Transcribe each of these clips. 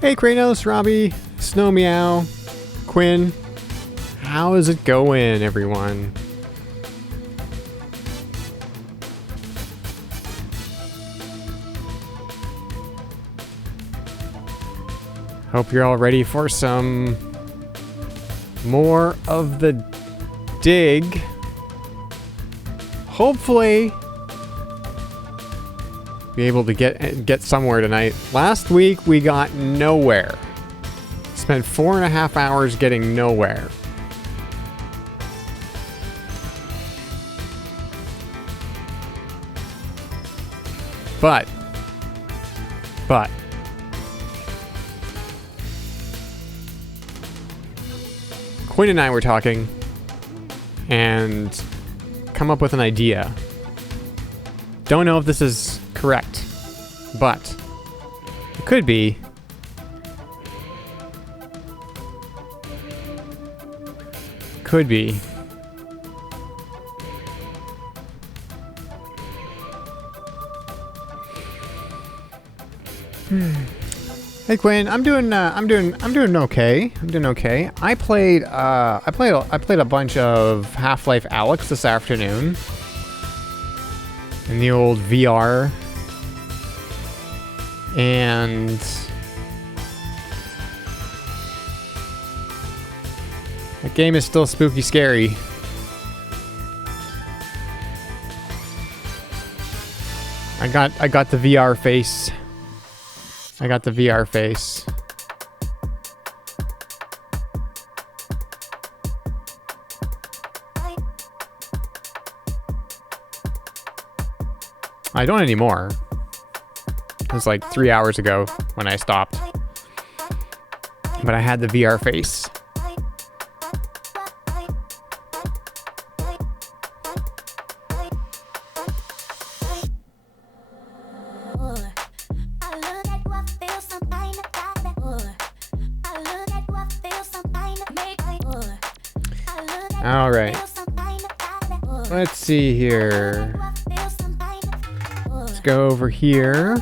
Hey Kranos, Robbie, Snow Meow, Quinn. How is it going, everyone? Hope you're all ready for some more of the dig. Hopefully be able to get somewhere tonight. Last week we got nowhere. Spent 4.5 hours getting nowhere. But Quinn and I were talking and come up with an idea. Don't know if this is correct, but it could be. Could be. Hey Quinn, I'm doing okay. I'm doing okay. I played a bunch of Half-Life Alyx this afternoon in the old VR, and that game is still spooky scary. I got the VR face. I got the VR face. I don't anymore. It was like 3 hours ago when I stopped. But I had the VR face. All right. Let's see here. Let's go over here.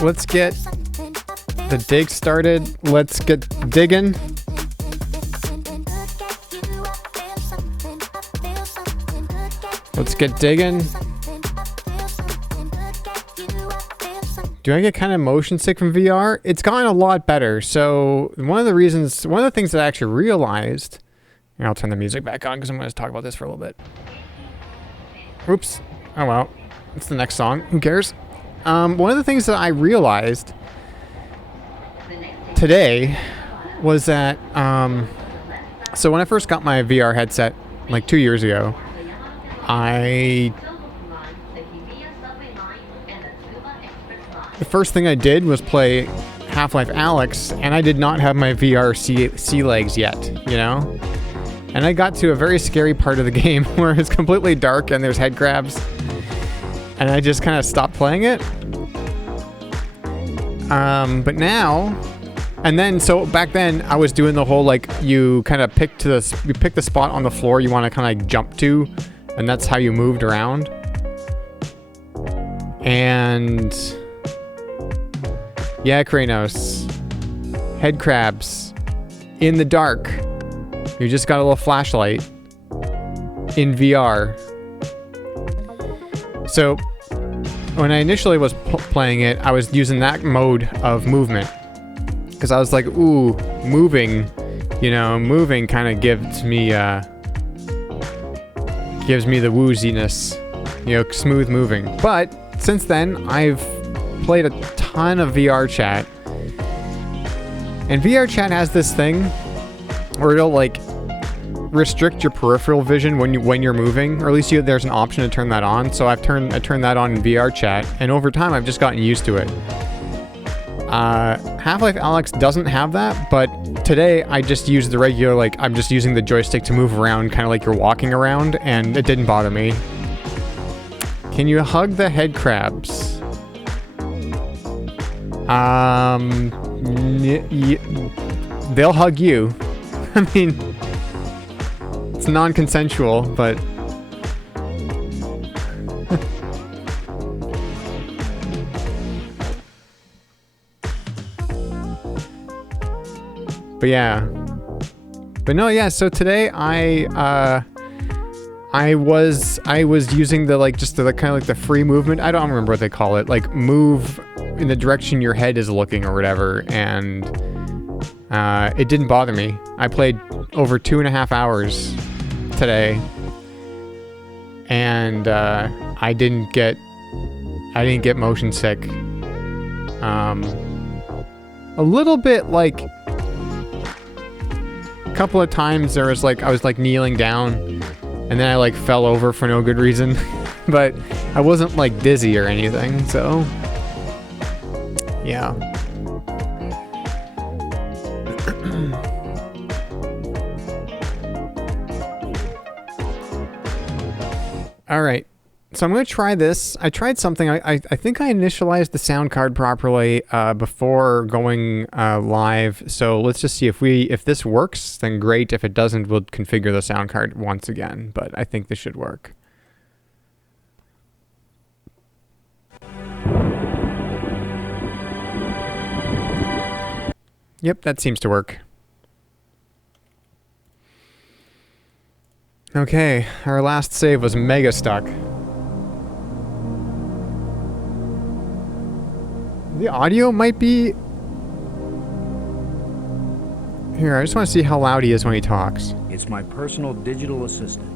Let's get the dig started. Let's get digging. Let's get digging. Do I get kind of motion sick from VR? It's gotten a lot better. So one of the things that I actually realized, and I'll turn the music back on because I'm going to talk about this for a little bit. Oops. Oh well. It's the next song. Who cares? One of the things that I realized today was that, so when I first got my VR headset, like 2 years ago, the first thing I did was play Half-Life Alyx, and I did not have my VR sea legs yet, you know? And I got to a very scary part of the game where it's completely dark and there's head crabs, and I just kind of stopped playing it. But now, and then, so back then I was doing the whole, like, you kind of pick the spot on the floor you want to kind of like jump to, and that's how you moved around. And yeah, Kranos, head crabs in the dark. You just got a little flashlight in VR. So when I initially was playing it, I was using that mode of movement because I was like, ooh, moving kind of gives me the wooziness, smooth moving. But since then, I've played a ton of VR chat, and VR chat has this thing where it'll like restrict your peripheral vision when you're moving, or at least there's an option to turn that on. So I turned that on in VR chat, and over time I've just gotten used to it. Half-Life Alyx doesn't have that, but today I just used the regular, like, I'm just using the joystick to move around, kind of like you're walking around, and it didn't bother me. Can you hug the head crabs? They'll hug you. I mean, it's non-consensual, but but yeah. But no, yeah, so today I was using the like just the kind of like the free movement. I don't remember what they call it. Like move in the direction your head is looking or whatever, and it didn't bother me. I played over 2.5 hours today, and I didn't get motion sick. A little bit like a couple of times there was like I was like kneeling down, and then I like fell over for no good reason, but I wasn't like dizzy or anything, so yeah. All right, so I'm going to try this. I tried something. I think I initialized the sound card properly before going live. So let's just see if this works, then great. If it doesn't, we'll configure the sound card once again. But I think this should work. Yep, that seems to work. Okay, our last save was mega stuck. The audio might be... Here, I just want to see how loud he is when he talks. It's my personal digital assistant.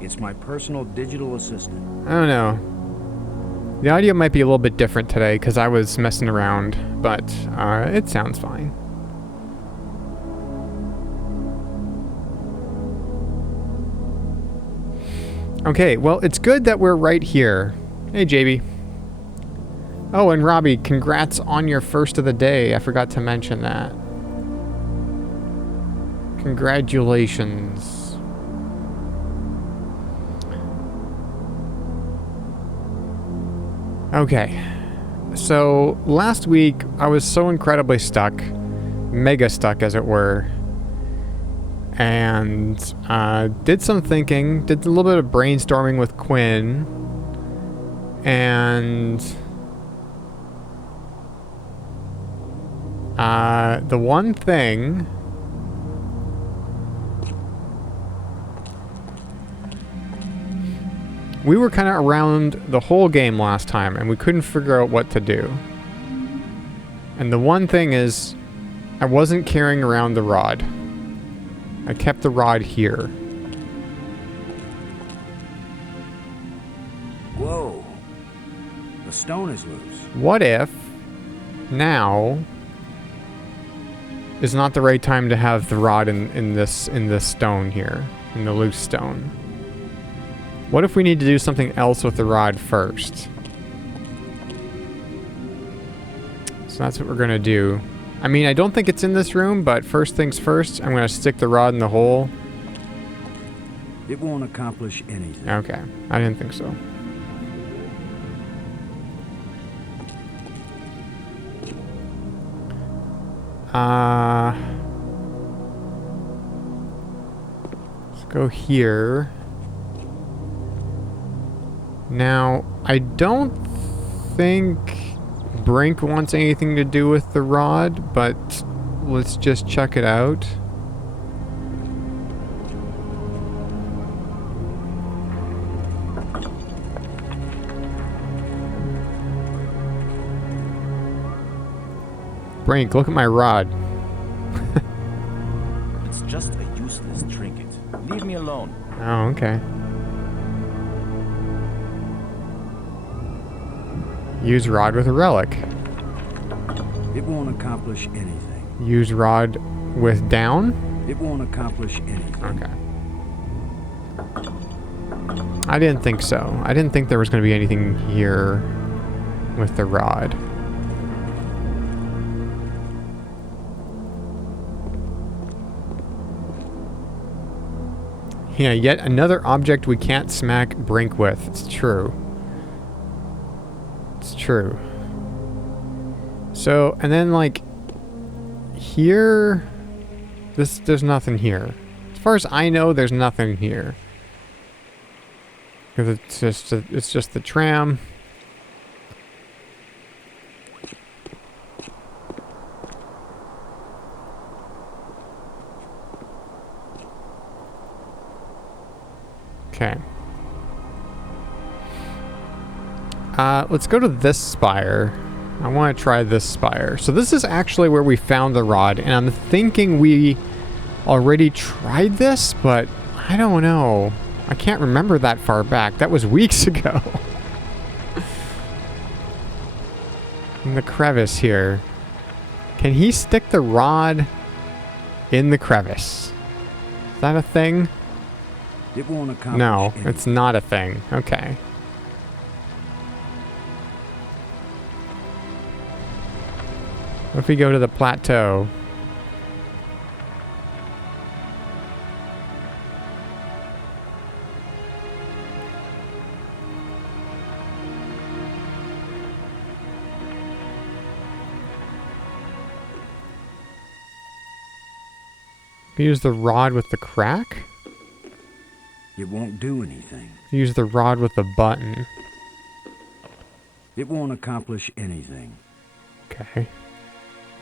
It's my personal digital assistant. I don't know. The audio might be a little bit different today because I was messing around, but it sounds fine. Okay, well, it's good that we're right here. Hey, JB. Oh, and Robbie, congrats on your first of the day. I forgot to mention that. Congratulations. Okay, so last week I was so incredibly stuck, mega stuck as it were, and did some thinking, did a little bit of brainstorming with Quinn, and the one thing we were kind of around the whole game last time, and we couldn't figure out what to do. And the one thing is, I wasn't carrying around the rod. I kept the rod here. Whoa. The stone is loose. What if now is not the right time to have the rod in this stone here, in the loose stone? What if we need to do something else with the rod first? So that's what we're gonna do. I mean, I don't think it's in this room, but first things first, I'm gonna stick the rod in the hole. It won't accomplish anything. Okay, I didn't think so. Let's go here. Now, I don't think Brink wants anything to do with the rod, but let's just check it out. Brink, look at my rod. It's just a useless trinket. Leave me alone. Oh, okay. Use rod with a relic. It won't accomplish anything. Use rod with down? It won't accomplish anything. Okay. I didn't think so. I didn't think there was going to be anything here with the rod. Yeah, yet another object we can't smack Brink with. It's true. It's true. So, and then like here, there's nothing here. As far as I know, there's nothing here. Because it's just the tram. Okay. Let's go to this spire. I want to try this spire. So this is actually where we found the rod, and I'm thinking we already tried this, but I don't know. I can't remember that far back. That was weeks ago. In the crevice here. Can he stick the rod in the crevice? Is that a thing? It won't accomplish No, anything. it's not a thing. Okay. What if we go to the plateau? Use the rod with the crack? It won't do anything. Use the rod with the button. It won't accomplish anything. Okay.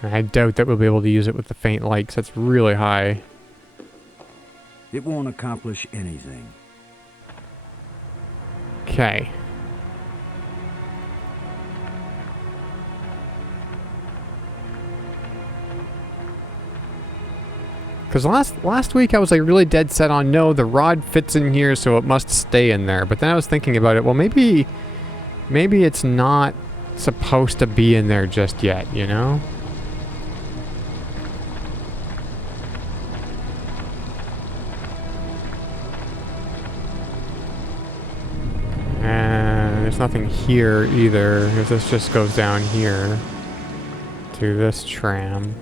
I doubt that we'll be able to use it with the faint light, 'cause that's really high. It won't accomplish anything. Okay. Because last week I was like really dead set on no, the rod fits in here, so it must stay in there. But then I was thinking about it. Well, maybe it's not supposed to be in there just yet, you know? And there's nothing here either. If this just goes down here to this tram.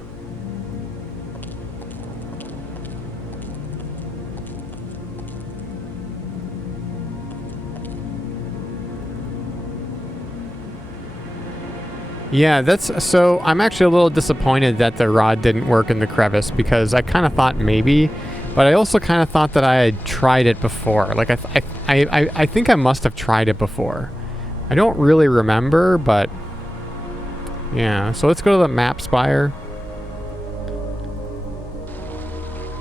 Yeah, so I'm actually a little disappointed that the rod didn't work in the crevice, because I kind of thought maybe, but I also kind of thought that I had tried it before. Like I think I must have tried it before. I don't really remember, but yeah. So let's go to the map spire.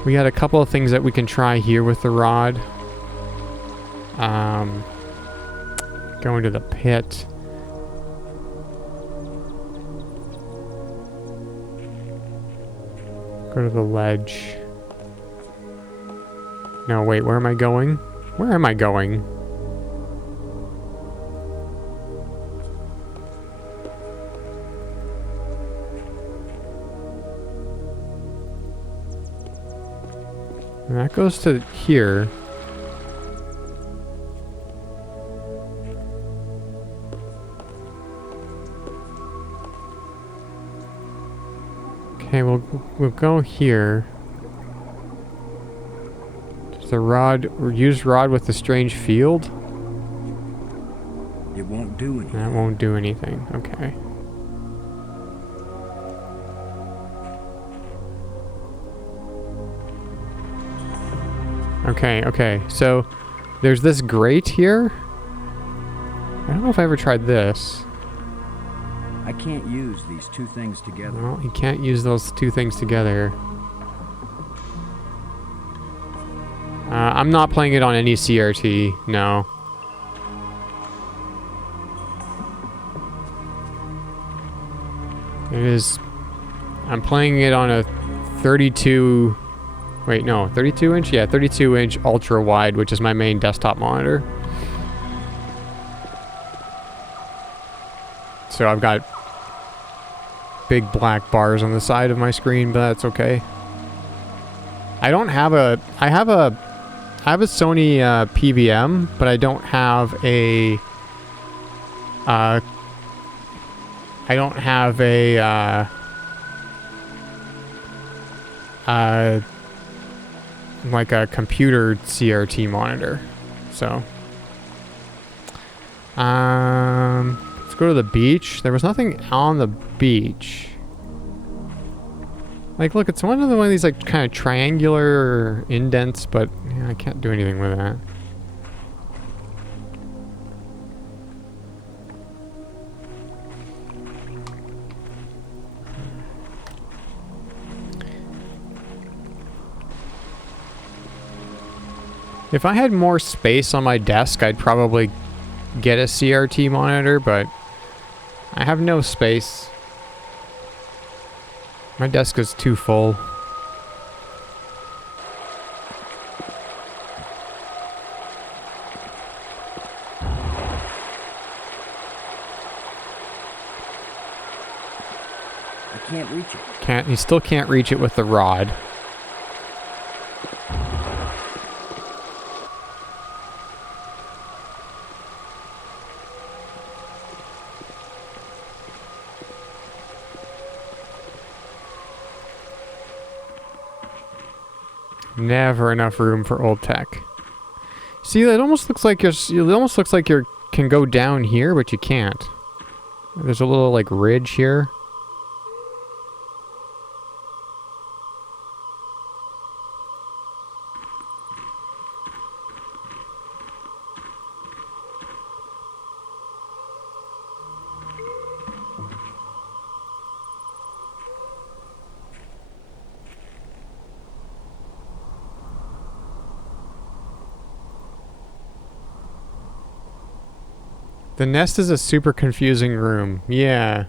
We got a couple of things that we can try here with the rod. Going to the pit. Go to the ledge. No, wait, where am I going? Where am I going? And that goes to here. Okay, we'll go here. Does the rod, use rod with the strange field? It won't do anything. That won't do anything. Okay. Okay. So there's this grate here. I don't know if I ever tried this. I can't use these two things together. Well, you can't use those two things together. I'm not playing it on any CRT, no. It is... I'm playing it on a 32... Wait, no, 32 inch? Yeah, 32 inch ultra wide, which is my main desktop monitor. So I've got big black bars on the side of my screen, but that's okay. I don't have a... I have a Sony PVM, but I don't have a... I don't have a... like a computer CRT monitor. So... let's go to the beach. There was nothing on the beach. Like, look, it's one of these like kind of triangular indents, but yeah, I can't do anything with that. If I had more space on my desk, I'd probably get a CRT monitor, but I have no space. My desk is too full. I can't reach it. You still can't reach it with the rod. Never enough room for old tech. See, it almost looks like you can go down here, but you can't. There's a little like ridge here. The nest is a super confusing room. Yeah.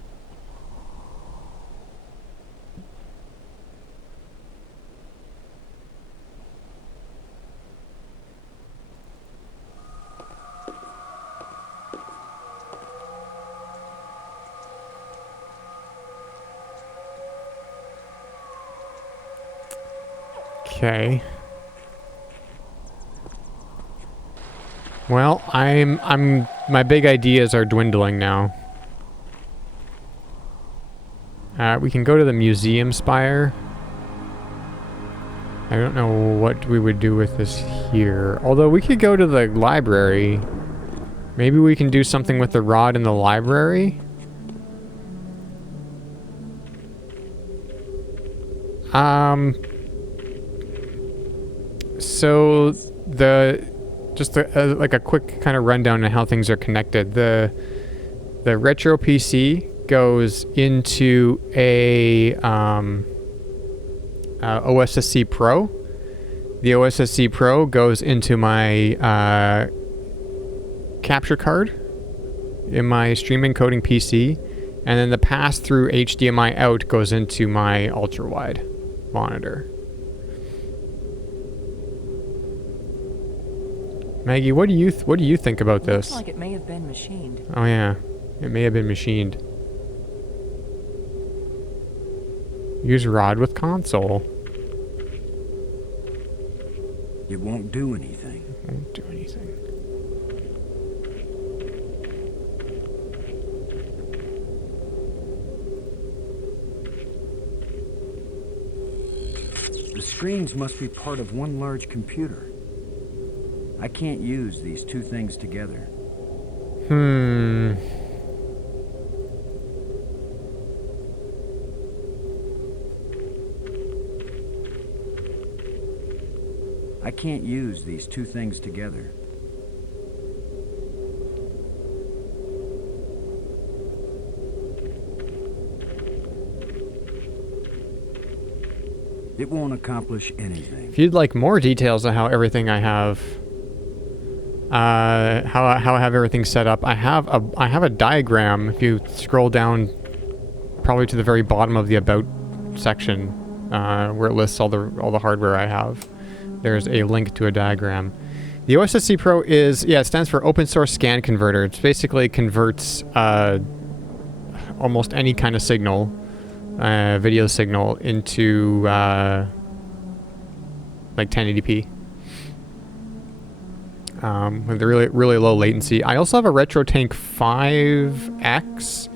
Okay. Well, my big ideas are dwindling now. We can go to the museum spire. I don't know what we would do with this here. Although we could go to the library. Maybe we can do something with the rod in the library. So just like a quick kind of rundown on how things are connected. The retro PC goes into a OSSC Pro. The OSSC Pro goes into my capture card in my stream encoding PC, and then the pass-through HDMI out goes into my ultra-wide monitor. Maggie, what do you think about this? Looks like it may have been machined. Oh yeah, it may have been machined. Use rod with console. It won't do anything. Won't do anything. The screens must be part of one large computer. I can't use these two things together. I can't use these two things together. It won't accomplish anything. If you'd like more details on how everything I have, how I have everything set up, I have a diagram. If you scroll down, probably to the very bottom of the about section, where it lists all the hardware I have, there's a link to a diagram. The OSSC Pro it stands for Open Source Scan Converter. It basically converts almost any kind of signal, video signal, into like 1080p. With a really low latency. I also have a RetroTank 5X,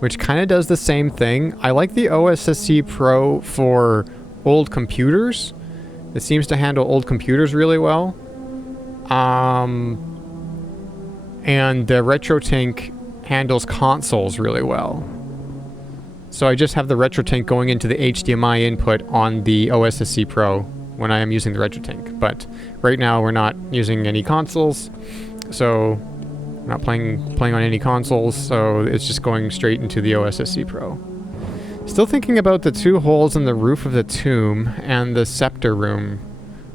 which kind of does the same thing. I like the OSSC Pro for old computers. It seems to handle old computers really well. And the RetroTank handles consoles really well. So I just have the RetroTink going into the HDMI input on the OSSC Pro when I am using the RetroTink. But right now we're not using any consoles, so we're not playing on any consoles, so it's just going straight into the OSSC Pro. Still thinking about the 2 holes in the roof of the tomb and the scepter room.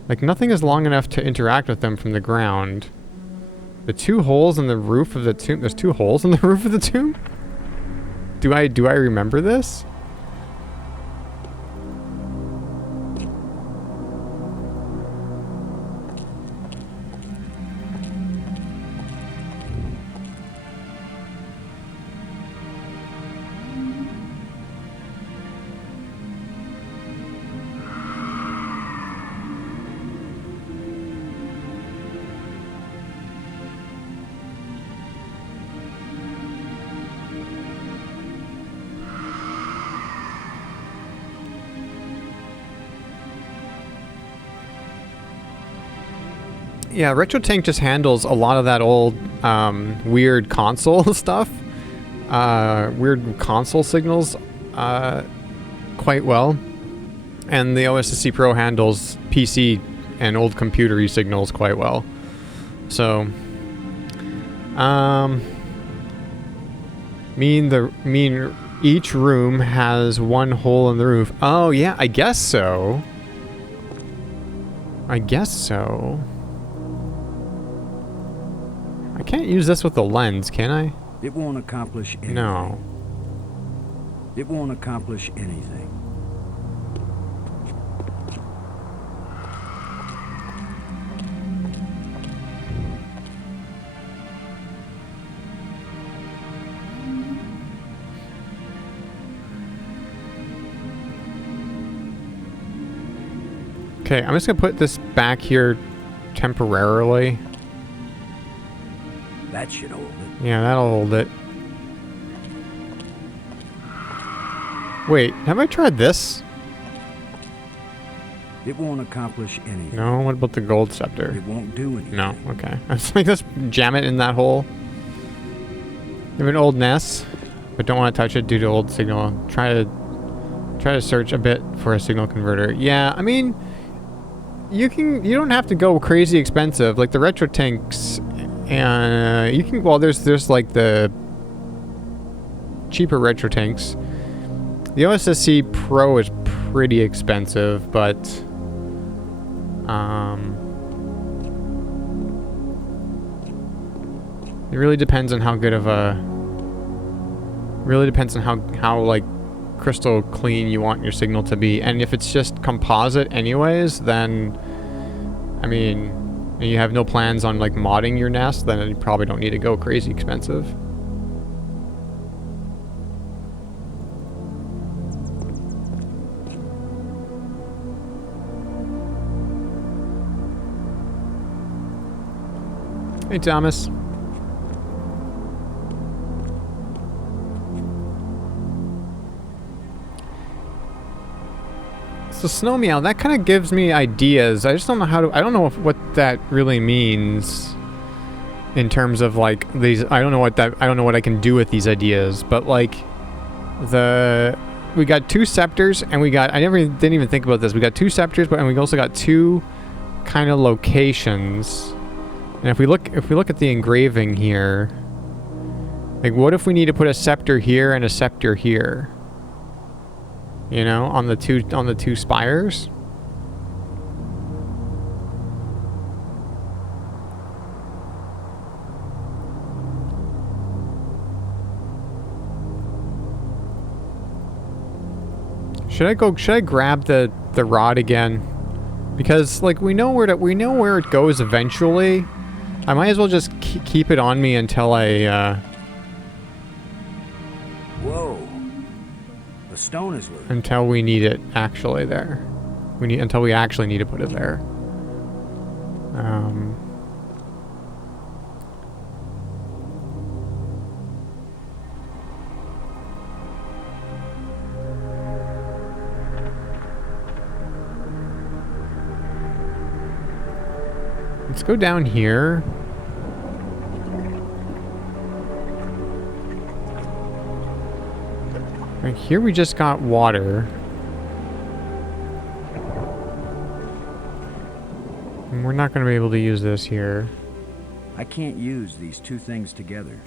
Like, nothing is long enough to interact with them from the ground. The 2 holes in the roof of the tomb. There's 2 holes in the roof of the tomb? Do I remember this? Yeah, RetroTink just handles a lot of that old weird console stuff, weird console signals quite well, and the OSSC Pro handles PC and old computer-y signals quite well. So, mean each room has 1 hole in the roof. Oh yeah, I guess so. I guess so. I can't use this with the lens, can I? It won't accomplish anything. No. It won't accomplish anything. Okay, I'm just gonna put this back here temporarily. That should hold it. Yeah, that'll hold it. Wait, have I tried this? It won't accomplish anything. No, what about the gold scepter? It won't do anything. No, okay. I was like, let's jam it in that hole. You have an old NES, but don't want to touch it due to old signal. Try to search a bit for a signal converter. Yeah, I mean, you don't have to go crazy expensive. Like the RetroTinks, you can, well, there's like the cheaper RetroTinks. The OSSC Pro is pretty expensive, but it really depends on how good of a, really depends on how like crystal clean you want your signal to be. And if it's just composite anyways, then I mean, and you have no plans on like modding your NES, then you probably don't need to go crazy expensive. Hey, Thomas. So Snow Meow, that kind of gives me ideas. I just don't know how to, I don't know what that really means in terms of like these, I don't know what I can do with these ideas, but like we got 2 scepters and we got, didn't even think about this. We got 2 scepters, and we also got 2 kind of locations. And if we look at the engraving here, like what if we need to put a scepter here and a scepter here? You know, on the two spires? Should I grab the rod again? Because like we know where it goes eventually. I might as well just keep it on me until I Whoa. The stone is loose. until we need it actually there. Until we actually need to put it there. Let's go down here. Right here we just got water. And we're not going to be able to use this here. I can't use these two things together.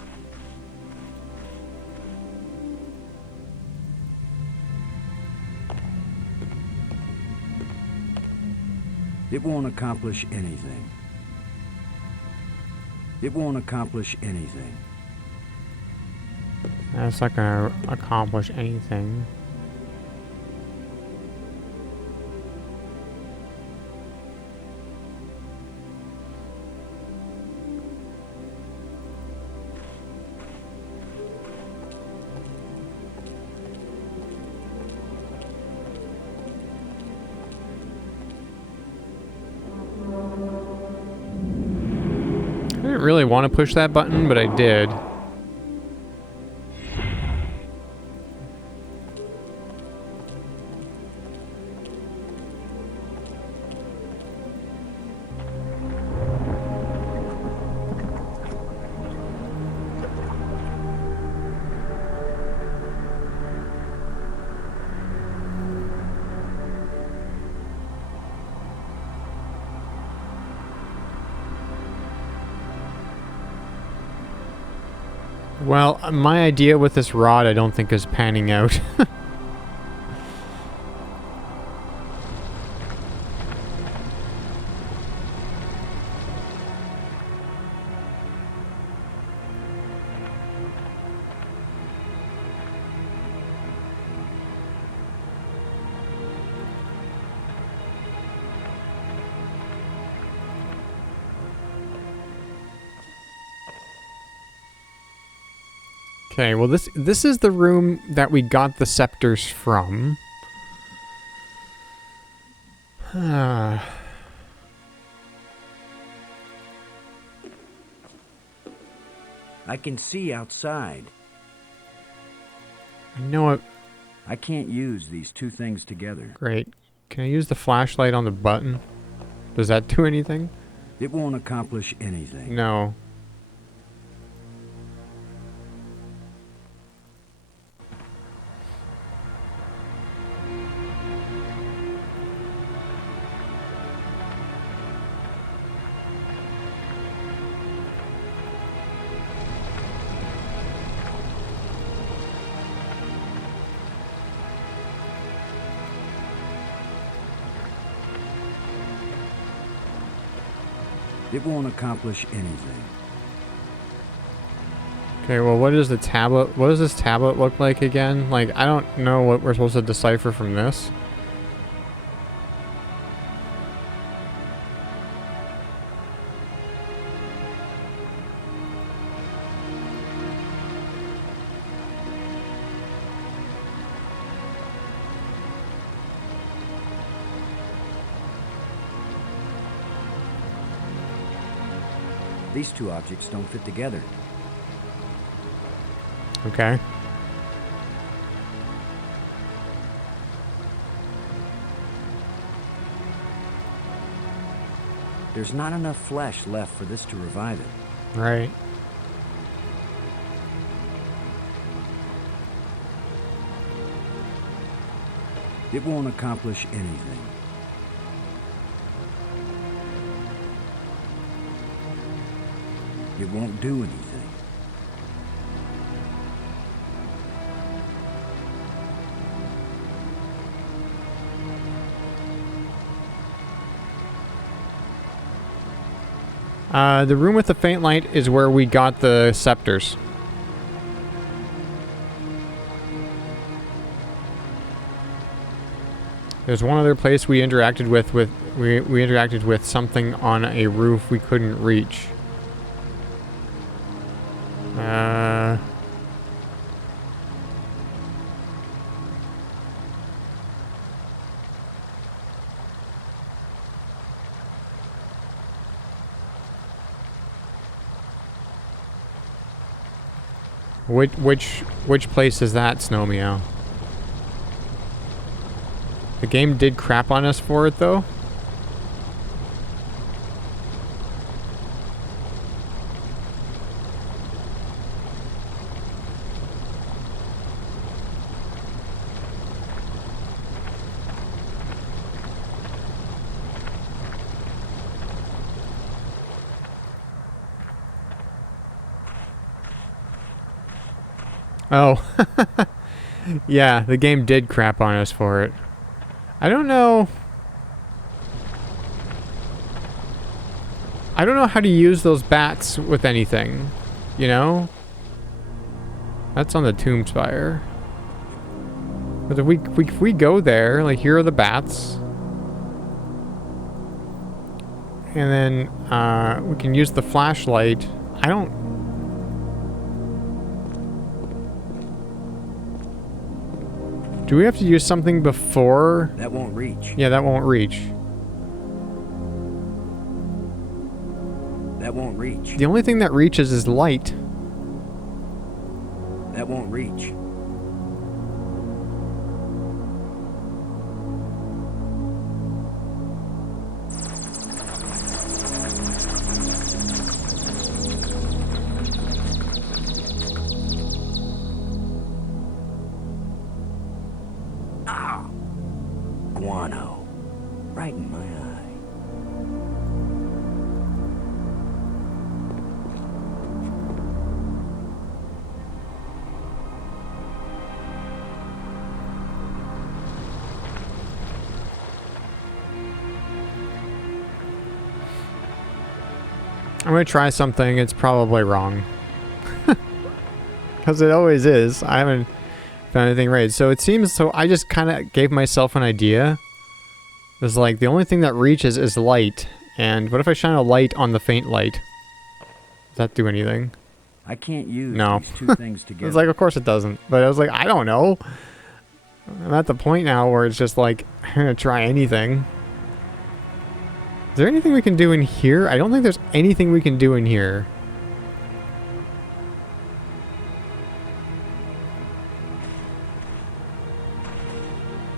It won't accomplish anything. It won't accomplish anything. That's not going to accomplish anything. I didn't really want to push that button, but I did. Well, my idea with this rod I don't think is panning out. Okay, well this is the room that we got the scepters from. I I can see outside. know it. I can't use these two things together. Great. Can I use the flashlight on the button? Does that do anything? It won't accomplish anything. No. It won't accomplish anything. Okay, well what is the tablet? What does this tablet look like again? Like, I don't know what we're supposed to decipher from this. These two objects don't fit together. Okay. There's not enough flesh left for this to revive it. Right. It won't accomplish anything. It won't do anything. The room with the faint light is where we got the scepters. There's one other place we interacted with we interacted with something on a roof we couldn't reach. Which place is that, Snow Meow? The game did crap on us for it, though. Oh. Yeah, the game did crap on us for it. I don't know. I don't know how to use those bats with anything. You know? That's on the Tomb Spire. But if we go there, like, here are the bats. And then we can use the flashlight. I don't... Do we have to use something before? That won't reach. Yeah, that won't reach. That won't reach. The only thing that reaches is light. That won't reach. Ah! Guano. Right in my eye. I'm gonna try something. It's probably wrong. Because it always is. I haven't found anything right. So it seems, so I just kind of gave myself an idea. It was like, the only thing that reaches is light. And what if I shine a light on the faint light? Does that do anything? I can't use No. these two things together. It's like, of course it doesn't. But I was like, I don't know. I'm at the point now where it's just like, I'm gonna try anything. Is there anything we can do in here? I don't think there's anything we can do in here.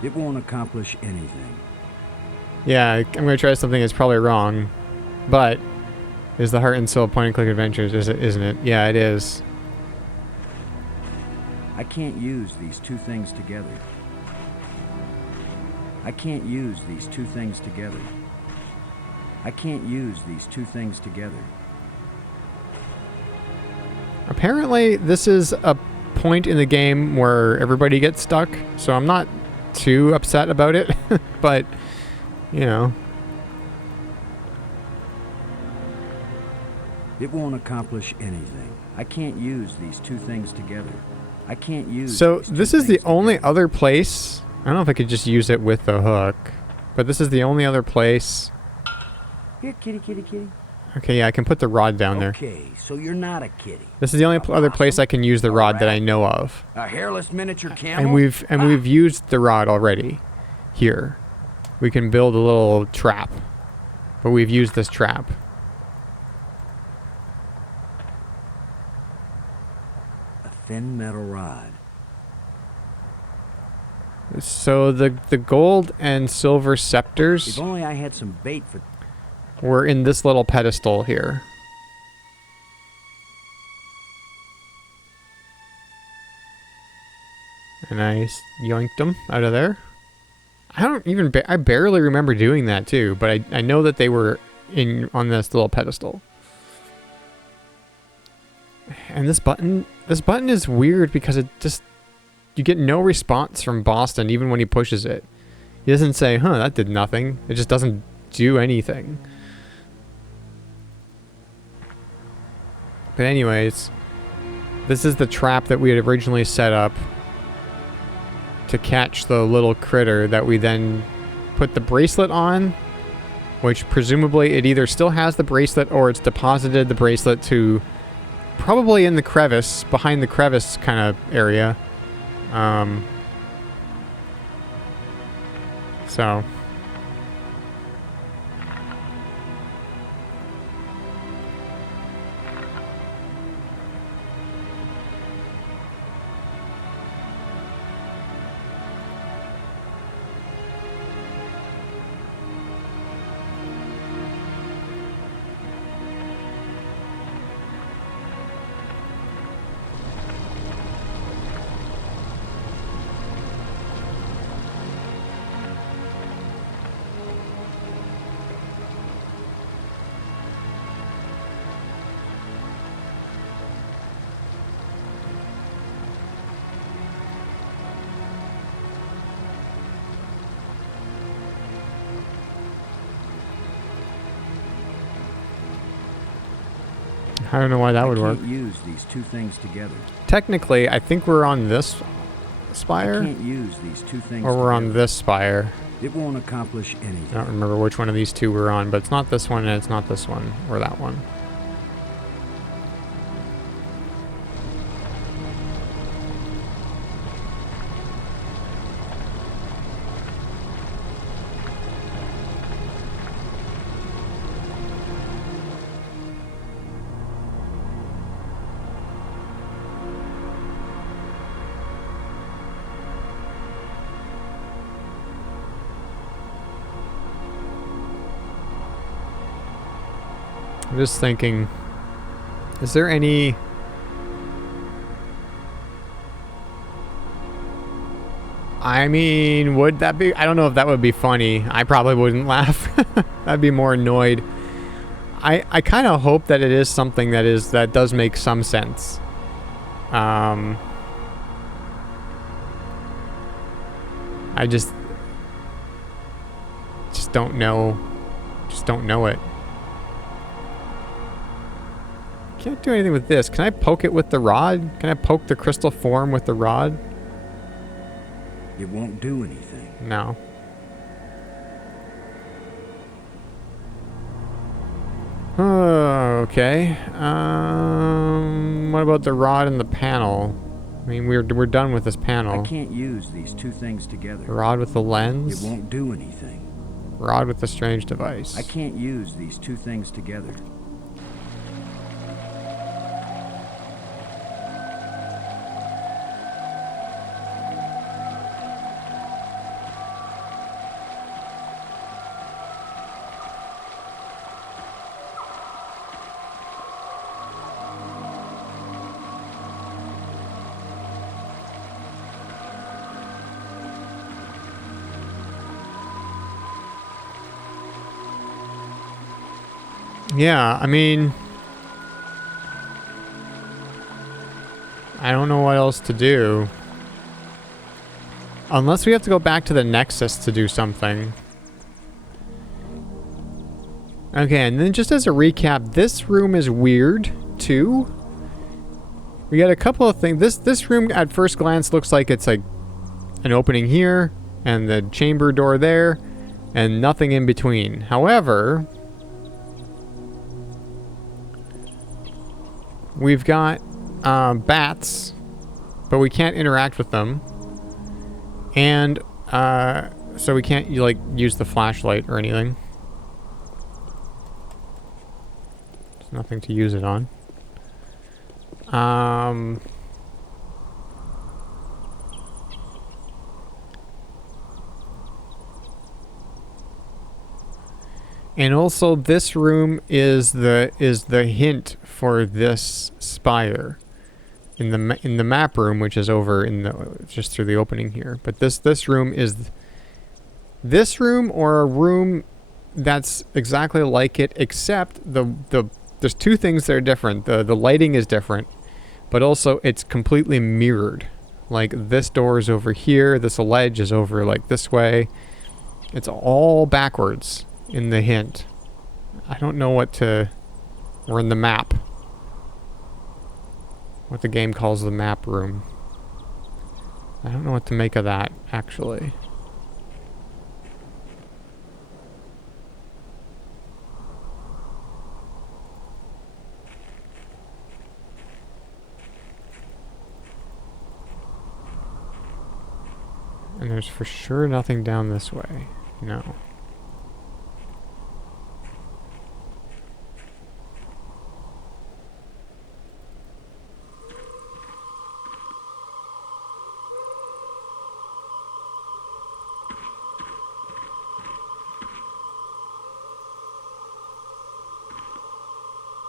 It won't accomplish anything. Yeah, I'm gonna try something that's probably wrong. But is the heart and soul point and click adventures, isn't it? Yeah, it is. I can't use these two things together. I can't use these two things together. I can't use these two things together. Apparently, this is a point in the game where everybody gets stuck, so I'm not too upset about it, but, you know. It won't accomplish anything. I can't use these two things together. I can't use So, these two this is the things only together. other place. I don't know if I could just use it with the hook, but this is the only other place. Here, kitty, kitty, kitty. Okay, yeah, I can put the rod down there. Okay, so you're not a kitty. This is the only other place I can use the rod that I know of. A hairless miniature camel? And we've used the rod already. Here. We can build a little trap. But we've used this trap. A thin metal rod. So the gold and silver scepters If only I had some bait for... were in this little pedestal here. And I yoinked them out of there. I don't even... I barely remember doing that too, but I know that they were on this little pedestal. And this button is weird because it just... You get no response from Boston even when he pushes it. He doesn't say, huh, that did nothing. It just doesn't do anything. But anyways, this is the trap that we had originally set up to catch the little critter that we then put the bracelet on, which presumably it either still has the bracelet or it's deposited the bracelet to probably in the crevice, behind the crevice kind of area. So... I don't know why that would I work. can't use these two things together. Technically, I think we're on this I spire, can't use these two things or we're on together. this spire. It won't accomplish I anything. don't remember which one of these two we're on, but it's not this one and it's not this one or that one. I'm just thinking, is there any... I mean, would that be... I don't know if that would be funny. I probably wouldn't laugh. I'd be more annoyed. I kind of hope that it is something that does make some sense. I just don't know. Just don't know it. Can't do anything with this. Can I poke it with the rod? Can I poke the crystal form with the rod? It won't do anything. No. Okay. What about the rod and the panel? I mean, we're done with this panel. I can't use these two things The together. rod with the It lens. won't do anything. Rod with the strange device. I can't use these two things together. Yeah, I mean, I don't know what else to do. Unless we have to go back to the Nexus to do something. Okay, and then just as a recap, this room is weird, too. We got a couple of things. This room, at first glance, looks like it's like an opening here, and the chamber door there, and nothing in between. However... we've got bats, but we can't interact with them. And so we can't like use the flashlight or anything. There's nothing to use it on. And also, this room is the hint for this spire in the map room, which is over in the just through the opening here. But this room is this room or a room that's exactly like it, except there's two things that are different. The lighting is different, but also it's completely mirrored. Like this door is over here, this ledge is over like this way. It's all backwards. In the hint. I don't know what to... Or in the map. What the game calls the map room. I don't know what to make of that, actually. And there's for sure nothing down this way. No.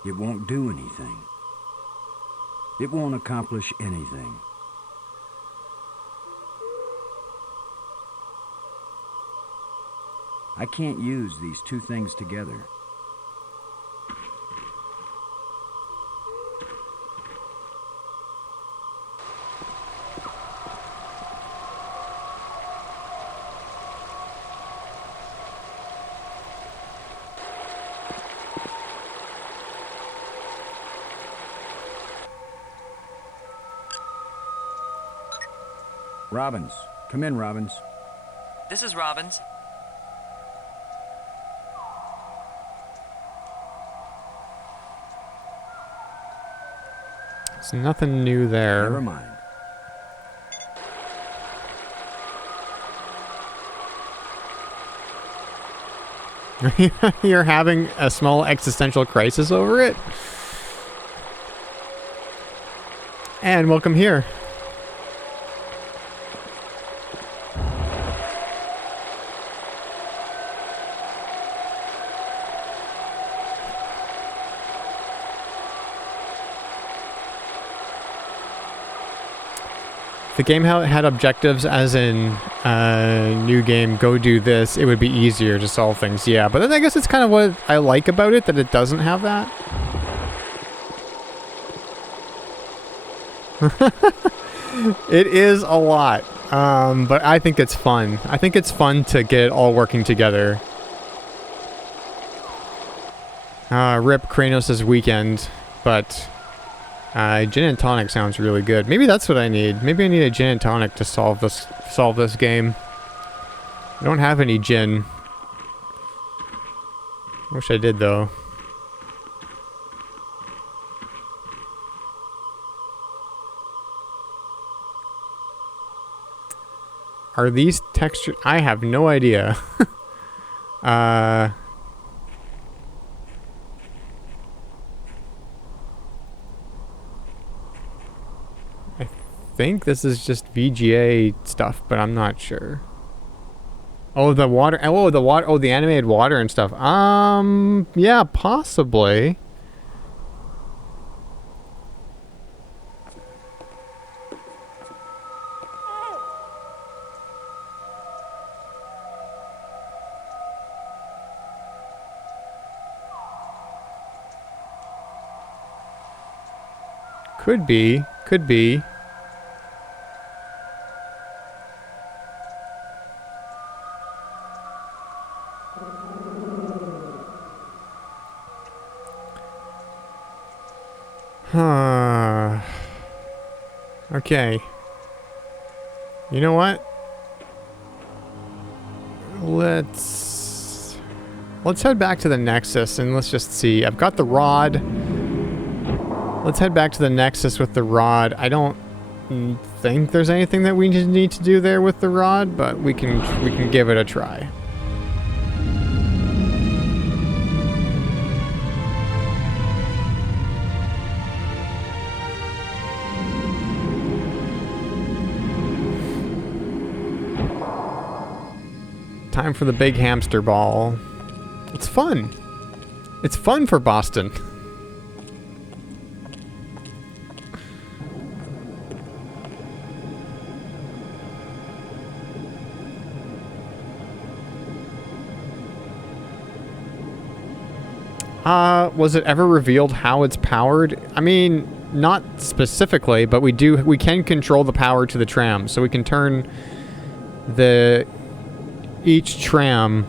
It won't do anything. It won't accomplish anything. I can't use these two things together. Robbins. Come in, Robbins. This is Robbins. There's nothing new there. Never mind. You're having a small existential crisis over it? And welcome here. If the game had objectives as in new game, go do this, it would be easier to solve things. Yeah, but then I guess it's kind of what I like about it, that it doesn't have that. It is a lot, but I think it's fun. I think it's fun to get it all working together. Rip Kranos' weekend, but gin and tonic sounds really good. Maybe that's what I need. Maybe I need a gin and tonic to solve this game. I don't have any gin. Wish I did though. Are these textures? I have no idea. I think this is just VGA stuff, but I'm not sure. Oh, the water. Oh, the water. Oh, the animated water and stuff. Yeah, possibly. Could be. Could be. Huh. Okay. You know what? Let's head back to the Nexus and let's just see. I've got the rod. Let's head back to the Nexus with the rod. I don't think there's anything that we need to do there with the rod, but we can give it a try. Time for the big hamster ball. It's fun. It's fun for Boston. Was it ever revealed how it's powered? I mean, not specifically, but we can control the power to the tram, so we can turn each tram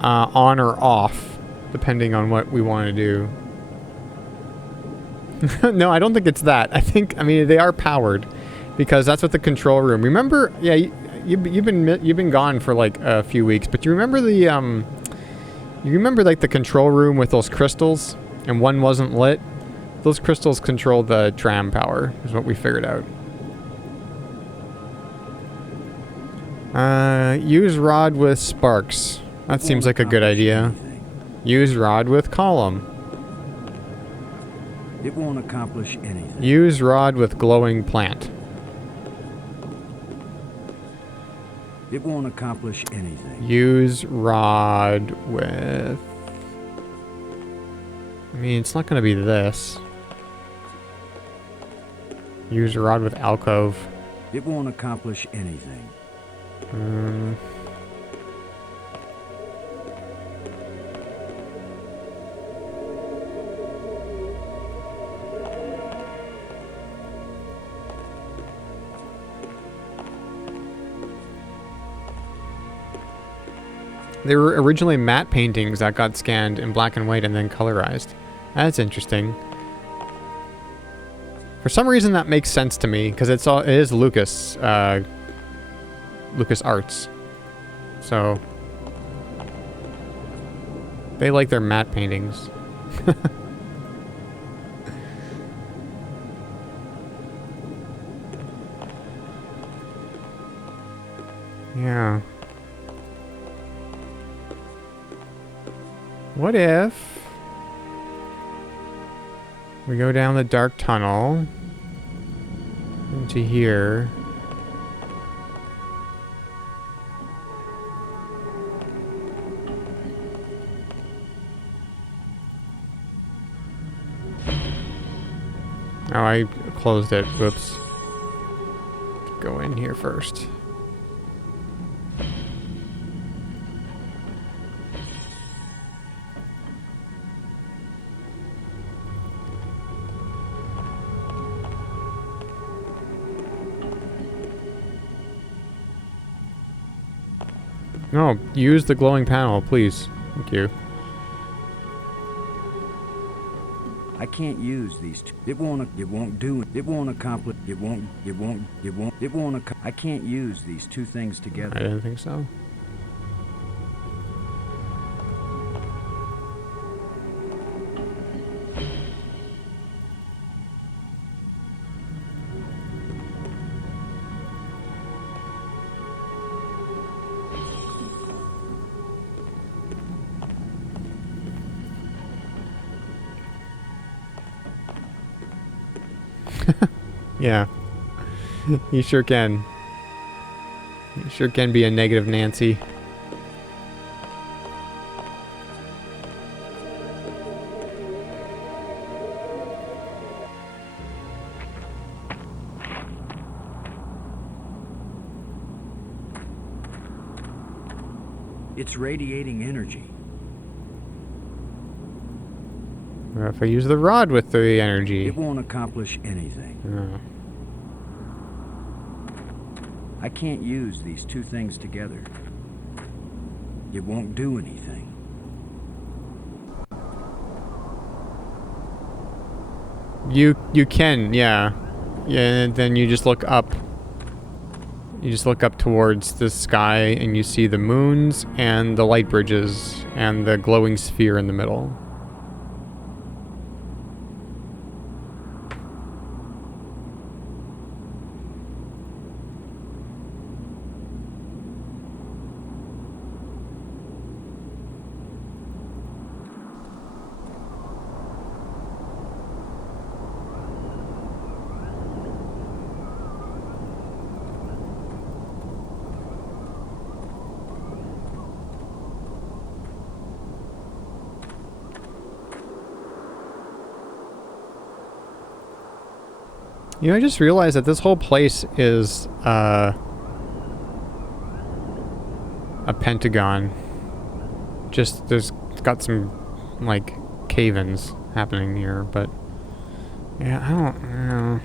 on or off, depending on what we want to do. No, I don't think it's that. I mean, they are powered, because that's what the control room. Remember? Yeah, you've been gone for like a few weeks, but do you remember the you remember like the control room with those crystals, and one wasn't lit? Those crystals control the tram power, is what we figured out. Use rod with sparks. That seems like a good idea. Use rod with column. It won't accomplish anything. Use rod with glowing plant. It won't accomplish anything. Use rod with... I mean, it's not going to be this. Use rod with alcove. It won't accomplish anything. They were originally matte paintings that got scanned in black and white and then colorized. That's interesting. For some reason that makes sense to me, because it is Lucas LucasArts. So they like their matte paintings. Yeah. What if we go down the dark tunnel into here? Oh, I closed it. Whoops. Go in here first. No, use the glowing panel, please. Thank you. I can't use these two. It won't do it. It won't accomplish. It won't, I can't use these two things I together. didn't think so. Yeah. You sure can. You sure can be a negative Nancy. It's radiating energy. What if I use the rod with the energy? It won't accomplish anything. Oh. I can't use these two things together. It won't do anything. You can, yeah. Yeah, and then you just look up. You just look up towards the sky and you see the moons and the light bridges and the glowing sphere in the middle. You know, I just realized that this whole place is a pentagon. Just there's got some like cave-ins happening here, but yeah,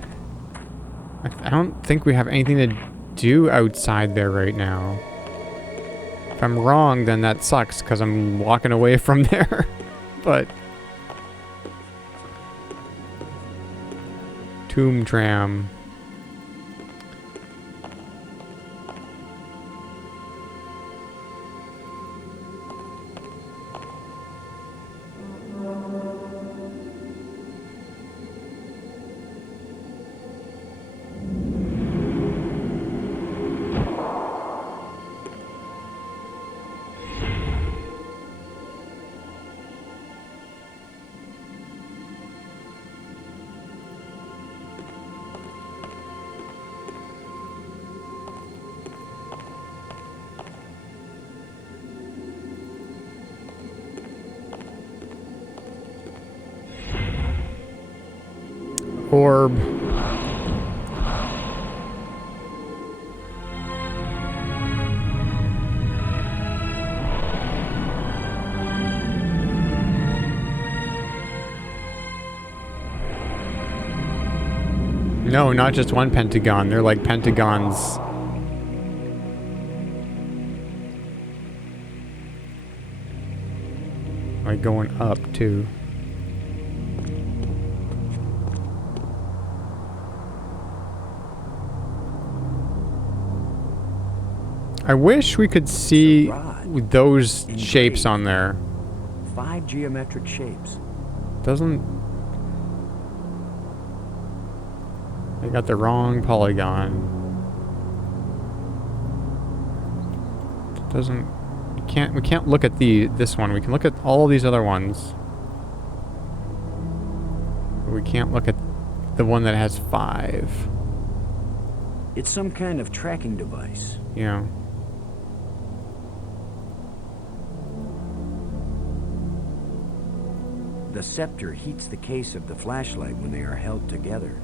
I don't think we have anything to do outside there right now. If I'm wrong, then that sucks because I'm walking away from there. But Tomb Tram. Orb. No, not just one pentagon. They're like pentagons. Like going up too. I wish we could see rod. those shapes on there. 5 geometric shapes. Doesn't... I got the wrong polygon. Doesn't... we can't look at this one. We can look at all these other ones. But we can't look at the one that has 5. It's some kind of tracking device. Yeah. The scepter heats the case of the flashlight when they are held together.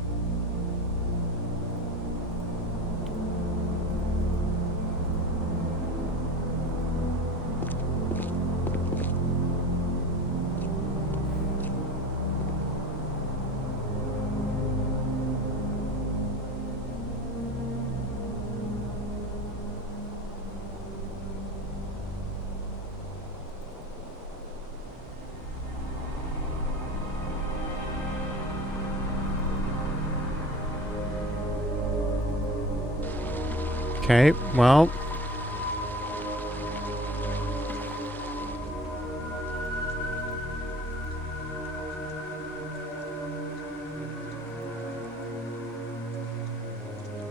Okay, well...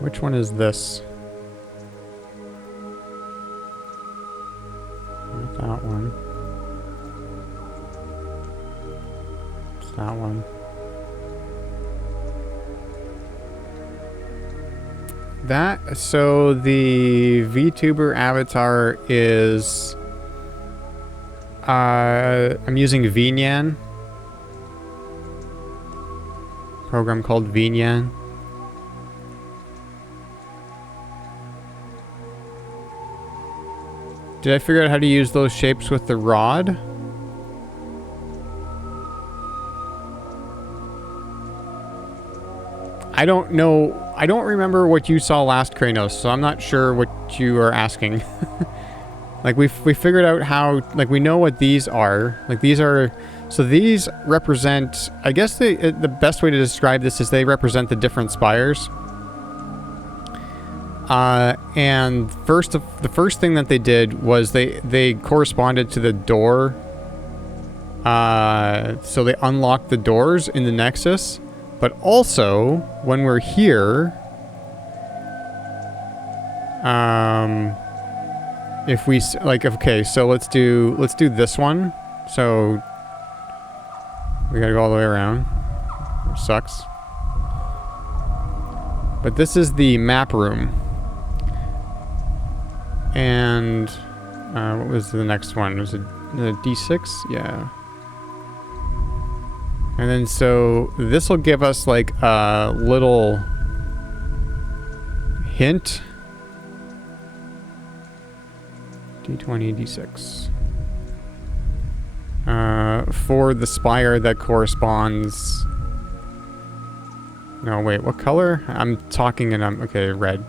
Which one is this? Not that one. It's that one. So the VTuber avatar is... I'm using VNyan. Program called VNyan. Did I figure out how to use those shapes with the rod? I don't know. I don't remember what you saw last, Kranos, so I'm not sure what you are asking. Like, we figured out how... Like, we know what these are. Like, these are... So these represent... I guess the best way to describe this is they represent the different spires. And the first thing that they did was they corresponded to the door. So they unlocked the doors in the Nexus. But also, when we're here, if we like, okay, so let's do this one. So we gotta go all the way around, which sucks. But this is the map room, and what was the next one? Was it the D6? Yeah. And then so this will give us like a little hint. D20, D6. For the spire that corresponds... No, wait, what color? I'm talking and okay, red.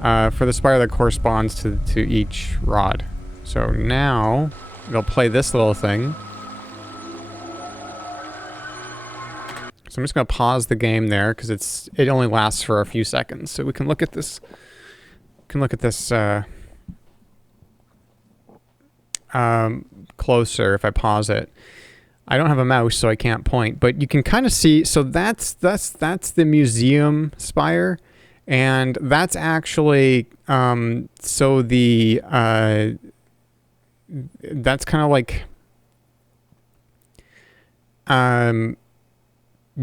For the spire that corresponds to each rod. So now it'll play this little thing. So I'm just going to pause the game there because it only lasts for a few seconds. So we can look at this. Closer if I pause it. I don't have a mouse, so I can't point, but you can kind of see. So that's the museum spire, and that's actually so the that's kind of like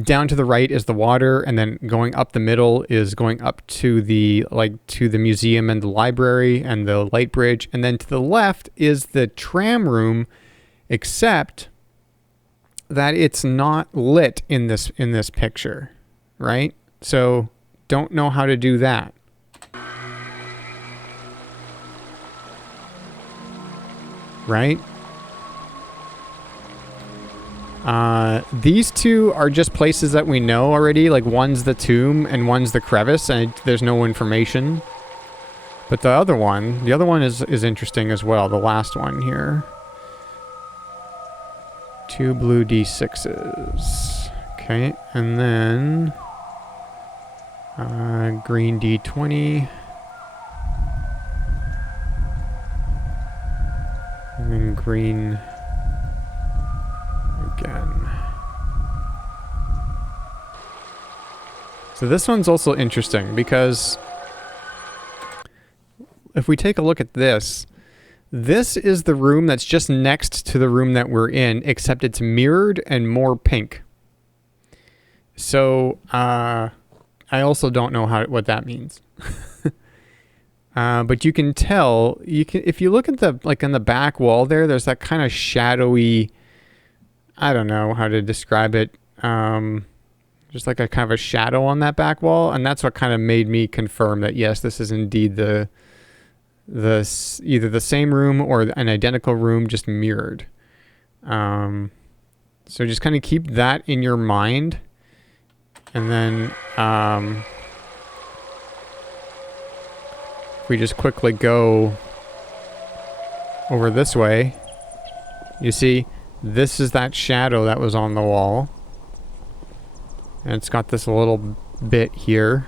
down to the right is the water, and then going up the middle is going up to the museum and the library and the light bridge, and then to the left is the tram room, except that it's not lit in this picture, right? So don't know how to do that. Right? These two are just places that we know already. Like, one's the tomb and one's the crevice, and there's no information. But the other one is interesting as well. The last one here. 2 blue D6s. Okay, and then green D20. green again. So this one's also interesting because if we take a look at this, this is the room that's just next to the room that we're in, except it's mirrored and more pink. So I also don't know what that means. But you can tell, if you look at the, like on the back wall there's that kind of shadowy, I don't know how to describe it. Just like a kind of a shadow on that back wall. And that's what kind of made me confirm that, yes, this is indeed either the same room or an identical room, just mirrored. So just kind of keep that in your mind. And then, if we just quickly go over this way, you see, this is that shadow that was on the wall. And it's got this little bit here.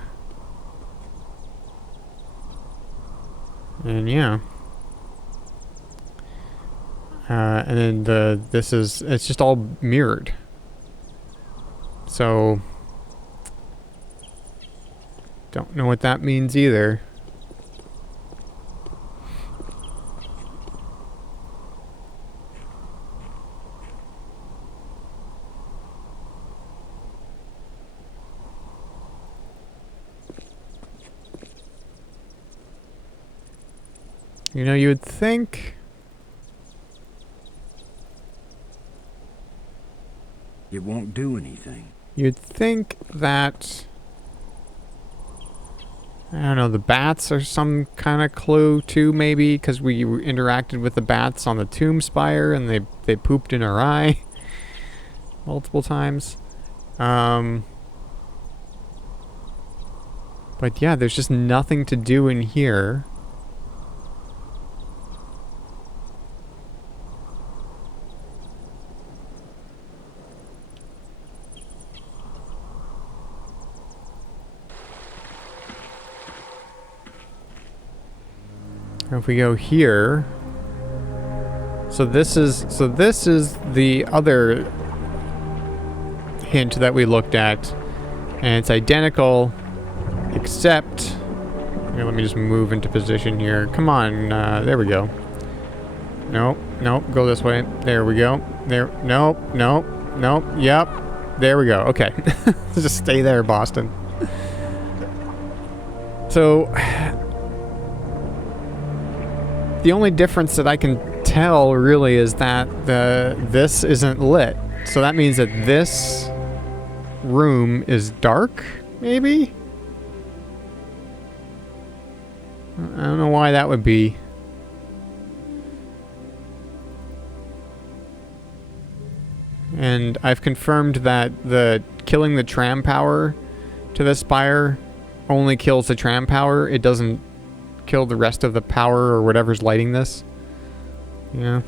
And yeah. And then it's just all mirrored. So, don't know what that means either. You know, you would think... It won't do anything. You'd think that... I don't know, the bats are some kind of clue too, maybe, because we interacted with the bats on the tomb spire and they pooped in our eye multiple times. But yeah, there's just nothing to do in here. If we go here, so this is the other hint that we looked at, and it's identical, except here, let me just move into position here. Come on, there we go. Nope, go this way. There we go. There, nope. Yep, there we go. Okay, just stay there, Boston. So. The only difference that I can tell really is that this isn't lit. So that means that this room is dark, maybe? I don't know why that would be. And I've confirmed that killing the tram power to the spire only kills the tram power. It doesn't kill the rest of the power or whatever's lighting this. Yeah.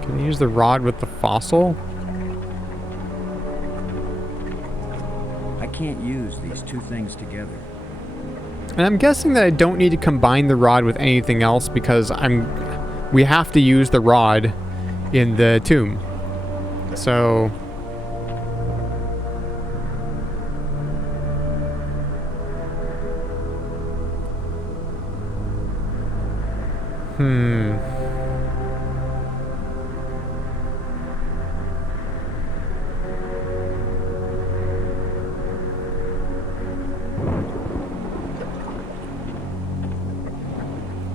Can you use the rod with the fossil? I can't use these two things together. And I'm guessing that I don't need to combine the rod with anything else because we have to use the rod in the tomb. So...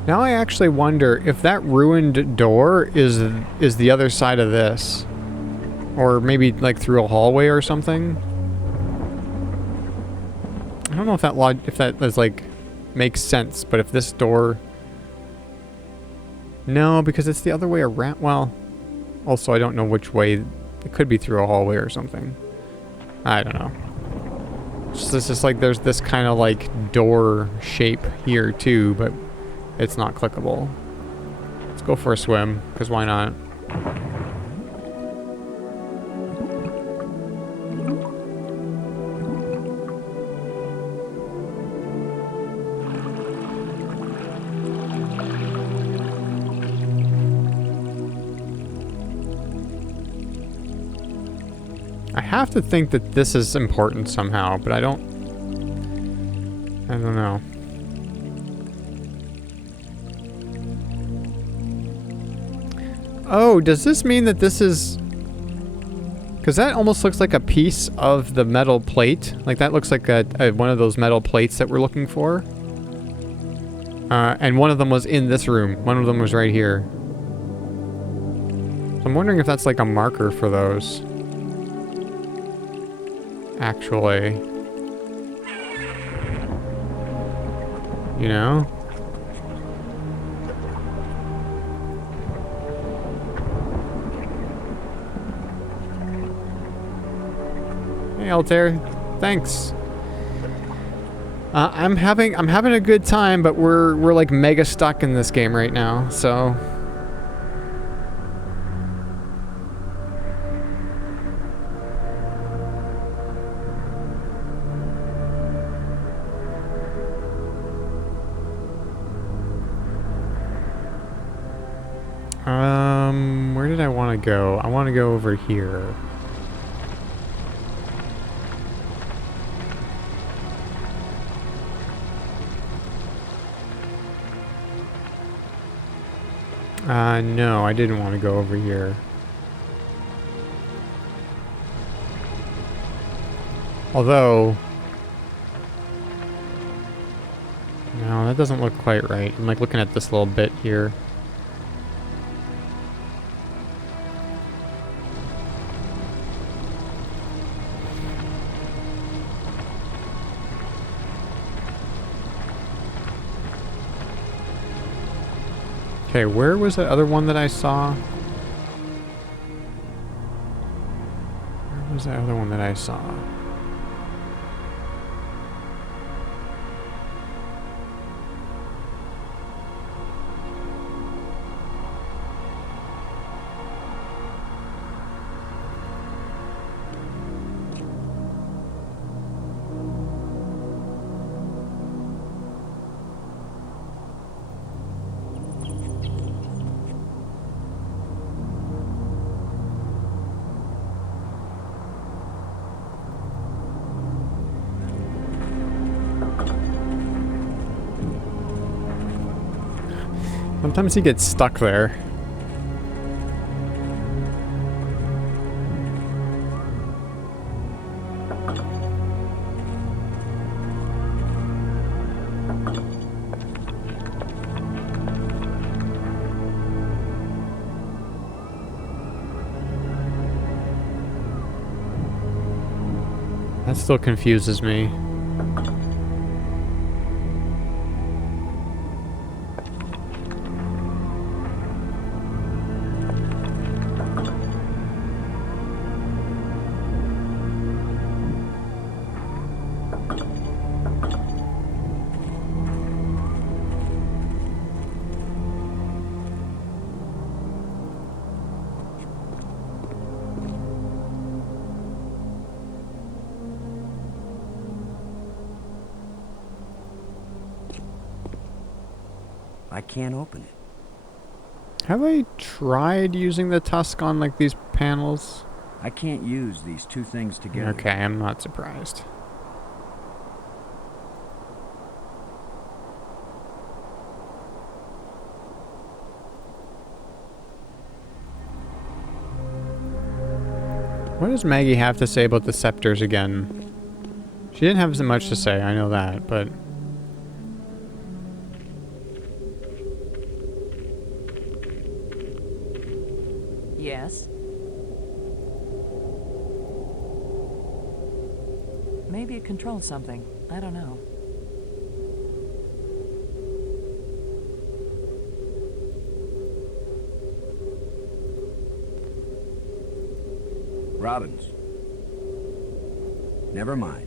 Now I actually wonder if that ruined door is the other side of this. Or maybe like through a hallway or something. I don't know if that is like makes sense, but if this door... No, because it's the other way around. Well, also I don't know which way. It could be through a hallway or something. I don't know. It's just like there's this kind of like door shape here too, but it's not clickable. Let's go for a swim, because why not? I have to think that this is important somehow, but I don't know. Oh, does this mean that this is... Because that almost looks like a piece of the metal plate. Like, that looks like one of those metal plates that we're looking for. And one of them was in this room. One of them was right here. So I'm wondering if that's like a marker for those. Actually. You know? Hey, Altair. Thanks. I'm having a good time, but we're like mega stuck in this game right now, so. Where did I want to go? I want to go over here. No, I didn't want to go over here. Although... No, that doesn't look quite right. I'm like looking at this little bit here. Okay, where was the other one that I saw? Where was the other one that I saw? Sometimes he gets stuck there. That still confuses me. I can't open it. Have I tried using the tusk on like these panels? I can't use these two things together. Okay, I'm not surprised. What does Maggie have to say about the scepters again? She didn't have so much to say, I know that, but... Yes? Maybe it controls something. I don't know. Robbins. Never mind.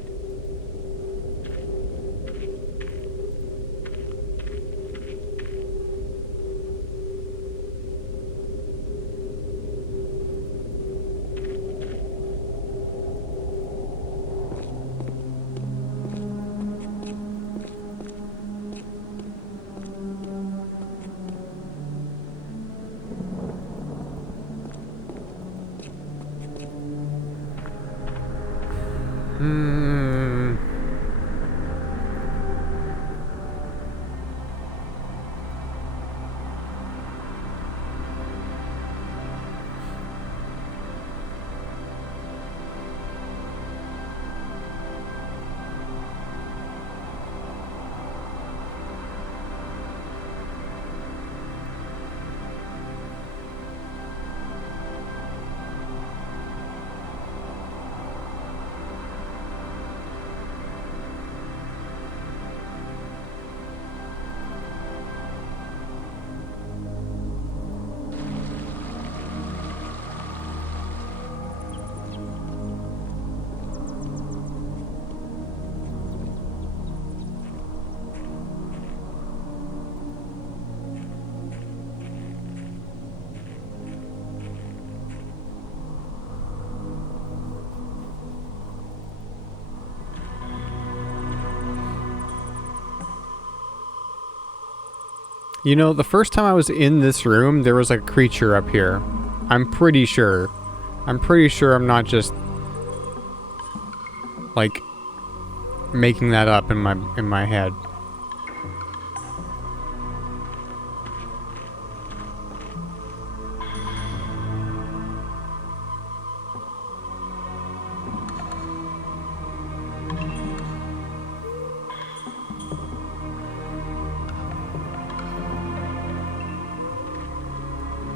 You know, the first time I was in this room, there was a creature up here. I'm pretty sure. I'm pretty sure I'm not just like making that up in my head.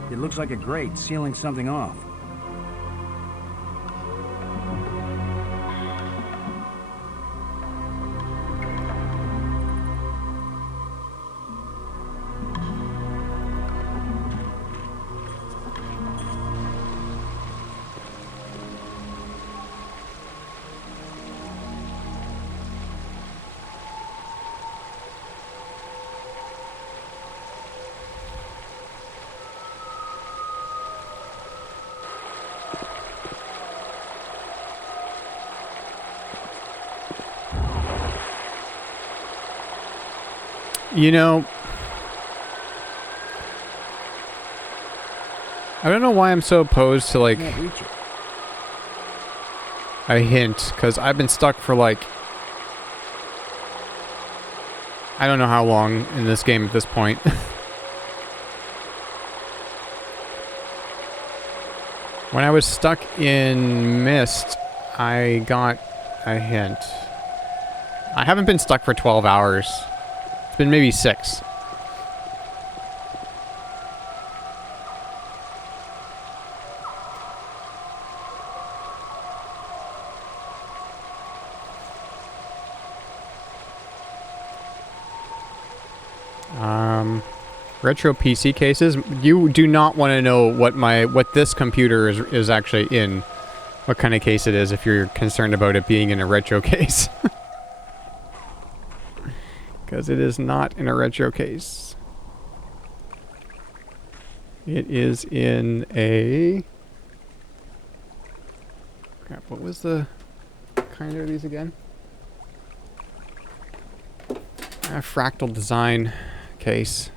It looks like a grate sealing something off. You know, I don't know why I'm so opposed to like Can't reach it. a hint, because I've been stuck for like I don't know how long in this game at this point. When I was stuck in Mist, I got a hint. I haven't been stuck for 12 hours. It's been maybe 6. Retro PC cases. You do not want to know what this computer is actually in. What kind of case it is if you're concerned about it being in a retro case. Because it is not in a retro case. It is in a... Crap, what was the kind of these again? A fractal design case.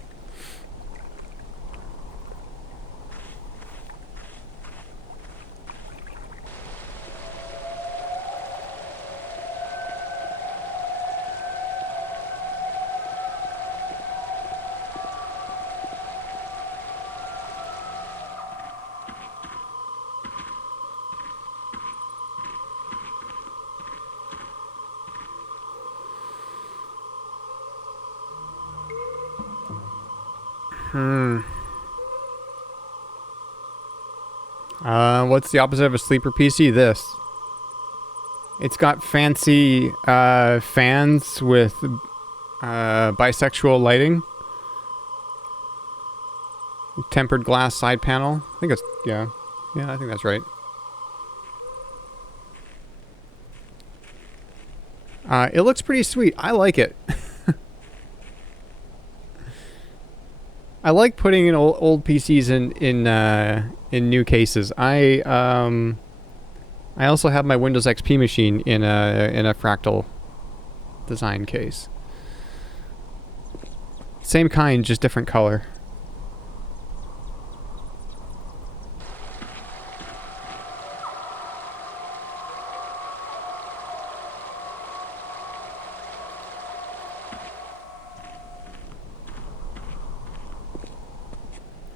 What's the opposite of a sleeper PC? This. It's got fancy fans with bisexual lighting. Tempered glass side panel. I think it's, yeah. Yeah, I think that's right. It looks pretty sweet. I like it. I like putting in old PCs in new cases. I also have my Windows XP machine in a fractal design case. Same kind, just different color.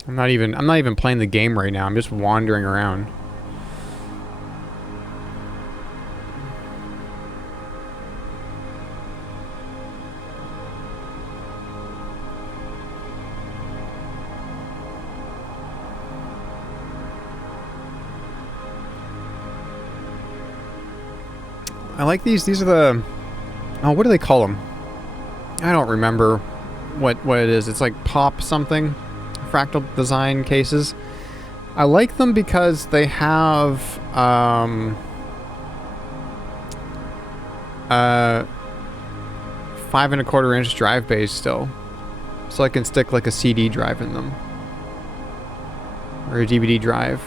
I'm not even playing the game right now. I'm just wandering around. I like these. These are the... Oh, what do they call them? I don't remember what it is. It's like pop something. Fractal design cases. I like them because they have 5 1/4 inch drive bays still, so I can stick like a CD drive in them or a DVD drive,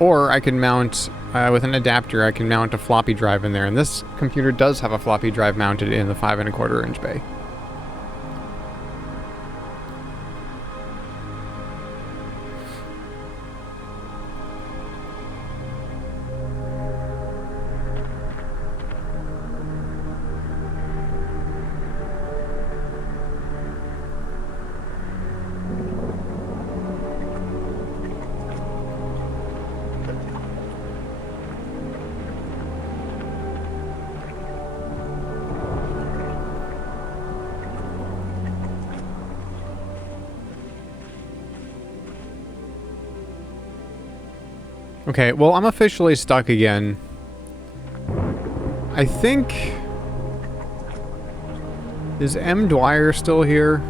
or I can mount with an adapter. I can mount a floppy drive in there, and this computer does have a floppy drive mounted in the 5 1/4 inch bay. Okay, well, I'm officially stuck again. I think... Is M. Dwyer still here?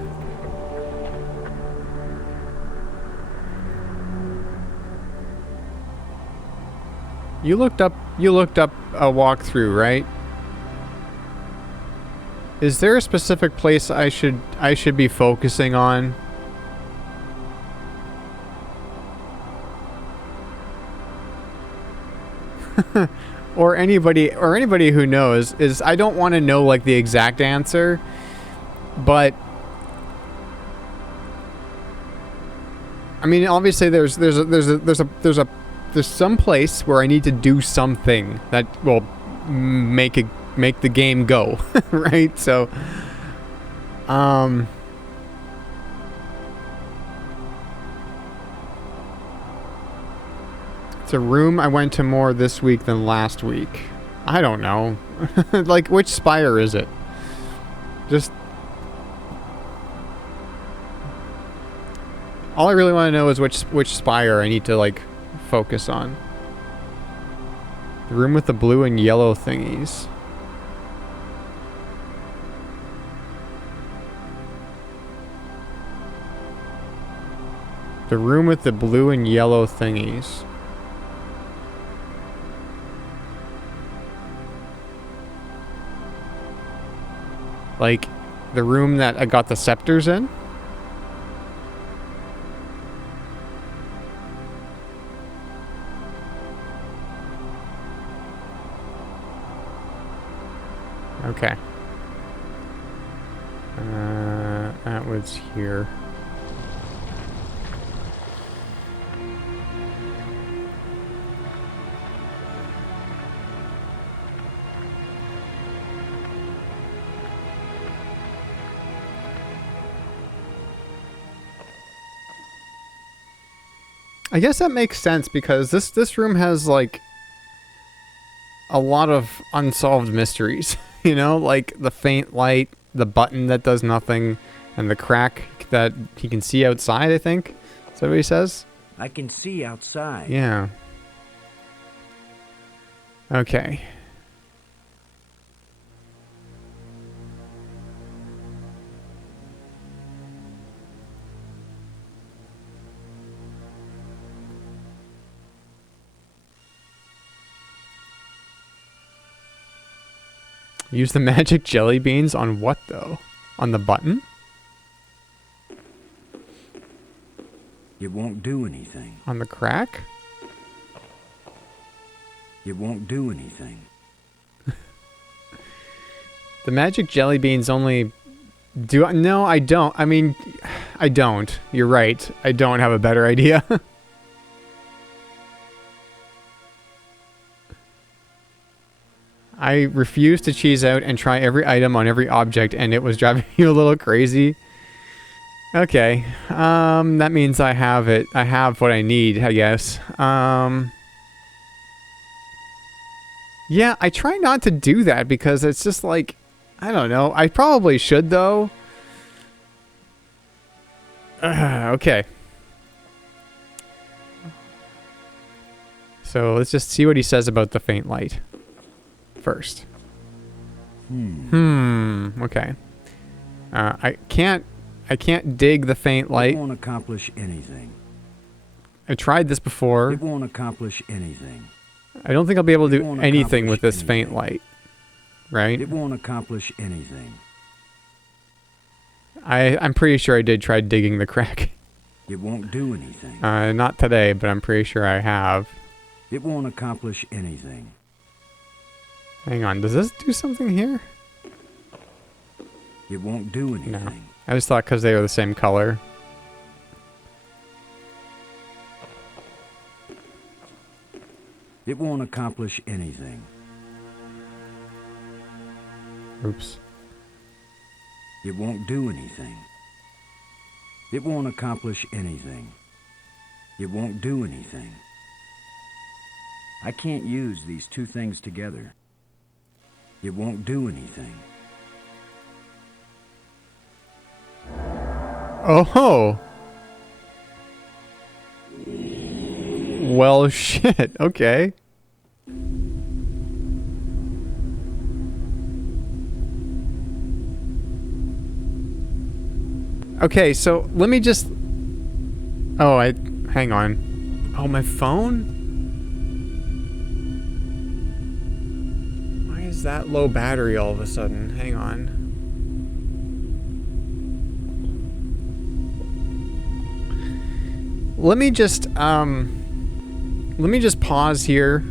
You looked up a walkthrough, right? Is there a specific place I should be focusing on? or anybody who knows, is I don't want to know like the exact answer, but I mean obviously there's some place where I need to do something that will make the game go, right? So it's a room I went to more this week than last week. I don't know. Like, which spire is it? Just... All I really want to know is which spire I need to, like, focus on. The room with the blue and yellow thingies. The room with the blue and yellow thingies. Like, the room that I got the scepters in? Okay. That was here. I guess that makes sense because this room has like a lot of unsolved mysteries, you know, like the faint light, the button that does nothing, and the crack that he can see outside, I think. Is that what he says? I can see outside. Yeah. Okay. Use the magic jelly beans on what, though? On the button? It won't do anything. On the crack? It won't do anything. The magic jelly beans only do... No, I don't. I mean, I don't. You're right. I don't have a better idea. I refuse to cheese out and try every item on every object, and it was driving you a little crazy. Okay. That means I have it. I have what I need, I guess. Yeah, I try not to do that because it's just like, I don't know. I probably should, though. Okay. So let's just see what he says about the faint light first. Okay. I can't dig the faint light. It won't accomplish anything. I tried this before. It won't accomplish anything. I don't think I'll be able to do anything with this faint light. Right? It won't accomplish anything. I'm pretty sure I did try digging the crack. It won't do anything. Not today, but I'm pretty sure I have. It won't accomplish anything. Hang on, does this do something here? It won't do anything. No. I just thought because they are the same color. It won't accomplish anything. Oops. It won't do anything. It won't accomplish anything. It won't do anything. I can't use these two things together. It won't do anything. Oh ho! Well, shit. Okay. Okay, so let me just... Oh, hang on. Oh, my phone? Why is that low battery all of a sudden? Hang on. Let me just pause here,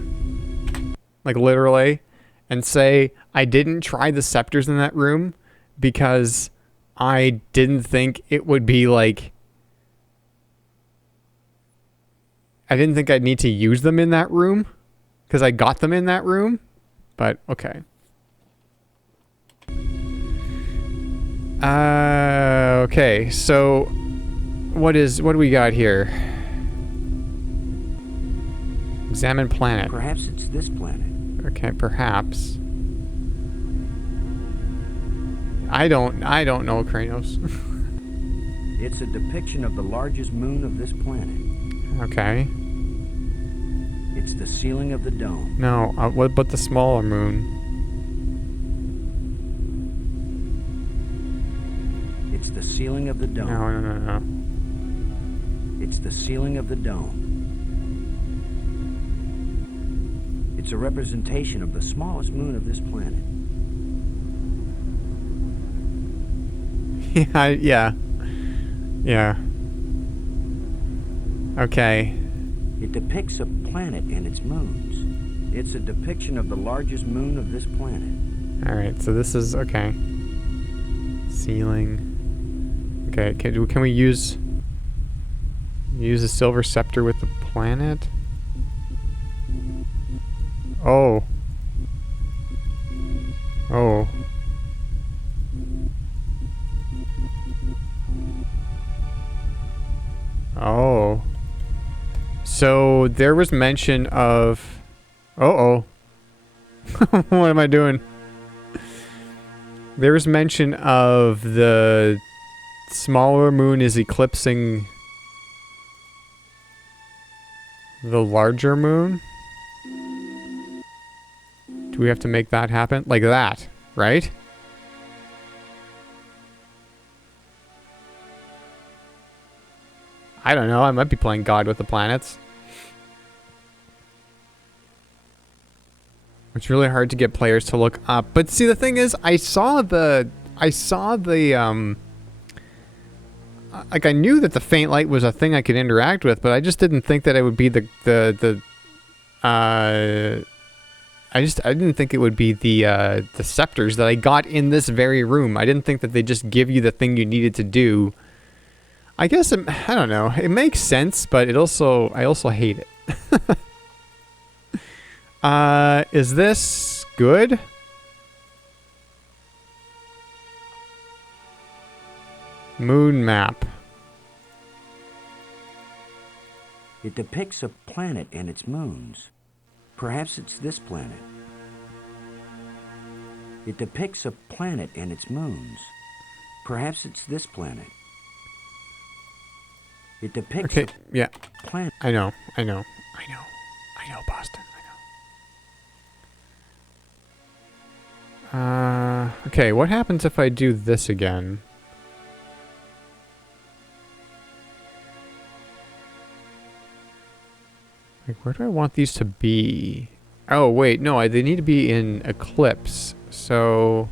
like literally, and say I didn't try the scepters in that room because I didn't think it would be like... I didn't think I'd need to use them in that room because I got them in that room, but okay. Okay, so what do we got here? Examine planet. Perhaps it's this planet. Okay, perhaps. I don't know, Kranos. It's a depiction of the largest moon of this planet. Okay. It's the ceiling of the dome. No, what about the smaller moon? It's the ceiling of the dome. No. It's the ceiling of the dome. It's a representation of the smallest moon of this planet. Yeah. Okay. It depicts a planet and its moons. It's a depiction of the largest moon of this planet. Alright, so this is... Okay. Ceiling. Okay, can we use a silver scepter with the planet? Oh. Oh. Oh. So there was mention of... Uh-oh. What am I doing? There was mention of the smaller moon is eclipsing the larger moon. Do we have to make that happen? Like that, right? I don't know. I might be playing God with the planets. It's really hard to get players to look up. But see, the thing is, I saw the like I knew that the faint light was a thing I could interact with, but I just didn't think that it would be I didn't think it would be the scepters that I got in this very room. I didn't think that they just give you the thing you needed to do. I guess I don't know. It makes sense, but I also hate it. Is this good? Moon map. It depicts a planet and its moons. Perhaps it's this planet. It depicts a planet and its moons. Perhaps it's this planet. It depicts Okay, yeah. a planet. I know, Boston. Okay, what happens if I do this again? Like, where do I want these to be? Oh, wait, no, they need to be in Eclipse, so...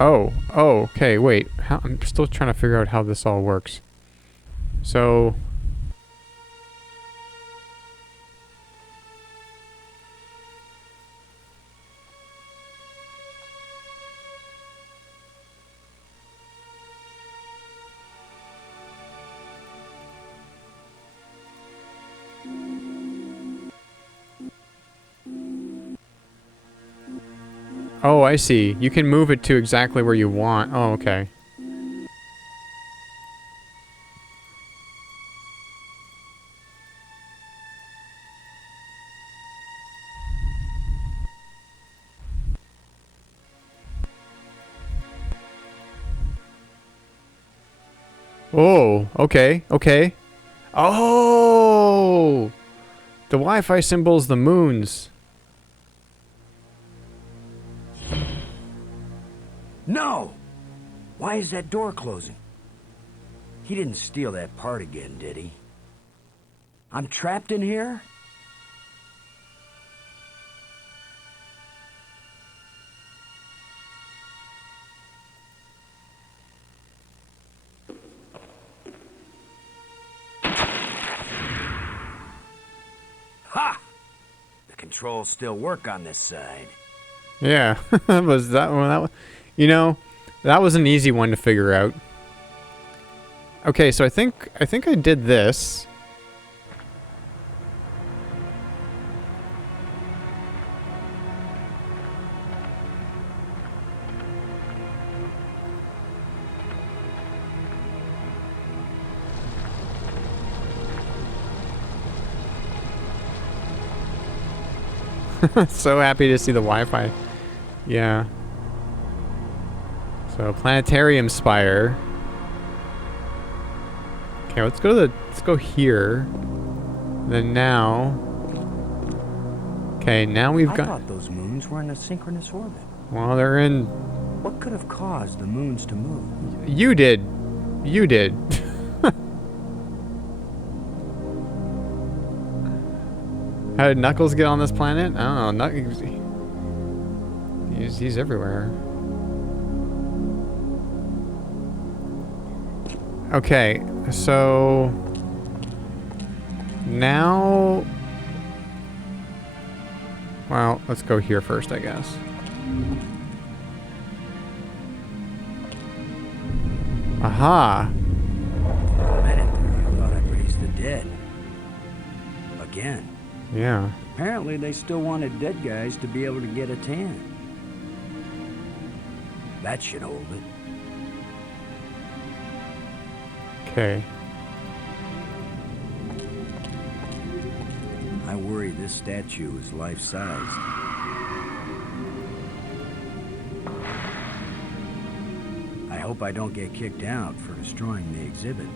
Oh, okay, wait. I'm still trying to figure out how this all works. So... Oh, I see. You can move it to exactly where you want. Oh, okay. Oh, okay, okay. Oh! The Wi-Fi symbol's the moons. No! Why is that door closing? He didn't steal that part again, did he? I'm trapped in here? Ha! The controls still work on this side. Yeah, was that one? That one? You know, that was an easy one to figure out. Okay, so I think I did this. So happy to see the Wi-Fi. Yeah. So planetarium spire. Okay, let's go here. Then now. Okay, now we've I got. thought those moons were in a synchronous orbit. Well, they're in. What could have caused the moons to move? You did. You did. How did Knuckles get on this planet? I don't know. He's everywhere. Okay, so now, well, let's go here first, I guess. Aha! For a minute, I thought I raised the dead. Again. Yeah. Apparently, they still wanted dead guys to be able to get a tan. That should hold it. Okay. I worry this statue is life-sized. I hope I don't get kicked out for destroying the exhibit.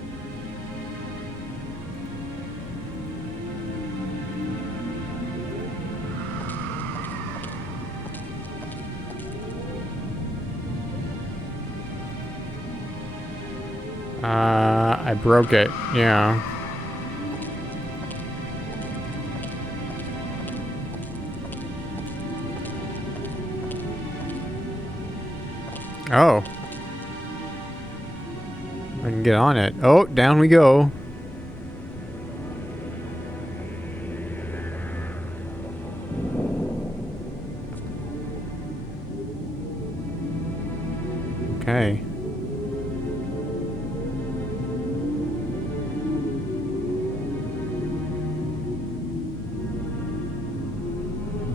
I broke it. Yeah. Oh. I can get on it. Oh, down we go. Okay.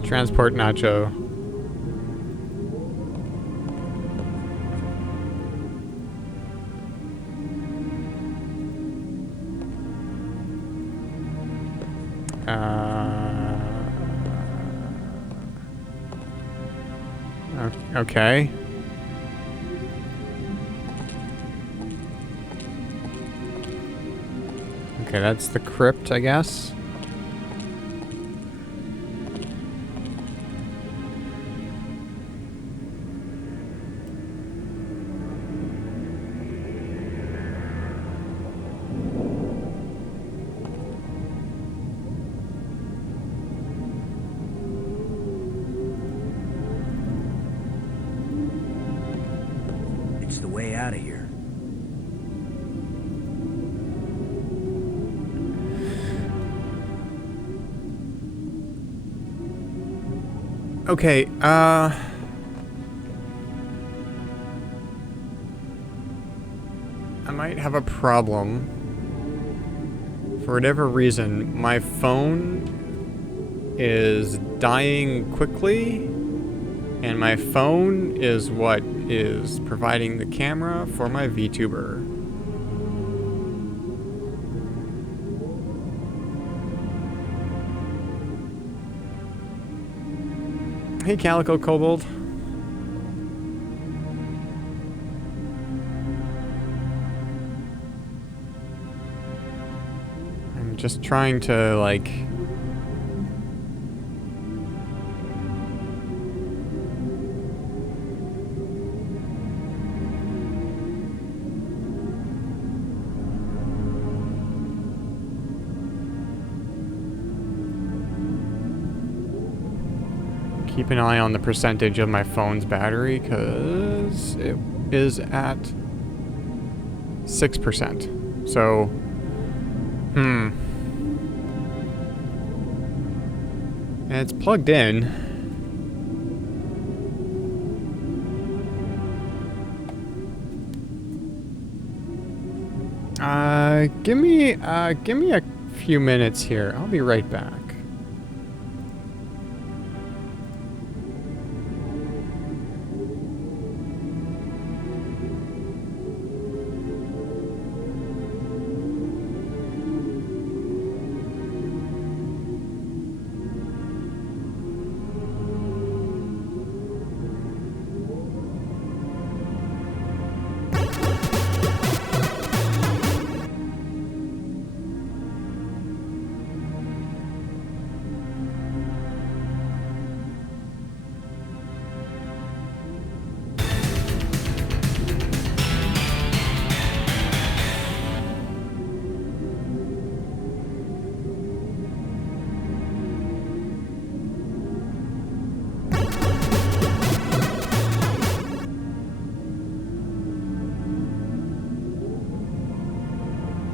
Transport Nacho. Okay. Okay, that's the crypt, I guess. It's the way out of here. Okay, I might have a problem. For whatever reason, my phone is dying quickly, and my phone is what is providing the camera for my VTuber. Hey, Calico Kobold. just trying to, like... keep an eye on the percentage of my phone's battery, because it is at 6%. So, and it's plugged in. Give me a few minutes here. I'll be right back.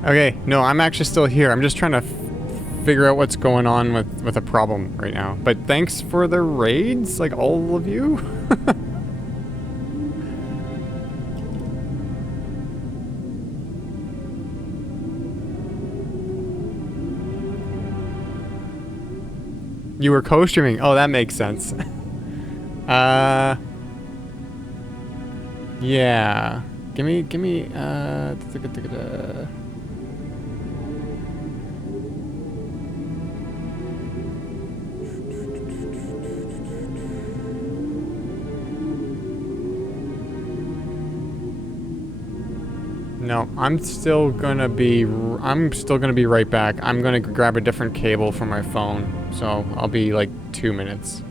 Okay, no, I'm actually still here. I'm just trying to figure out what's going on with a problem right now. But thanks for the raids, like all of you. You were co-streaming. Oh, that makes sense. Yeah. Give me, No, I'm still gonna be right back. I'm gonna grab a different cable for my phone, so I'll be like 2 minutes.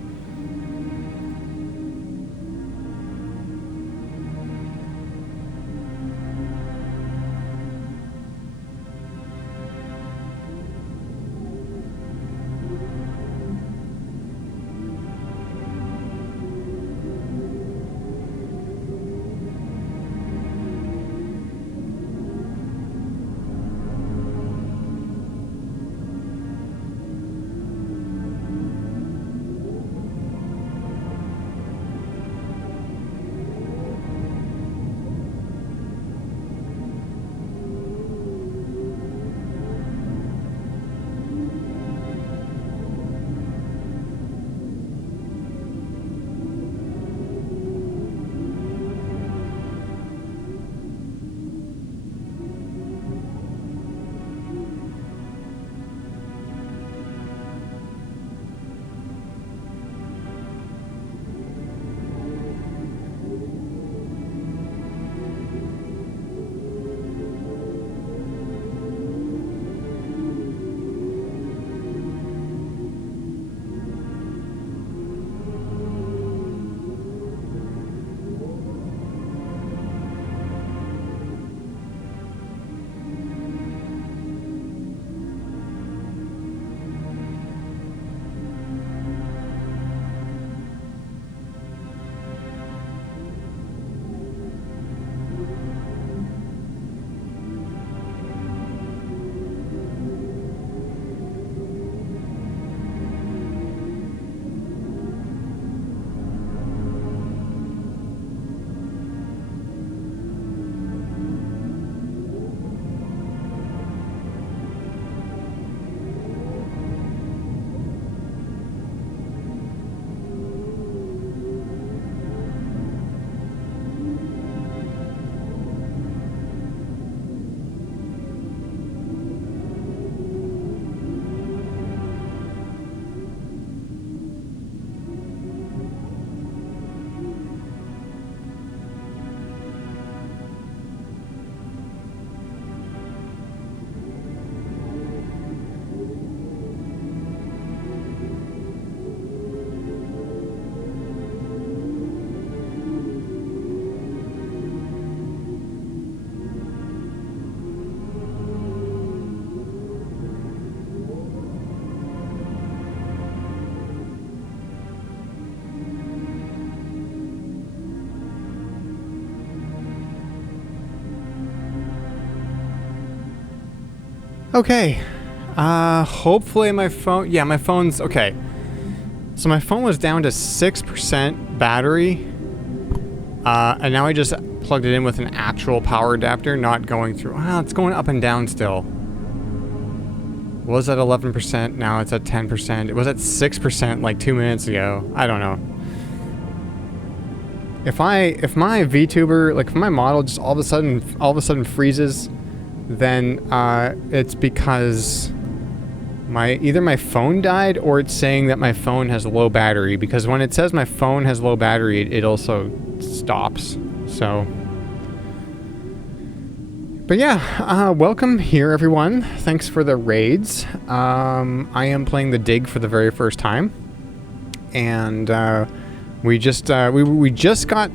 Okay. Hopefully my phone... Yeah, my phone's... Okay. So my phone was down to 6% battery. And now I just plugged it in with an actual power adapter, not going through... Well, it's going up and down still. It was at 11%, now it's at 10%. It was at 6% like 2 minutes ago. I don't know. If my VTuber, like if my model just all of a sudden freezes, then it's because either my phone died or it's saying that my phone has low battery, because when it says my phone has low battery, it also stops. So, but yeah, welcome here, everyone. Thanks for the raids. I am playing the Dig for the very first time, and we just got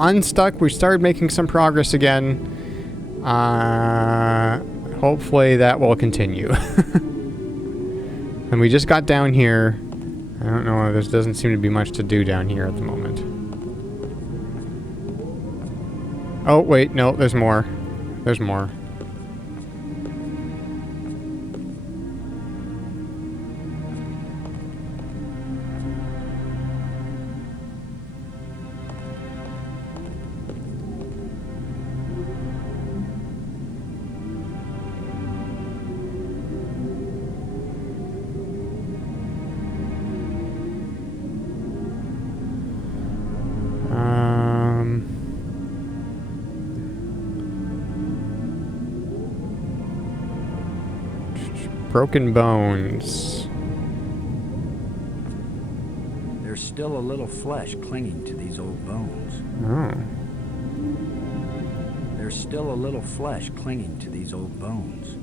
unstuck. We started making some progress again. Hopefully that will continue. And we just got down here. I don't know, there doesn't seem to be much to do down here at the moment. Oh, wait, no, there's more. There's more. Broken bones. There's still a little flesh clinging to these old bones. Oh. There's still a little flesh clinging to these old bones.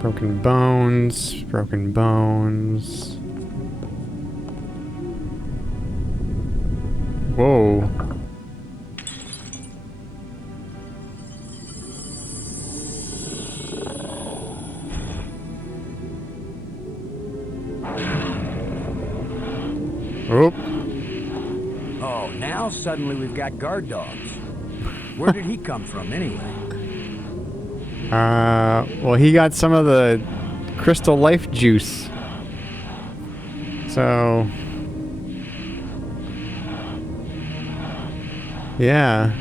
Broken bones. Broken bones. Whoa. Oh. Oh, now suddenly we've got guard dogs. Where did he come from anyway? Well, he got some of the crystal life juice. So, yeah.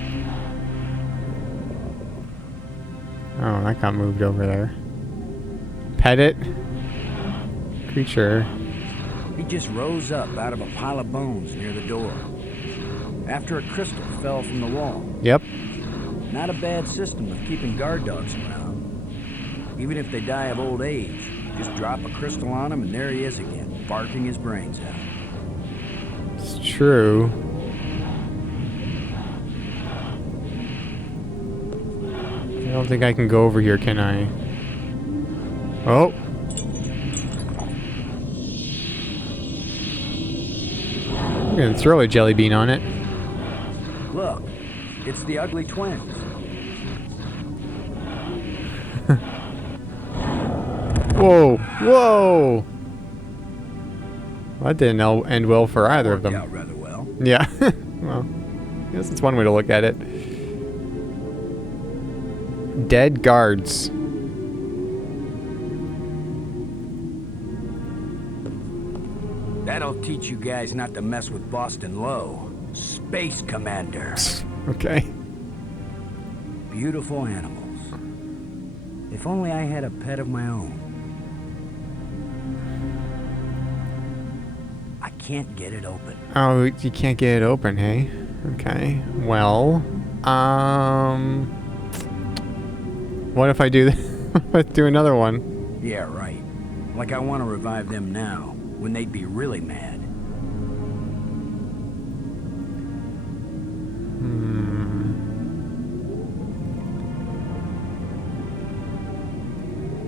Oh, that got moved over there. Pet it. Creature. He just rose up out of a pile of bones near the door. After a crystal fell from the wall. Yep. Not a bad system of keeping guard dogs around. Even if they die of old age, just drop a crystal on him and there he is again, barking his brains out. It's true. I don't think I can go over here, can I? Oh. I'm gonna throw a jelly bean on it. Look, it's the ugly twins. Whoa, whoa! Well, that didn't end well for either of them. Worked out rather well. Yeah. Well, I guess it's one way to look at it. Dead guards. That'll teach you guys not to mess with Boston Low. Space Commander. Okay. Beautiful animals. If only I had a pet of my own. I can't get it open. Oh, you can't get it open, hey? Okay. Well, what if I do let's do another one? Yeah, right. Like I want to revive them now, when they'd be really mad.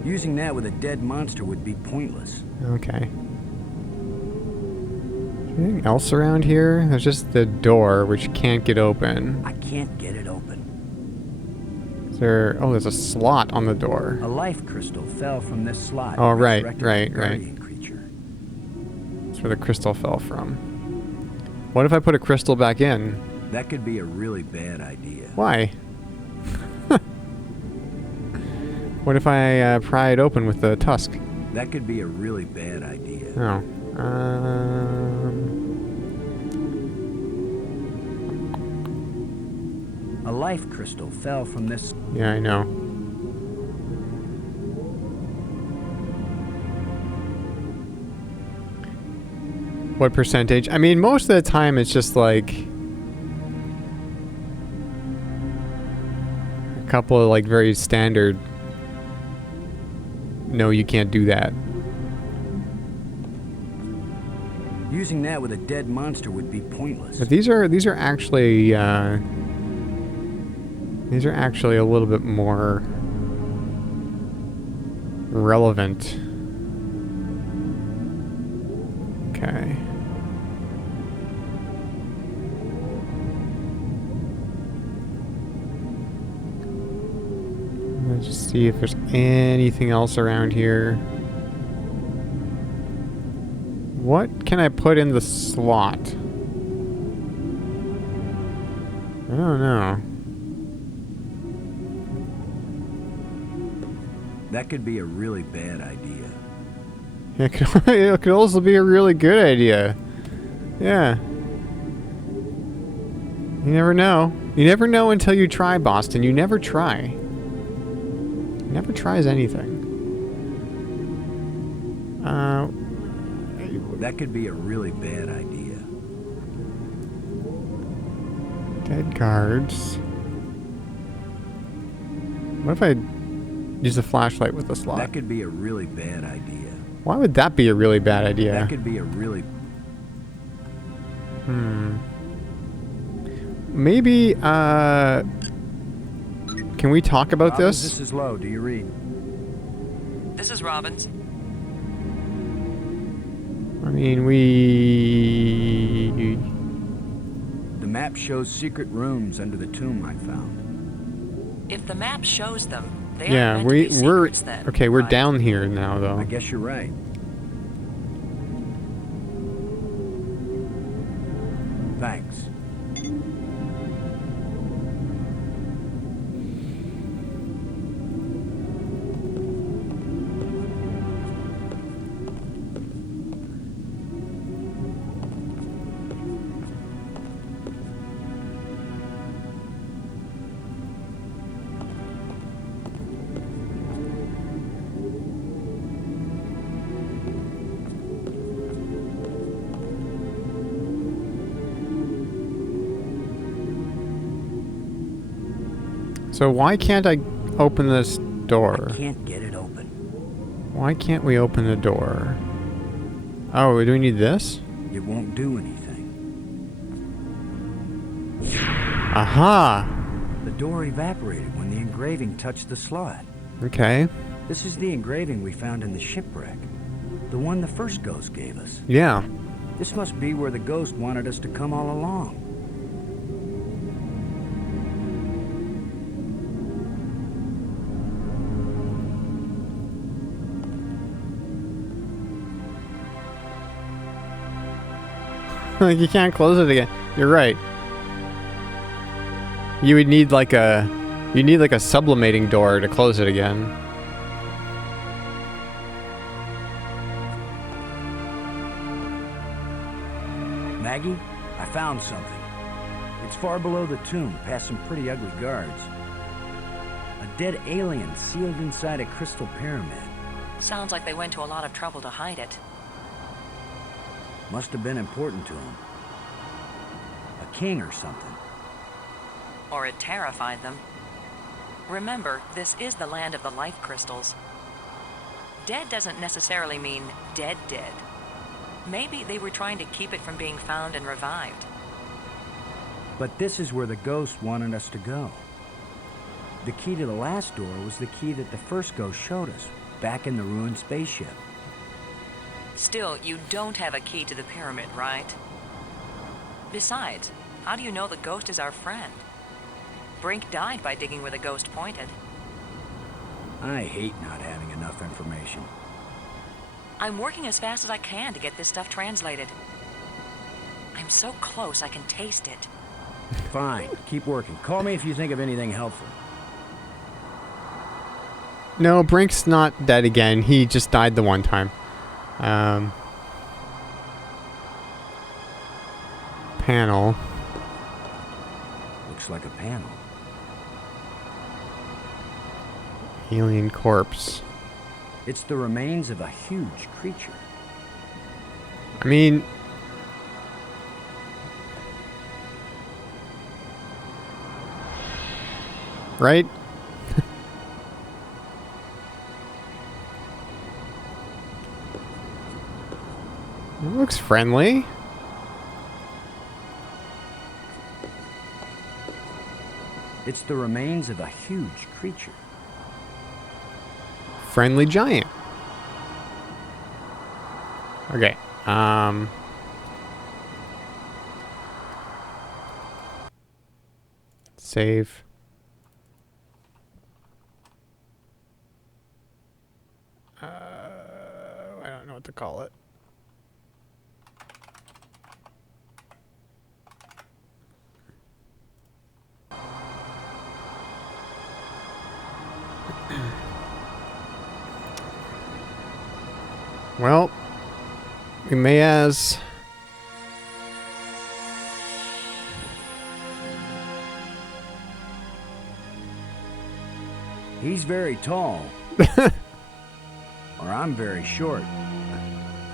Using that with a dead monster would be pointless. Okay. Anything else around here? There's just the door, which can't get open. I can't get it open. Is there... Oh, there's a slot on the door. A life crystal fell from this slot. Oh, and right, resurrected right, the right. guardian creature. That's where the crystal fell from. What if I put a crystal back in? That could be a really bad idea. Why? What if I pry it open with the tusk? That could be a really bad idea. Oh. A life crystal fell from this. Yeah, I know. What percentage? I mean, most of the time it's just like a couple of like very standard. No, you can't do that. Using that with a dead monster would be pointless. But these are actually a little bit more relevant. Okay. Let's just see if there's anything else around here. What can I put in the slot? I don't know. That could be a really bad idea. It could also be a really good idea. Yeah. You never know. You never know until you try, Boston. You never try. Never tries anything. That could be a really bad idea. Dead cards. What if I use a flashlight with the slot? That could be a really bad idea. Why would that be a really bad idea? That could be a really... Maybe, can we talk about Robbins, this? This is Lowe. Do you read? This is Robbins. I mean, we... The map shows secret rooms under the tomb I found. If the map shows them, they Yeah, aren't meant to be we're... secrets then, Okay, we're right? down here now, though. I guess you're right. Thanks. So why can't I open this door? I can't get it open. Why can't we open the door? Oh, do we need this? It won't do anything. Aha! The door evaporated when the engraving touched the slot. Okay. This is the engraving we found in the shipwreck. The one the first ghost gave us. Yeah. This must be where the ghost wanted us to come all along. Like, you can't close it again. You're right. You would need like a... You need like a sublimating door to close it again. Maggie, I found something. It's far below the tomb, past some pretty ugly guards. A dead alien sealed inside a crystal pyramid. Sounds like they went to a lot of trouble to hide it. Must have been important to him. A king or something. Or it terrified them. Remember, this is the land of the life crystals. Dead doesn't necessarily mean dead. Maybe they were trying to keep it from being found and revived. But this is where the ghost wanted us to go. The key to the last door was the key that the first ghost showed us, back in the ruined spaceship. Still, you don't have a key to the pyramid, right? Besides, how do you know the ghost is our friend? Brink died by digging where the ghost pointed. I hate not having enough information. I'm working as fast as I can to get this stuff translated. I'm so close I can taste it. Fine, keep working. Call me if you think of anything helpful. No, Brink's not dead again. He just died the one time. Panel. Looks like a panel. Alien corpse. It's the remains of a huge creature. I mean... right? It looks friendly. It's the remains of a huge creature. Friendly giant. Okay. Save. I don't know what to call it. Well, we may as... He's very tall. Or I'm very short.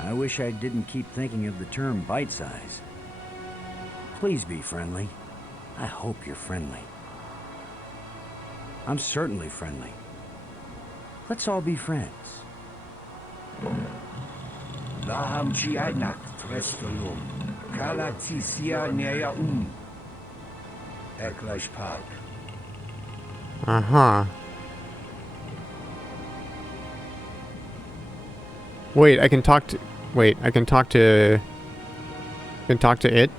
I wish I didn't keep thinking of the term bite size. Please be friendly. I hope you're friendly. I'm certainly friendly. Let's all be friends. Laham Chianak Trestolum, Kalatisia Nea Eklash Park. Uh-huh. Wait, I can talk to... Wait, I can talk to... I can talk to it?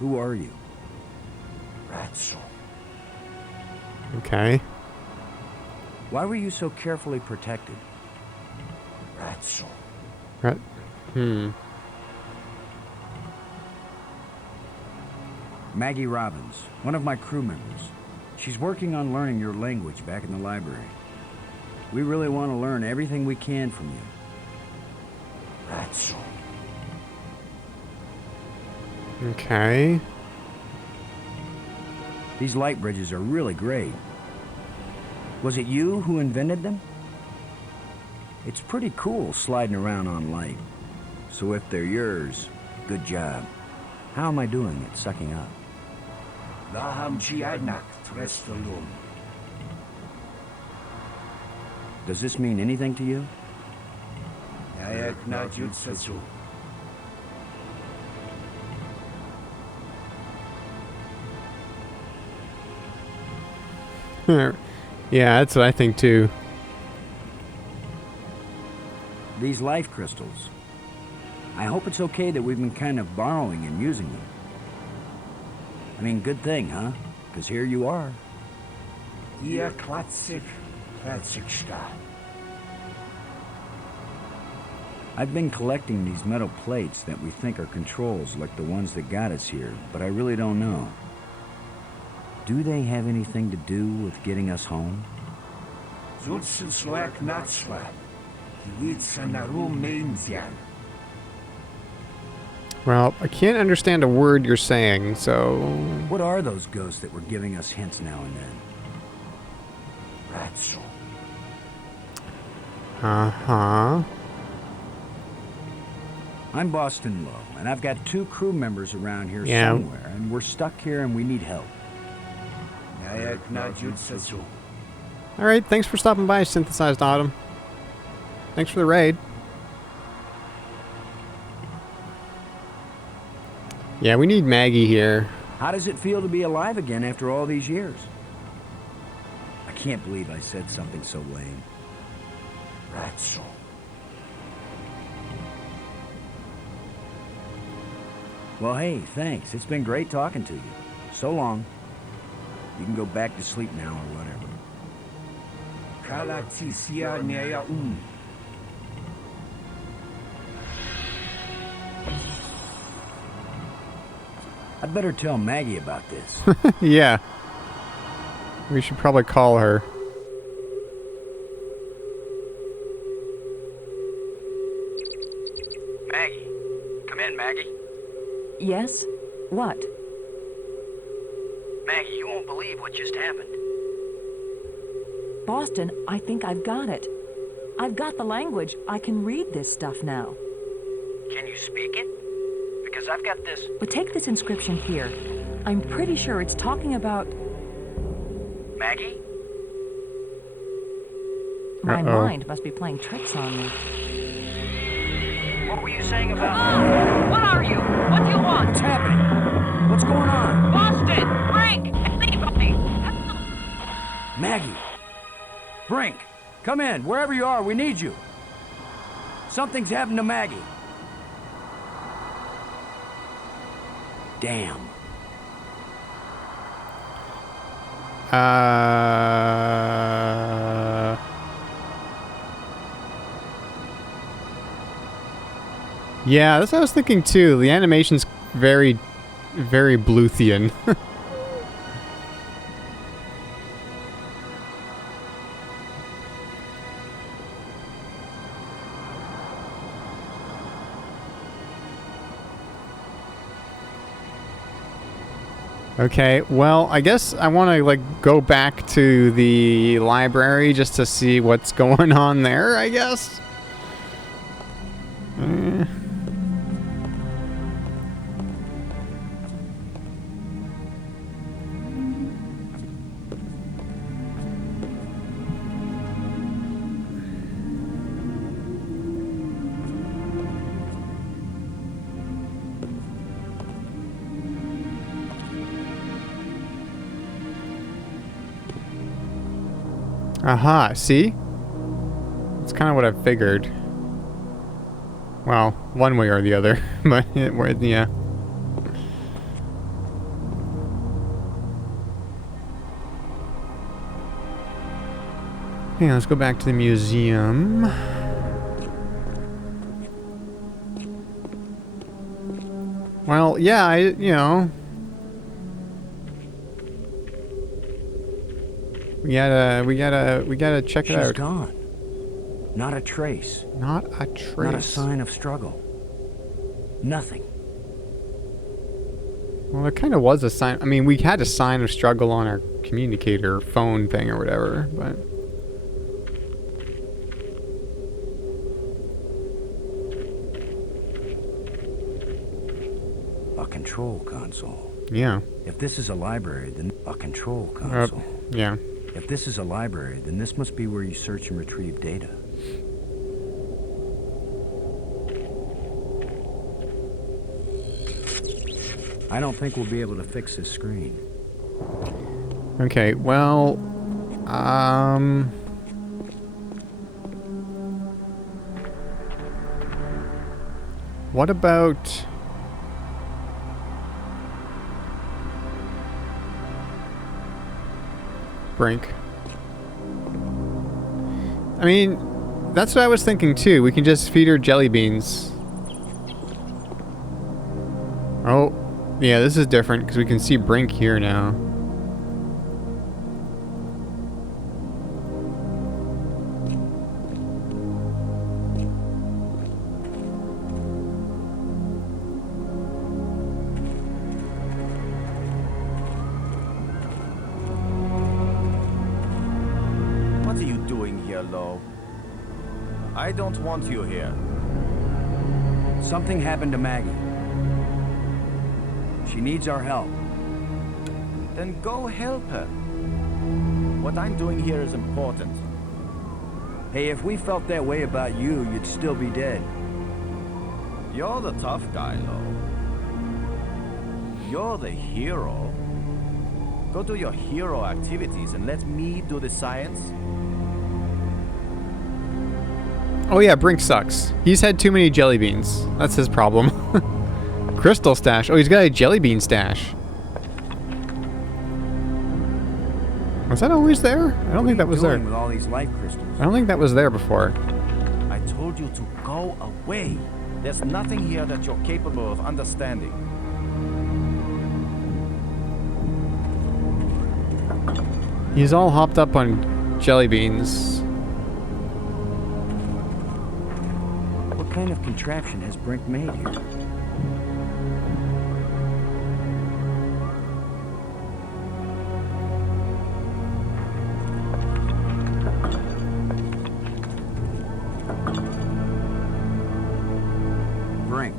Who are you? Ratso. Okay. Why were you so carefully protected? Ratso. Right. Maggie Robbins, one of my crew members. She's working on learning your language back in the library. We really want to learn everything we can from you. Ratso. Okay. These light bridges are really great. Was it you who invented them? It's pretty cool sliding around on light. So if they're yours, good job. How am I doing at sucking up? Laham Chianak Trestolum. Does this mean anything to you? Nayak Najutsu. Yeah, that's what I think too. These life crystals. I hope it's okay that we've been kind of borrowing and using them. I mean, good thing, huh? Because here you are. Ihr Klatsik, Klatsikstadt. I've been collecting these metal plates that we think are controls like the ones that got us here, but I really don't know. Do they have anything to do with getting us home? Zutsen Swag Natswag. Hiwitsanaru Mainzian. Well, I can't understand a word you're saying, so... What are those ghosts that were giving us hints now and then? Ratso. Uh-huh. I'm Boston Lowe, and I've got 2 crew members around here Yeah. somewhere, and we're stuck here and we need help. Nayak Najutsu. Alright, thanks for stopping by, Synthesized Autumn. Thanks for the raid. Yeah, we need Maggie here. How does it feel to be alive again after all these years? I can't believe I said something so lame. Ratso. Well, hey, thanks. It's been great talking to you. So long. You can go back to sleep now or whatever. Kalatisia Nea I'd better tell Maggie about this. Yeah. We should probably call her. Maggie. Come in, Maggie. Yes? What? Maggie, you won't believe what just happened. Boston, I think I've got it. I've got the language. I can read this stuff now. Can you speak it? Because I've got this... But take this inscription here. I'm pretty sure it's talking about... Maggie? My Uh-oh. mind must be playing tricks on me. What were you saying about... What are you? What do you want? What's happening? What's going on? Boston! Brink! Anybody! Maggie! Brink! Come in, wherever you are, we need you. Something's happened to Maggie. Damn. Yeah, that's what I was thinking too. The animation's very, very Bluethian. Okay, well, I guess I want to, like, go back to the library just to see what's going on there, I guess. Aha, see? That's kind of what I figured. Well, one way or the other, but yeah. Yeah, let's go back to the museum. Well, yeah, you know. We gotta check it She's out. gone. Not a trace. Not a trace. Not a sign of struggle. Nothing. Well, there kind of was a sign. I mean, we had a sign of struggle on our communicator phone thing or whatever, but... A control console. Yeah. If this is a library, then a control console. Yeah. If this is a library, then this must be where you search and retrieve data. I don't think we'll be able to fix this screen. Okay, well... What about... Brink? I mean, that's what I was thinking too. We can just feed her jelly beans. Oh, yeah, this is different because we can see Brink here now. What are you doing here, Lo? I don't want you here. Something happened to Maggie. She needs our help. Then go help her. What I'm doing here is important. Hey, if we felt that way about you, you'd still be dead. You're the tough guy, Lo. You're the hero. Go do your hero activities and let me do the science. Oh yeah, Brink sucks. He's had too many jelly beans. That's his problem. Crystal stash. Oh, he's got a jelly bean stash. Was that always there? I don't think that was there. With all these life crystals. I don't think that was there before. I told you to go away. There's nothing here that you're capable of understanding. He's all hopped up on jelly beans. What kind of contraption has Brink made here? Brink.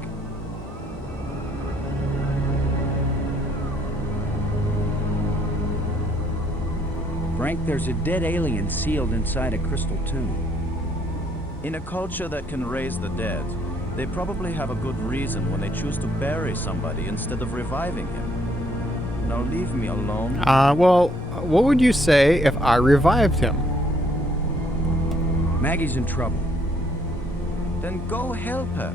Brink, there's a dead alien sealed inside a crystal tomb. In a culture that can raise the dead, they probably have a good reason when they choose to bury somebody instead of reviving him. Now leave me alone. Well, what would you say if I revived him? Maggie's in trouble. Then go help her.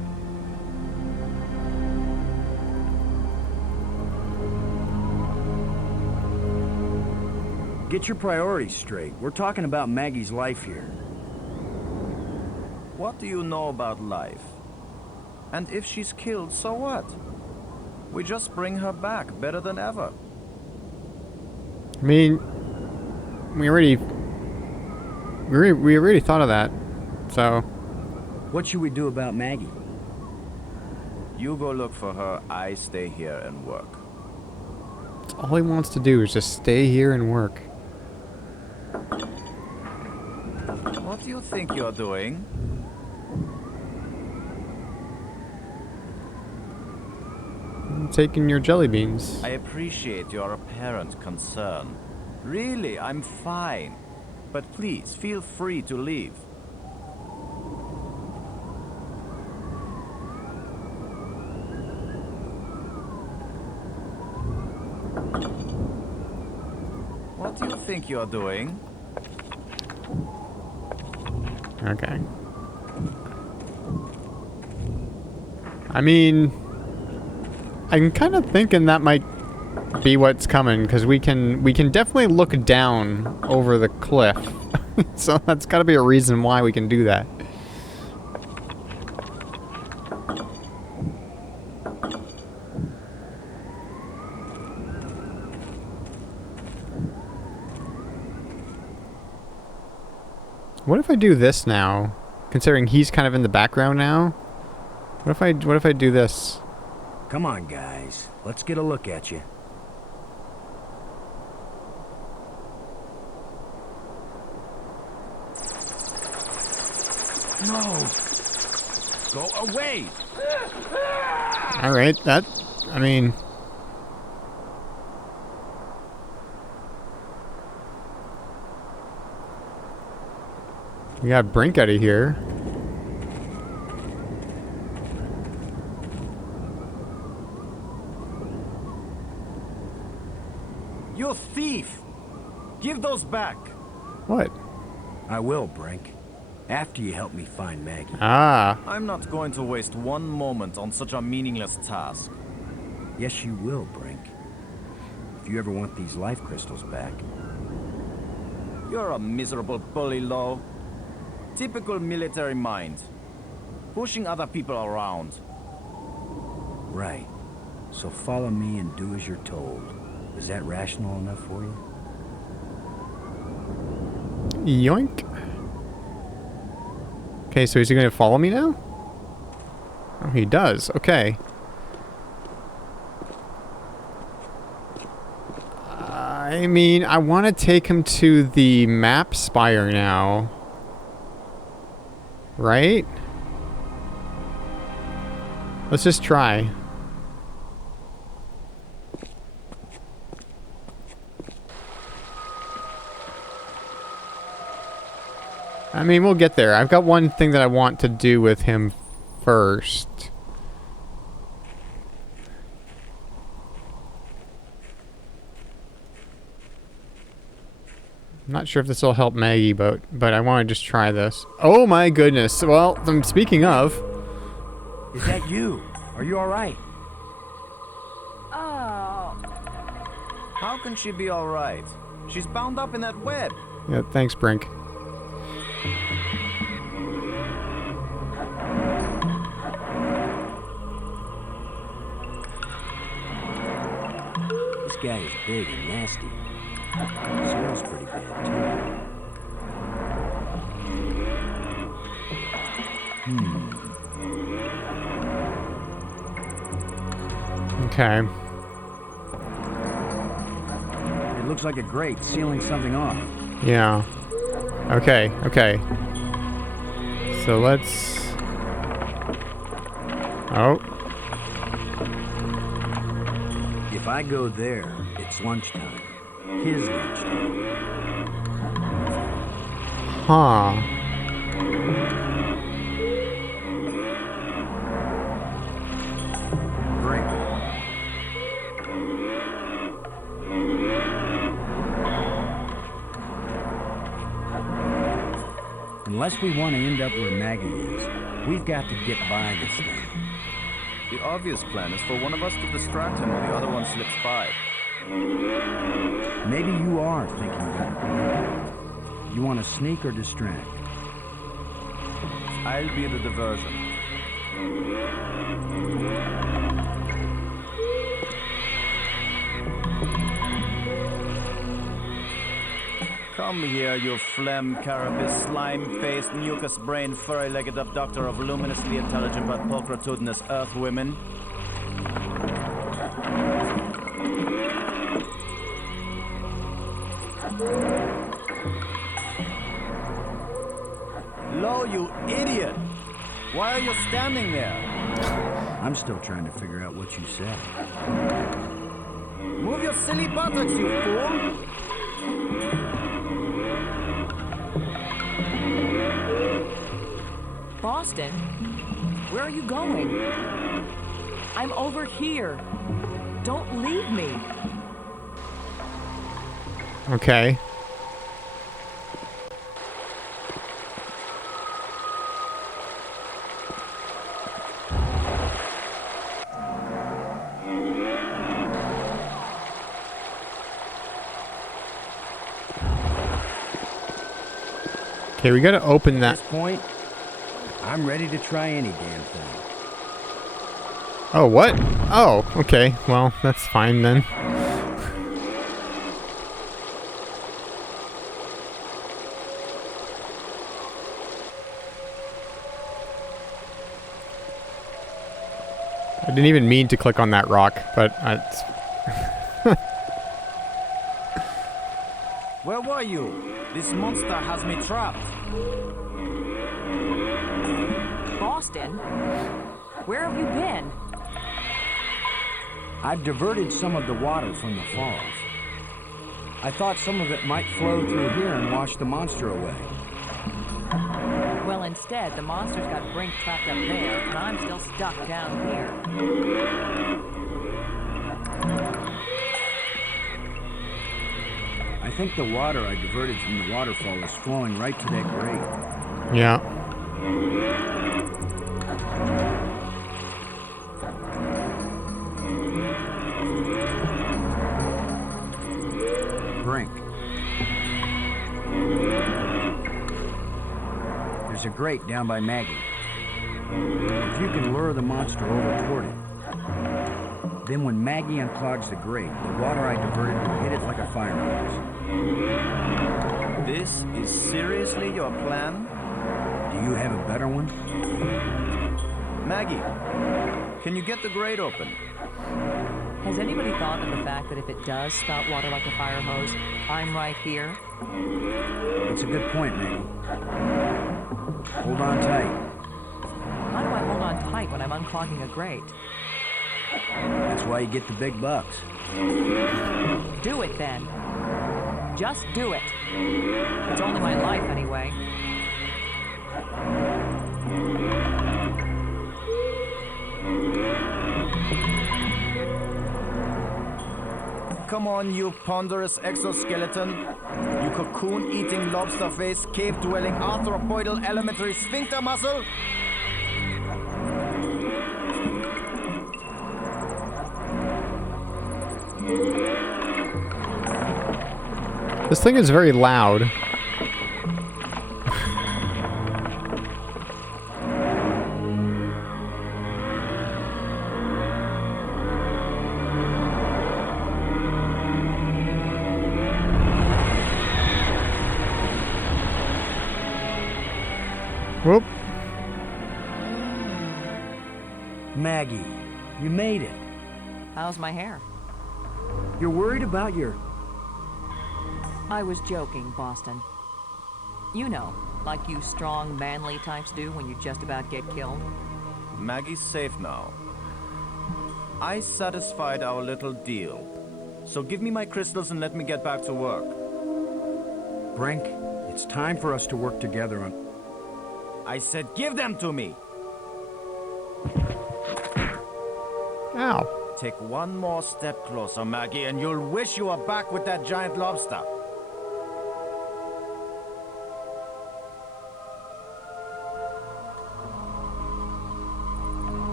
Get your priorities straight. We're talking about Maggie's life here. What do you know about life? And if she's killed, so what? We just bring her back better than ever. I mean, we already thought of that. So, What should we do about Maggie? You go look for her, I stay here and work. all he wants to do is just stay here and work. What do you think you're doing? I'm taking your jelly beans. I appreciate your apparent concern. Really, I'm fine. But please, feel free to leave. What do you think you're doing? Okay. I mean, I'm kind of thinking that might be what's coming, because we can definitely look down over the cliff. So that's got to be a reason why we can do that. What if I do this now? Considering he's kind of in the background now. What if I do this? Come on, guys. Let's get a look at you. No! Go away! All right, I mean, we got Brink out of here. You thief! Give those back! What? I will, Brink. After you help me find Maggie. Ah, I'm not going to waste one moment on such a meaningless task. Yes, you will, Brink. If you ever want these life crystals back. You're a miserable bully, Lo. Typical military mind. Pushing other people around. Right. So follow me and do as you're told. Is that rational enough for you? yoink. Okay, so is he going to follow me now? Oh, he does. Okay. I mean, I want to take him to the map spire now. Right? Let's just try. I mean, we'll get there. I've got one thing that I want to do with him first. I'm not sure if this will help Maggie, but I want to just try this. Oh my goodness. Well, speaking of... Is that you? Are you alright? Oh. How can she be alright? She's bound up in that web. Yeah, thanks, Brink. This guy is big and nasty. Smells pretty bad, too. Okay. It looks like a grate sealing something off. Yeah. Okay, okay. So let's... Oh. If I go there, it's lunchtime. His lunchtime. Huh. Great. Unless we want to end up where Maggie is, we've got to get by this thing. The obvious plan is for one of us to distract him while the other one slips by. Maybe you are thinking better. You want to sneak or distract? I'll be the diversion. Come here, you phlegm, carapace, slime-faced, mucus-brained, furry-legged abductor of luminously intelligent but pulchritudinous earth women. Lo, you idiot! Why are you standing there? I'm still trying to figure out what you said. Move your silly buttocks, you fool! Boston, where are you going? I'm over here. Don't leave me. Okay. Okay, we gotta open At that. this point, I'm ready to try any damn thing. Oh, what? Oh, okay. Well, that's fine then. I didn't even mean to click on that rock, but it's... Where were you? This monster has me trapped. Boston, where have you been? I've diverted some of the water from the falls. I thought some of it might flow through here and wash the monster away. Well, instead, the monster's got Brink trapped up there, and I'm still stuck down here. I think the water I diverted from the waterfall is flowing right to that grate. Yeah. Brink. There's a grate down by Maggie. If you can lure the monster over toward it, then when Maggie unclogs the grate, the water I diverted will hit it like a fire hose. This is seriously your plan? Do you have a better one? Maggie, can you get the grate open? Has anybody thought of the fact that if it does spout water like a fire hose, I'm right here? It's a good point, Maggie. Hold on tight. How do I hold on tight when I'm unclogging a grate? That's why you get the big bucks. Do it then. Just do it. It's only my life anyway. Come on, you ponderous exoskeleton. You cocoon-eating, lobster-faced, cave-dwelling, arthropoidal elementary sphincter muscle. This thing is very loud. Whoop. Maggie, you made it. How's my hair? You're worried about your... I was joking, Boston. You know, like you strong, manly types do when you just about get killed. Maggie's safe now. I satisfied our little deal. So give me my crystals and let me get back to work. Brink, it's time for us to work together on... I said give them to me! Ow. Take one more step closer, Maggie, and you'll wish you were back with that giant lobster.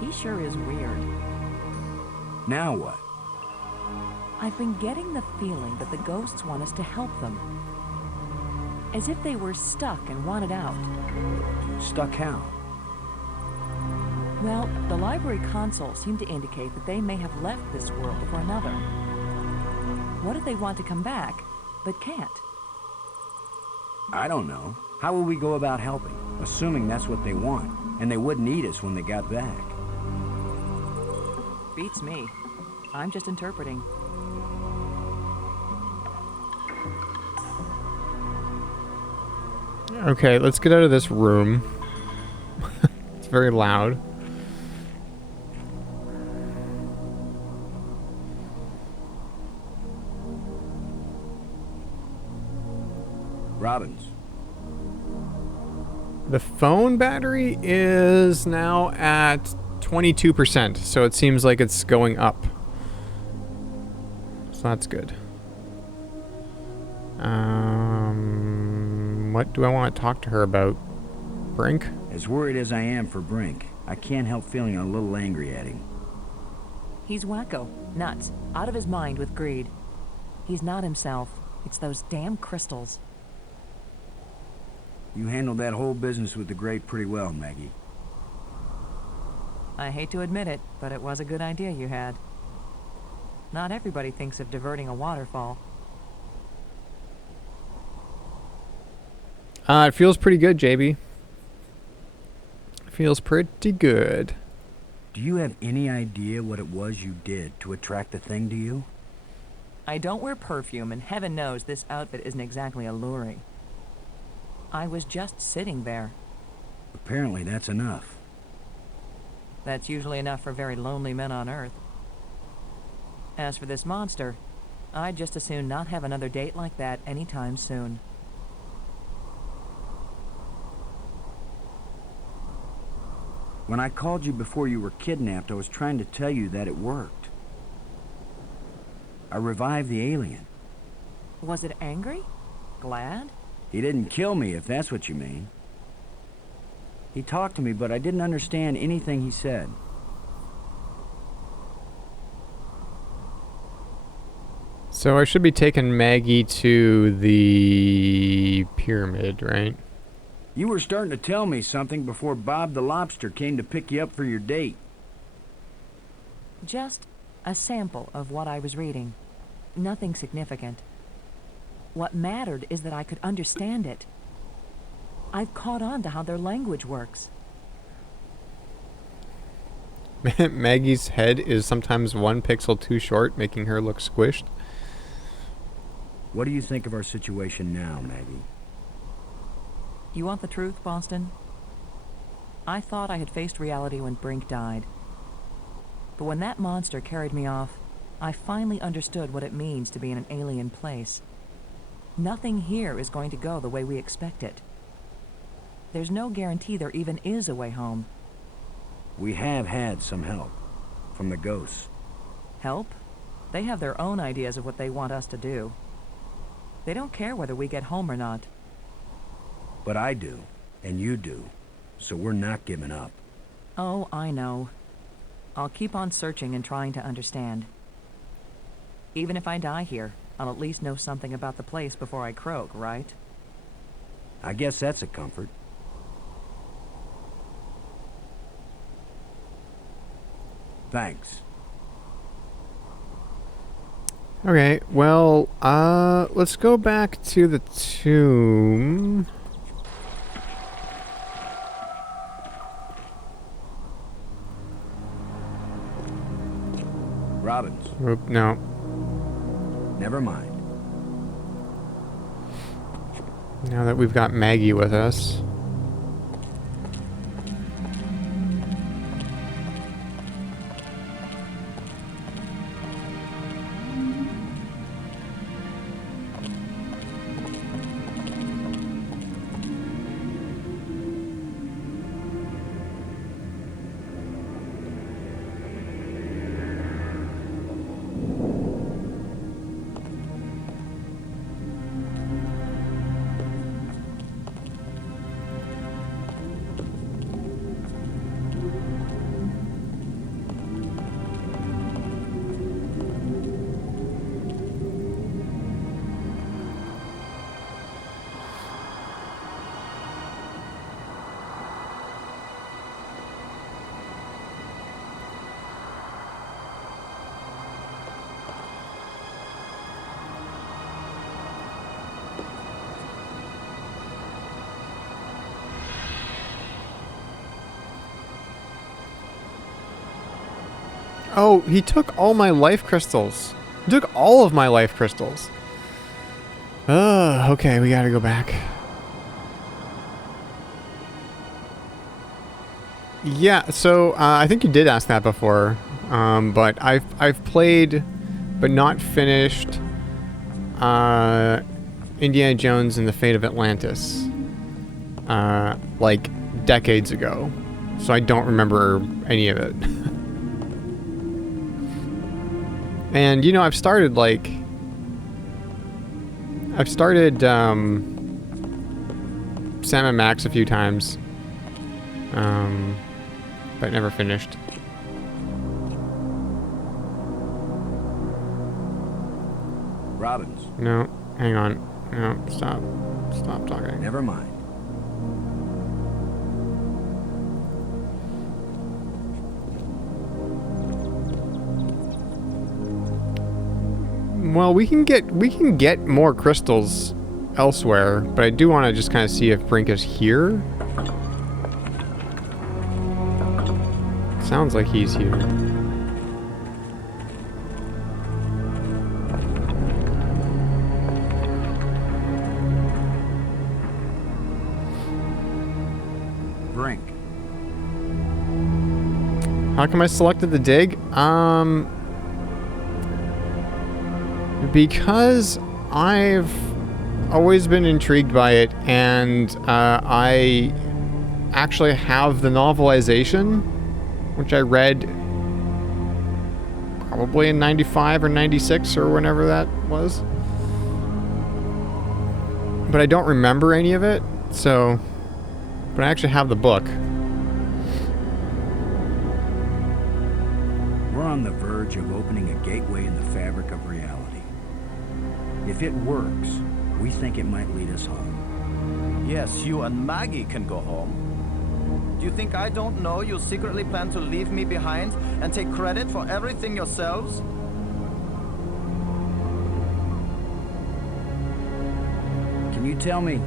He sure is weird. Now what? I've been getting the feeling that the ghosts want us to help them. As if they were stuck and wanted out. Stuck how? Well, the library consoles seem to indicate that they may have left this world for another. What if they want to come back, but can't? I don't know. How will we go about helping? Assuming that's what they want, and they wouldn't eat us when they got back. Beats me. I'm just interpreting. Okay, let's get out of this room. It's very loud. Robbins. The phone battery is now at 22%, so it seems like it's going up. So that's good. What do I want to talk to her about? Brink? As worried as I am for Brink, I can't help feeling a little angry at him. He's wacko, nuts, out of his mind with greed. He's not himself. It's those damn crystals. You handled that whole business with the Great pretty well, Maggie. I hate to admit it, but it was a good idea you had. Not everybody thinks of diverting a waterfall. It feels pretty good, JB. Feels pretty good. Do you have any idea what it was you did to attract the thing to you? I don't wear perfume, and heaven knows this outfit isn't exactly alluring. I was just sitting there. Apparently that's enough. That's usually enough for very lonely men on Earth. As for this monster, I'd just as soon not have another date like that anytime soon. When I called you before you were kidnapped, I was trying to tell you that it worked. I revived the alien. Was it angry? Glad? He didn't kill me, if that's what you mean. He talked to me, but I didn't understand anything he said. So I should be taking Maggie to the pyramid, right? You were starting to tell me something before Bob the Lobster came to pick you up for your date. Just a sample of what I was reading. Nothing significant. What mattered is that I could understand it. I've caught on to how their language works. Maggie's head is sometimes 1 pixel too short, making her look squished. What do you think of our situation now, Maggie? You want the truth, Boston? I thought I had faced reality when Brink died. But when that monster carried me off, I finally understood what it means to be in an alien place. Nothing here is going to go the way we expect it. There's no guarantee there even is a way home. We have had some help from the ghosts. Help? They have their own ideas of what they want us to do. They don't care whether we get home or not. But I do, and you do, so we're not giving up. Oh, I know. I'll keep on searching and trying to understand. Even if I die here, I'll at least know something about the place before I croak, right? I guess that's a comfort. Thanks. Okay, well, let's go back to the tomb. Robbins, Oop, no. never mind. Now that we've got Maggie with us. Oh, he took all my life crystals. He took all of my life crystals. Okay, we gotta go back. Yeah, so I think you did ask that before, but I've played, but not finished, Indiana Jones and the Fate of Atlantis, like decades ago. So I don't remember any of it. And, you know, I've started Sam & Max a few times, but never finished. Robbins, No, hang on. No, stop talking. never mind. Well, we can get more crystals elsewhere, but I do want to just kind of see if Brink is here. Sounds like he's here. Brink. How come I selected the dig? Because I've always been intrigued by it, and I actually have the novelization, which I read probably in 95 or 96 or whenever that was. But I don't remember any of it, so... But I actually have the book. We're on the verge of opening a gateway in the fabric of reality. If it works, we think it might lead us home. Yes, you and Maggie can go home. Do you think I don't know you secretly plan to leave me behind and take credit for everything yourselves? Can you tell me?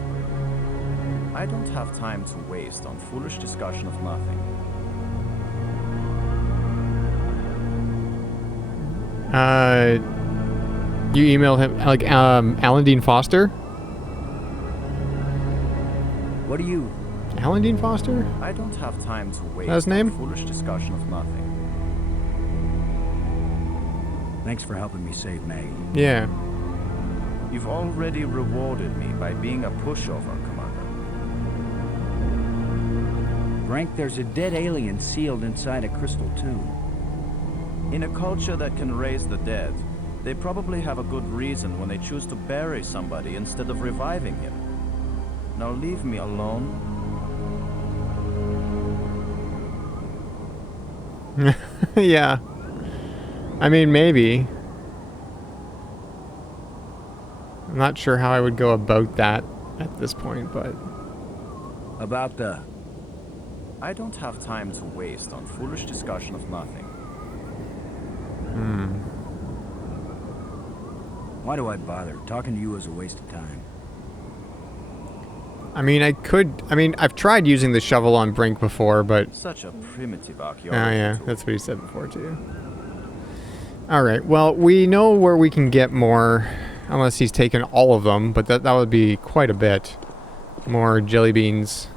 I don't have time to waste on foolish discussion of nothing. You email him, like, Alan Dean Foster? What do you... Alan Dean Foster? I don't have time to waste His name? on foolish discussion of nothing. Thanks for helping me save Maggie. Yeah. You've already rewarded me by being a pushover, Commander. Brink, there's a dead alien sealed inside a crystal tomb. In a culture that can raise the dead, they probably have a good reason when they choose to bury somebody instead of reviving him. Now leave me alone. Yeah. I mean, maybe. I'm not sure how I would go about that at this point, but... About the... I don't have time to waste on foolish discussion of nothing. Why do I bother? Talking to you is a waste of time. I mean, I've tried using the shovel on Brink before, but... Such a primitive Oh archaeology yeah, tool. that's what he said before too. Alright, well, we know where we can get more, unless he's taken all of them, but that would be quite a bit. More jelly beans.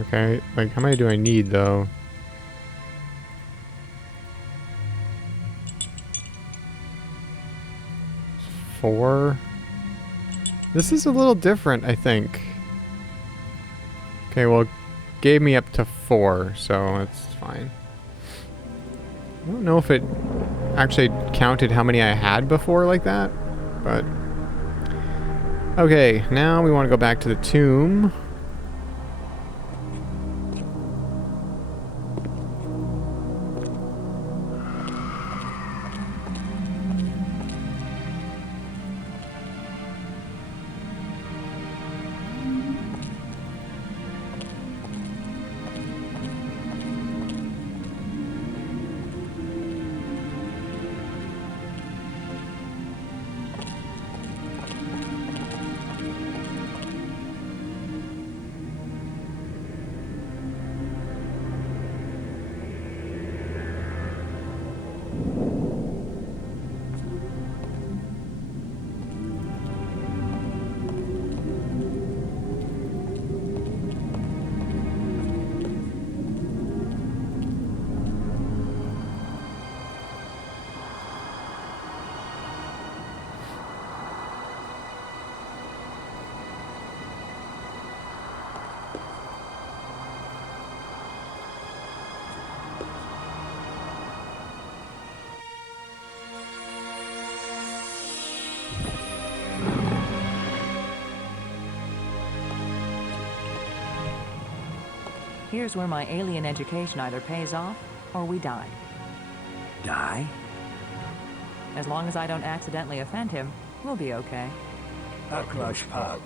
Okay, like how many do I need though? Four? This is a little different, I think. Okay, well, it gave me up to 4, so it's fine. I don't know if it actually counted how many I had before like that, but... Okay, now we want to go back to the tomb. Here's where my alien education either pays off or we die. Die? As long as I don't accidentally offend him, we'll be okay. Aklash Park.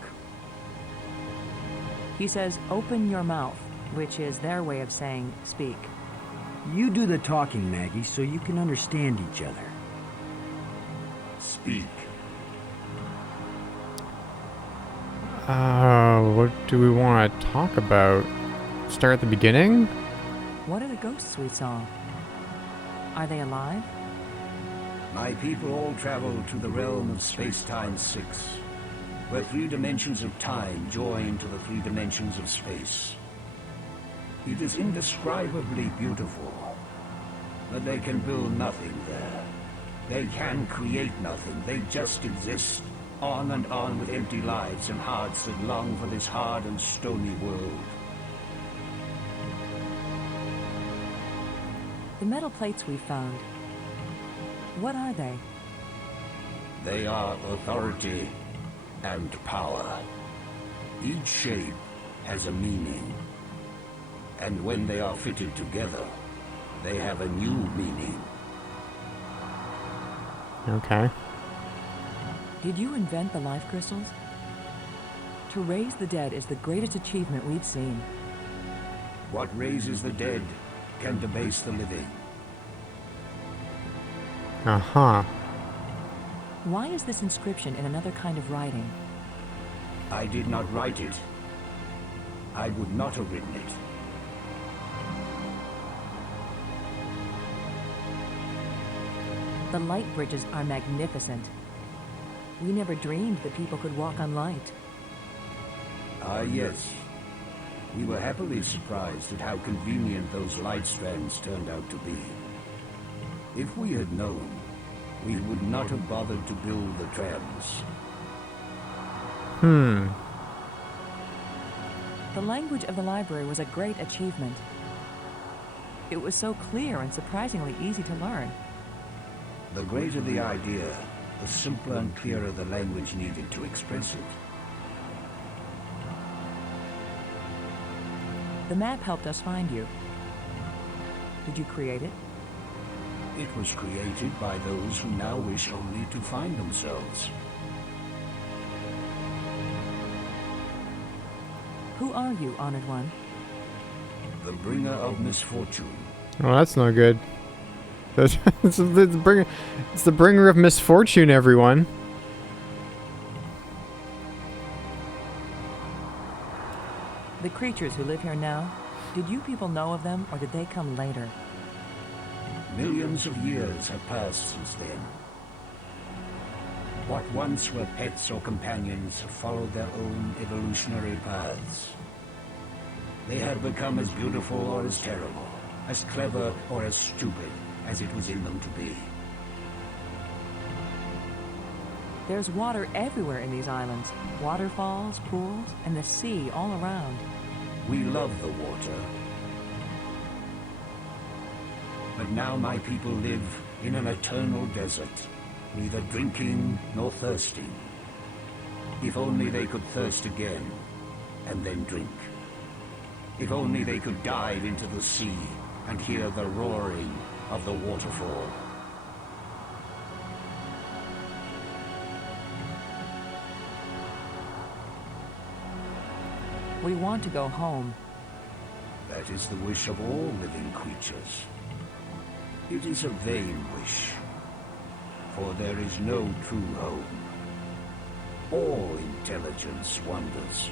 He says, open your mouth, which is their way of saying speak. You do the talking, Maggie, so you can understand each other. Speak. What do we want to talk about? Start at the beginning? What are the ghosts we saw? Are they alive? My people all travel to the realm of Space-Time 6, where 3 dimensions of time join to the 3 dimensions of space. It is indescribably beautiful, but they can build nothing there. They can create nothing, they just exist, on with empty lives and hearts that long for this hard and stony world. The metal plates we found, what are they? They are authority and power. Each shape has a meaning. And when they are fitted together, they have a new meaning. Okay. Did you invent the life crystals? To raise the dead is the greatest achievement we've seen. What raises the dead can debase the living. Uh-huh. Why is this inscription in another kind of writing? I did not write it. I would not have written it. The light bridges are magnificent. We never dreamed that people could walk on light. Ah, yes. We were happily surprised at how convenient those light strands turned out to be. If we had known, we would not have bothered to build the trams. The language of the library was a great achievement. It was so clear and surprisingly easy to learn. The greater the idea, the simpler and clearer the language needed to express it. The map helped us find you. Did you create it? It was created by those who now wish only to find themselves. Who are you, Honored One? The bringer of misfortune. Oh, that's not good. It's the bringer of misfortune, everyone. The creatures who live here now, did you people know of them, or did they come later? Millions of years have passed since then. What once were pets or companions have followed their own evolutionary paths. They have become as beautiful or as terrible, as clever or as stupid as it was in them to be. There's water everywhere in these islands. Waterfalls, pools, and the sea all around. We love the water. But now my people live in an eternal desert, neither drinking nor thirsting. If only they could thirst again, and then drink. If only they could dive into the sea and hear the roaring of the waterfall. We want to go home. That is the wish of all living creatures. It is a vain wish, for there is no true home. All intelligence wanders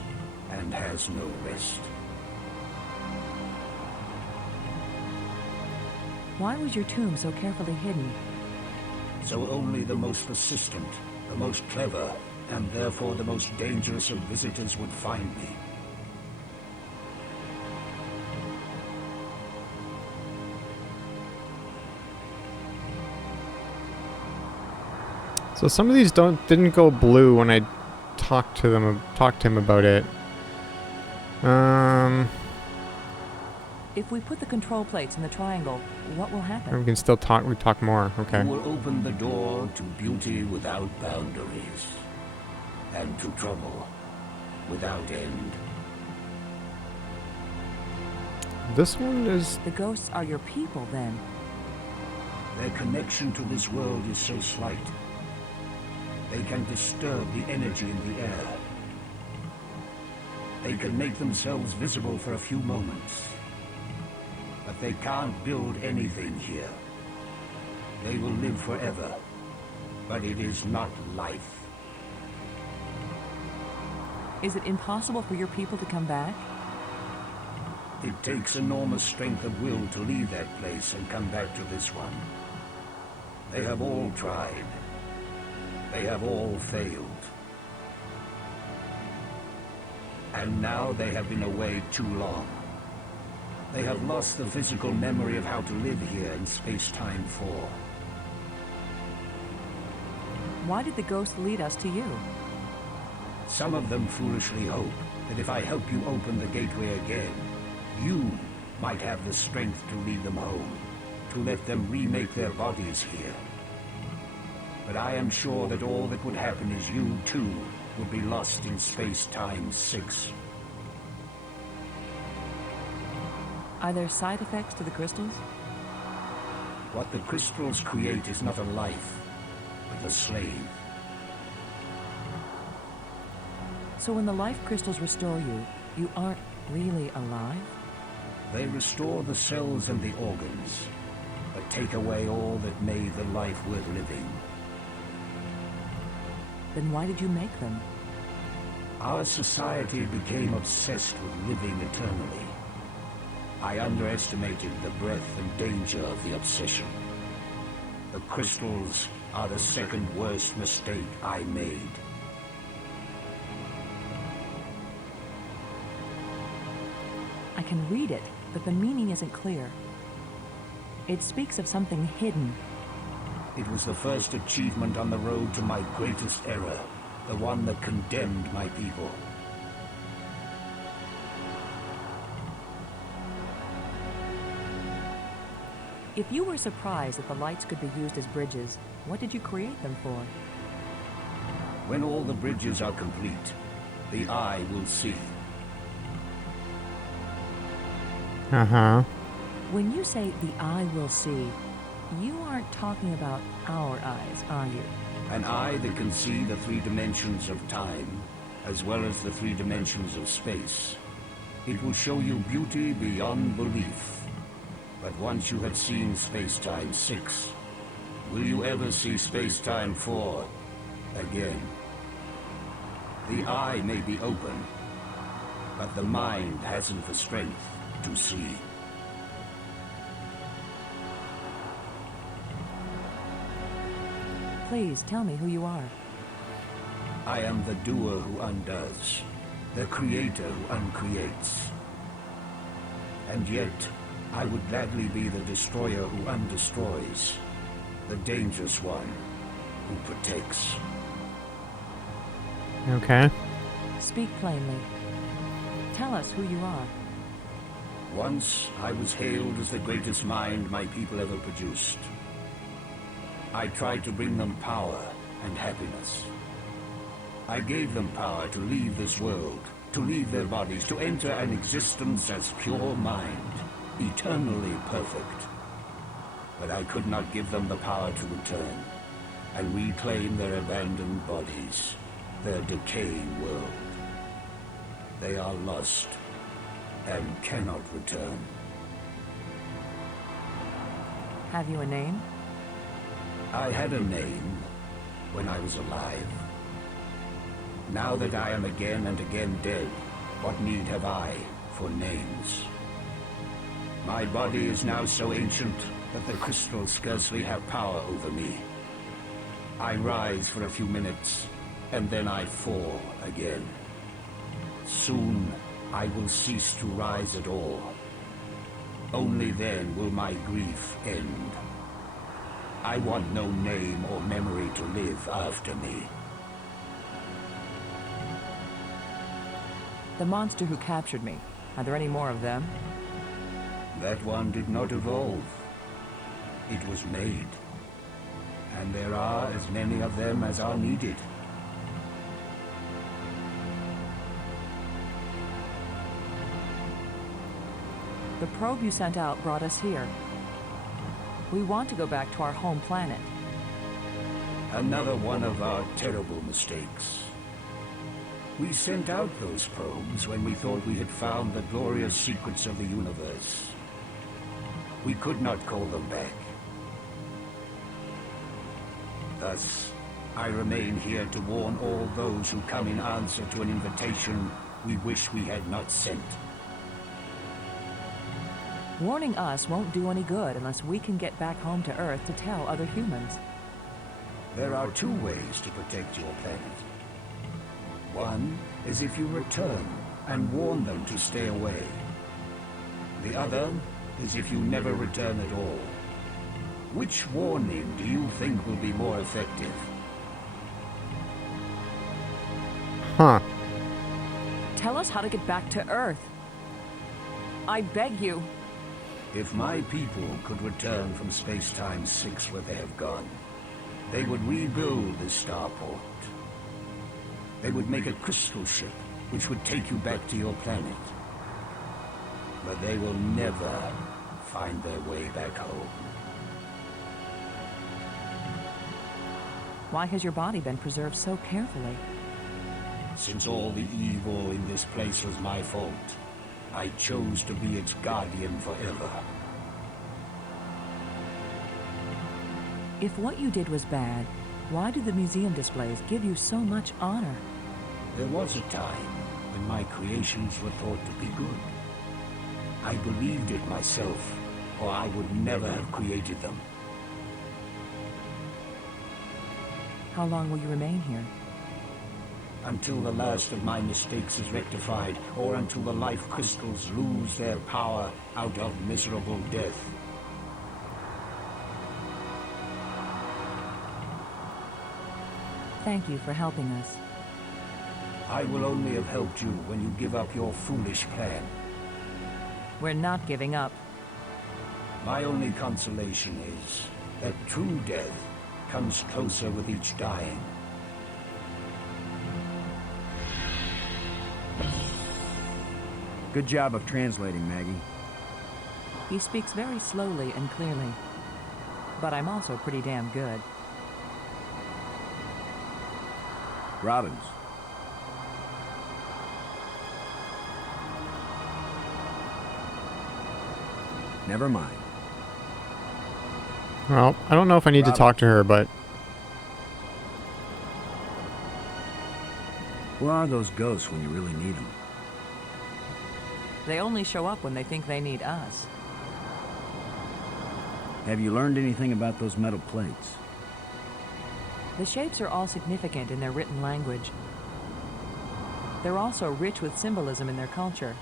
and has no rest. Why was your tomb so carefully hidden? So only the most persistent, the most clever, and therefore the most dangerous of visitors would find me. So some of these didn't go blue when I talked to him about it. If we put the control plates in the triangle, what will happen? We can still talk. We talk more. Okay. You will open the door to beauty without boundaries, and to trouble without end. This one is. The ghosts are your people, then. Their connection to this world is so slight. They can disturb the energy in the air. They can make themselves visible for a few moments. But they can't build anything here. They will live forever. But it is not life. Is it impossible for your people to come back? It takes enormous strength of will to leave that place and come back to this one. They have all tried. They have all failed. And now they have been away too long. They have lost the physical memory of how to live here in Space-Time 4. Why did the ghost lead us to you? Some of them foolishly hope that if I help you open the gateway again, you might have the strength to lead them home, to let them remake their bodies here. But I am sure that all that would happen is you, too, would be lost in Space-Time 6. Are there side effects to the crystals? What the crystals create is not a life, but a slave. So when the life crystals restore you, you aren't really alive? They restore the cells and the organs, but take away all that made the life worth living. Then why did you make them? Our society became obsessed with living eternally. I underestimated the breadth and danger of the obsession. The crystals are the second worst mistake I made. I can read it, but the meaning isn't clear. It speaks of something hidden. It was the first achievement on the road to my greatest error, the one that condemned my people. If you were surprised that the lights could be used as bridges, what did you create them for? When all the bridges are complete, the eye will see. Uh-huh. When you say the eye will see, you aren't talking about our eyes, are you? An eye that can see the 3 dimensions of time, as well as the 3 dimensions of space. It will show you beauty beyond belief. But once you have seen Space-Time 6, will you ever see Space-Time 4 again? The eye may be open, but the mind hasn't the strength to see. Please tell me who you are. I am the doer who undoes, the creator who uncreates. And yet, I would gladly be the destroyer who undestroys, the dangerous one who protects. Okay. Speak plainly. Tell us who you are. Once, I was hailed as the greatest mind my people ever produced. I tried to bring them power and happiness. I gave them power to leave this world, to leave their bodies, to enter an existence as pure mind, eternally perfect. But I could not give them the power to return and reclaim their abandoned bodies, their decaying world. They are lost and cannot return. Have you a name? I had a name when I was alive. Now that I am again and again dead, what need have I for names? My body is now so ancient that the crystals scarcely have power over me. I rise for a few minutes, and then I fall again. Soon, I will cease to rise at all. Only then will my grief end. I want no name or memory to live after me. The monster who captured me. Are there any more of them? That one did not evolve. It was made. And there are as many of them as are needed. The probe you sent out brought us here. We want to go back to our home planet. Another one of our terrible mistakes. We sent out those probes when we thought we had found the glorious secrets of the universe. We could not call them back. Thus, I remain here to warn all those who come in answer to an invitation we wish we had not sent. Warning us won't do any good unless we can get back home to Earth to tell other humans. There are 2 ways to protect your planet. One is if you return and warn them to stay away. The other is if you never return at all. Which warning do you think will be more effective? Huh. Tell us how to get back to Earth. I beg you. If my people could return from Space-Time 6 where they have gone, they would rebuild this starport. They would make a crystal ship which would take you back to your planet. But they will never find their way back home. Why has your body been preserved so carefully? Since all the evil in this place was my fault, I chose to be its guardian forever. If what you did was bad, why do the museum displays give you so much honor? There was a time when my creations were thought to be good. I believed it myself, or I would never have created them. How long will you remain here? Until the last of my mistakes is rectified, or until the life crystals lose their power out of miserable death. Thank you for helping us. I will only have helped you when you give up your foolish plan. We're not giving up. My only consolation is that true death comes closer with each dying. Good job of translating, Maggie. He speaks very slowly and clearly. But I'm also pretty damn good. Robbins. Never mind. Well, I don't know if I need to talk to her, but Where are those ghosts when you really need them? They only show up when they think they need us. Have you learned anything about those metal plates? The shapes are all significant in their written language. They're also rich with symbolism in their culture.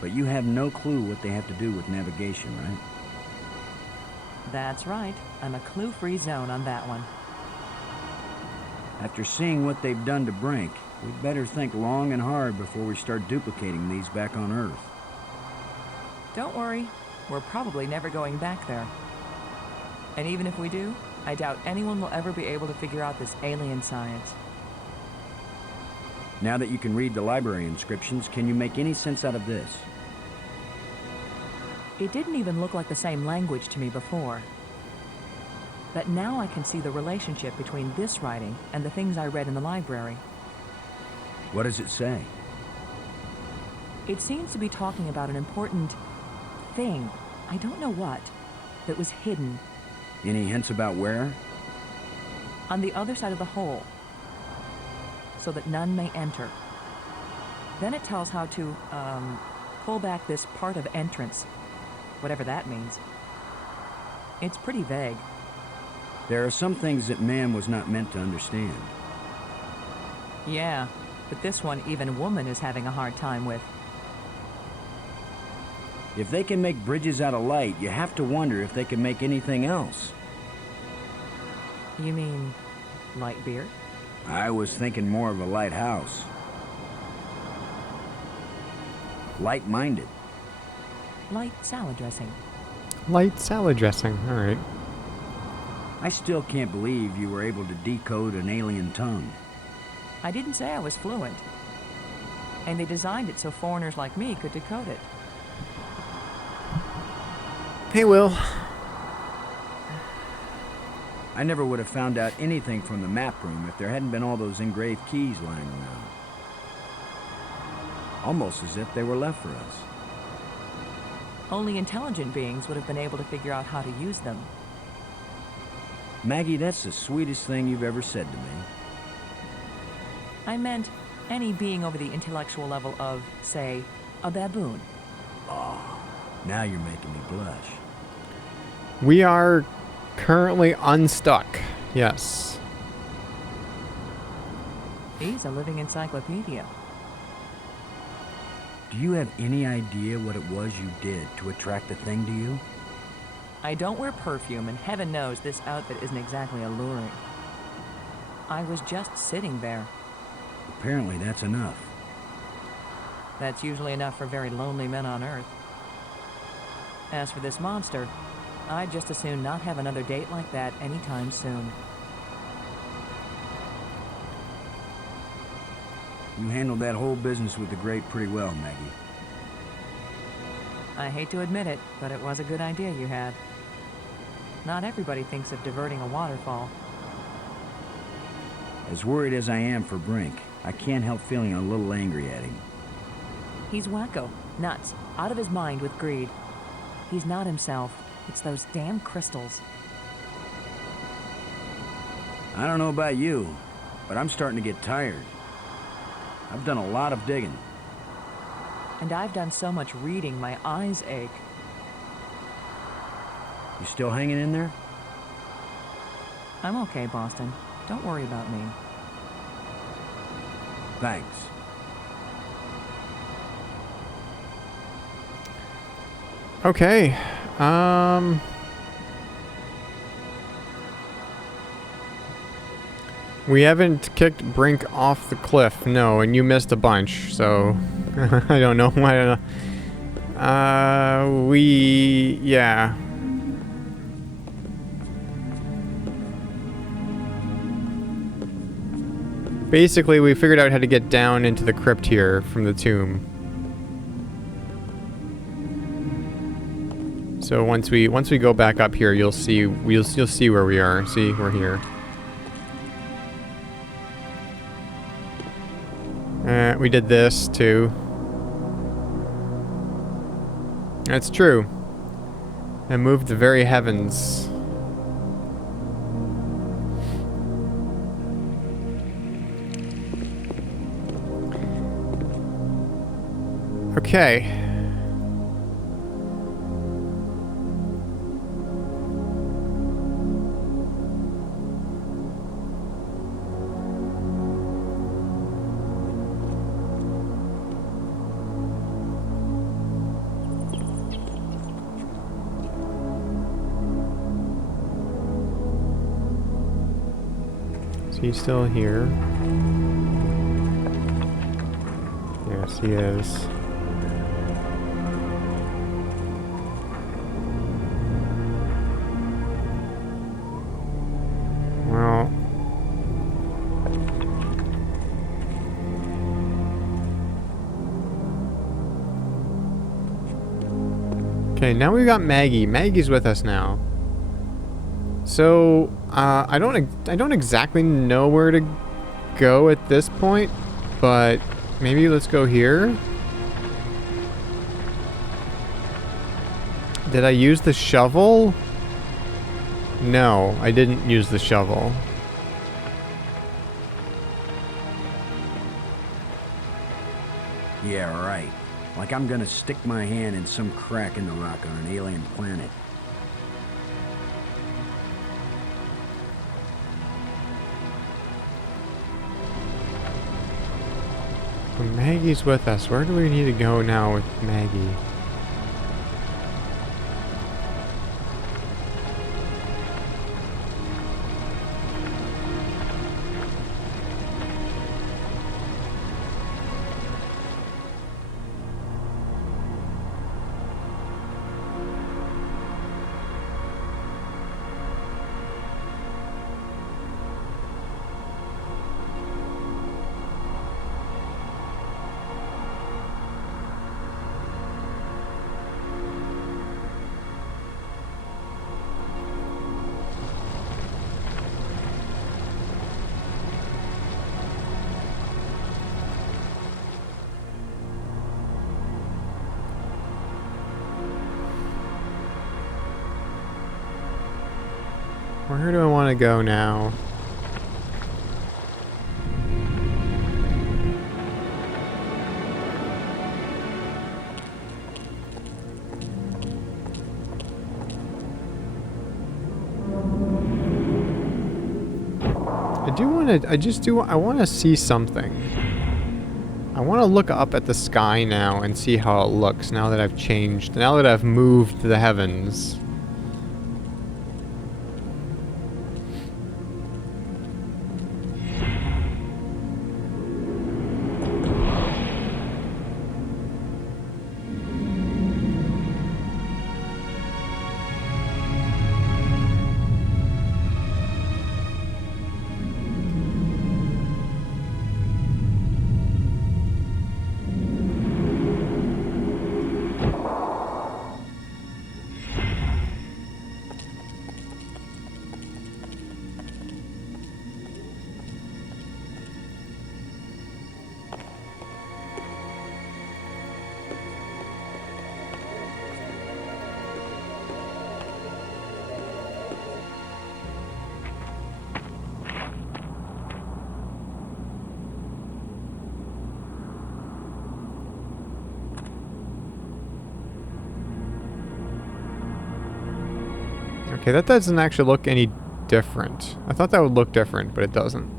But you have no clue what they have to do with navigation, right? That's right. I'm a clue-free zone on that one. After seeing what they've done to Brink, we'd better think long and hard before we start duplicating these back on Earth. Don't worry. We're probably never going back there. And even if we do, I doubt anyone will ever be able to figure out this alien science. Now that you can read the library inscriptions, can you make any sense out of this? It didn't even look like the same language to me before. But now I can see the relationship between this writing and the things I read in the library. What does it say? It seems to be talking about an important thing, I don't know what, that was hidden Any hints about where? on the other side of the hole, so that none may enter. Then it tells how to, pull back this part of entrance, whatever that means. It's pretty vague. There are some things that man was not meant to understand. Yeah, but this one even woman is having a hard time with. If they can make bridges out of light, you have to wonder if they can make anything else. You mean light beer? I was thinking more of a lighthouse. Light-minded. Light salad dressing. light salad dressing. All right. I still can't believe you were able to decode an alien tongue. I didn't say I was fluent. And they designed it so foreigners like me could decode it. Hey, Will. I never would have found out anything from the map room if there hadn't been all those engraved keys lying around. Almost as if they were left for us. Only intelligent beings would have been able to figure out how to use them. Maggie, that's the sweetest thing you've ever said to me. I meant any being over the intellectual level of, say, a baboon. Now you're making me blush. We are currently unstuck. Yes. He's a living encyclopedia. Do you have any idea what it was you did to attract the thing to you? I don't wear perfume, and heaven knows this outfit isn't exactly alluring. I was just sitting there. Apparently that's enough. That's usually enough for very lonely men on Earth. As for this monster, I'd just as soon not have another date like that anytime soon. You handled that whole business with the Great pretty well, Maggie. I hate to admit it, but it was a good idea you had. Not everybody thinks of diverting a waterfall. As worried as I am for Brink, I can't help feeling a little angry at him. He's wacko, nuts, out of his mind with greed. He's not himself. It's those damn crystals. I don't know about you, but I'm starting to get tired. I've done a lot of digging. And I've done so much reading, my eyes ache. You still hanging in there? I'm okay, Boston. Don't worry about me. Thanks. Okay. We haven't kicked Brink off the cliff, no, and you missed a bunch, so I don't know. I don't know. Yeah. Basically, we figured out how to get down into the crypt here from the tomb. So once we go back up here, you'll see where we are. See, we're here. We did this too. That's true. I moved the very heavens. Okay. Is he still here? Yes, he is. Well... Okay, now we've got Maggie. Maggie's with us now. So, I don't exactly know where to go at this point, but maybe let's go here. Did I use the shovel? No, I didn't use the shovel. Yeah, right. Like I'm gonna stick my hand in some crack in the rock on an alien planet. When Maggie's with us, where do we need to go now with Maggie? Where do I want to go now? I want to see something. I want to look up at the sky now and see how it looks now that I've changed, now that I've moved the heavens. Okay, that doesn't actually look any different. I thought that would look different, but it doesn't.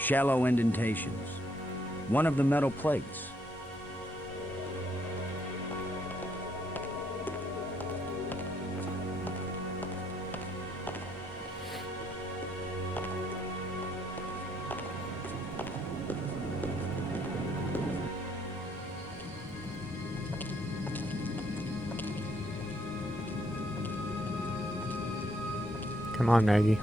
Shallow indentations. One of the metal plates. Come on, Maggie.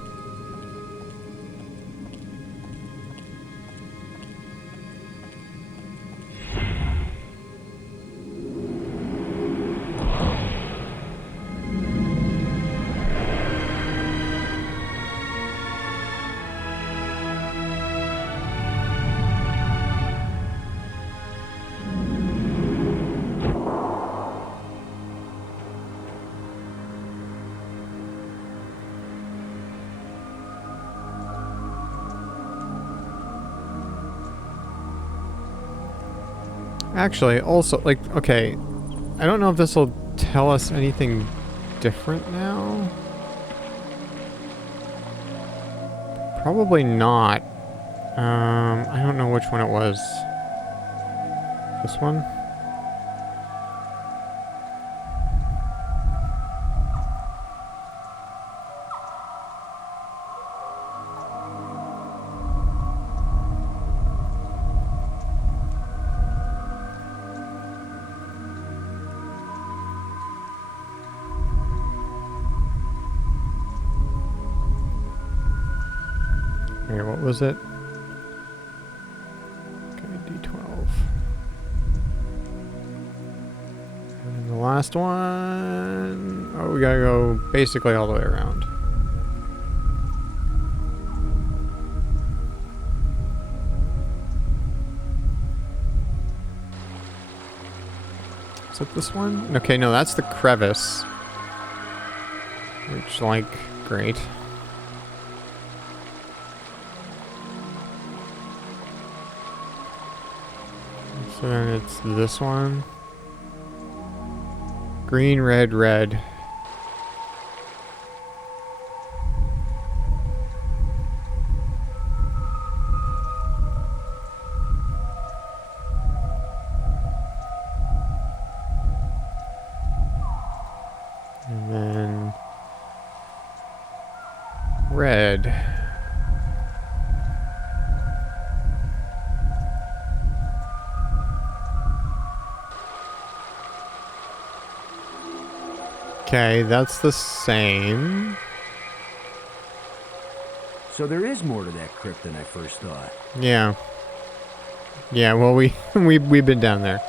Actually, also, like, okay, I don't know if this will tell us anything different now. Probably not. I don't know which one it was. This one? Here, what was it? Okay, D12. And the last one... Oh, we gotta go basically all the way around. Is it this one? Okay, no, that's the crevice. Which, like, great. So then it's this one. Green, red, red. And then red. Okay, that's the same. So there is more to that crypt than I first thought. Yeah. Yeah, well, we've been down there.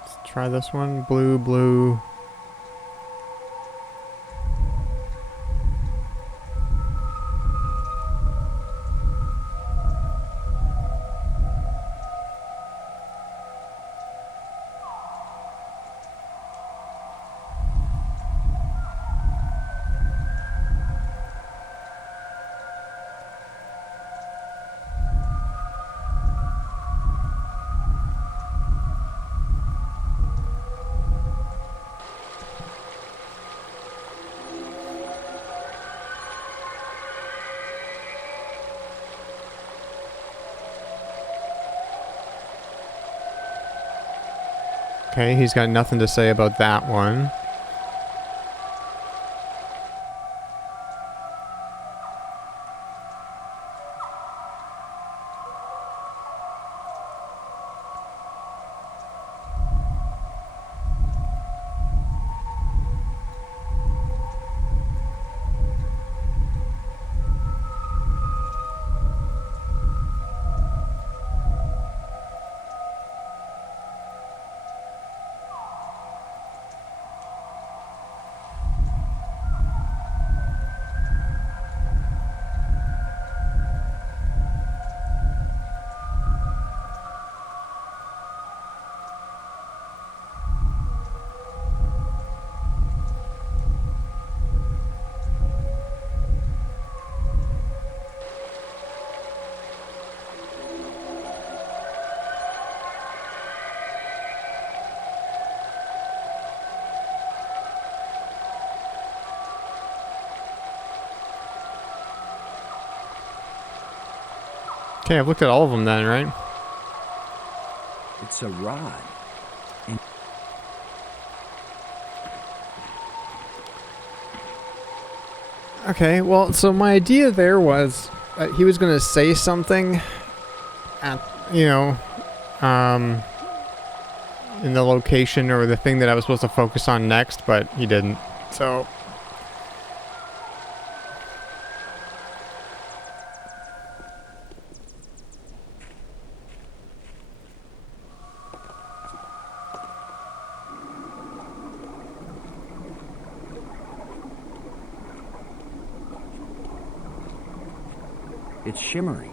Let's try this one. Blue, blue. Okay, he's got nothing to say about that one. Okay, I've looked at all of them then, right? It's a rod. And Okay, well, so my idea there was that he was going to say something at, you know, in the location or the thing that I was supposed to focus on next, but he didn't. So It's shimmering.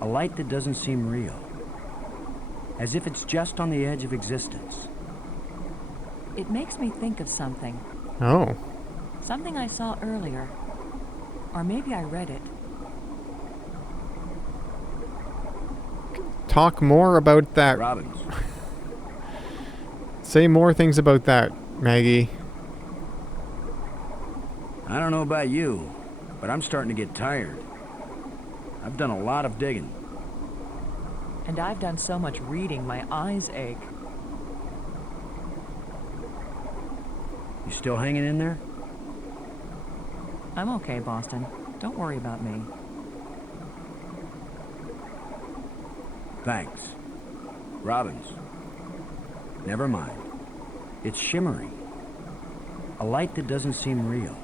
A light that doesn't seem real. As if it's just on the edge of existence. It makes me think of something. oh. Something I saw earlier. Or maybe I read it. Talk more about that. Robbins. Say more things about that, Maggie. I don't know about you, but I'm starting to get tired. I've done a lot of digging. And I've done so much reading, my eyes ache. You still hanging in there? I'm okay, Boston. Don't worry about me. Thanks. Robbins. Never mind. It's shimmering. A light that doesn't seem real.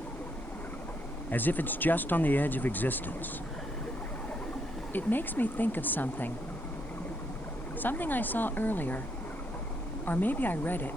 As if it's just on the edge of existence. It makes me think of something. Something I saw earlier. Or maybe I read it.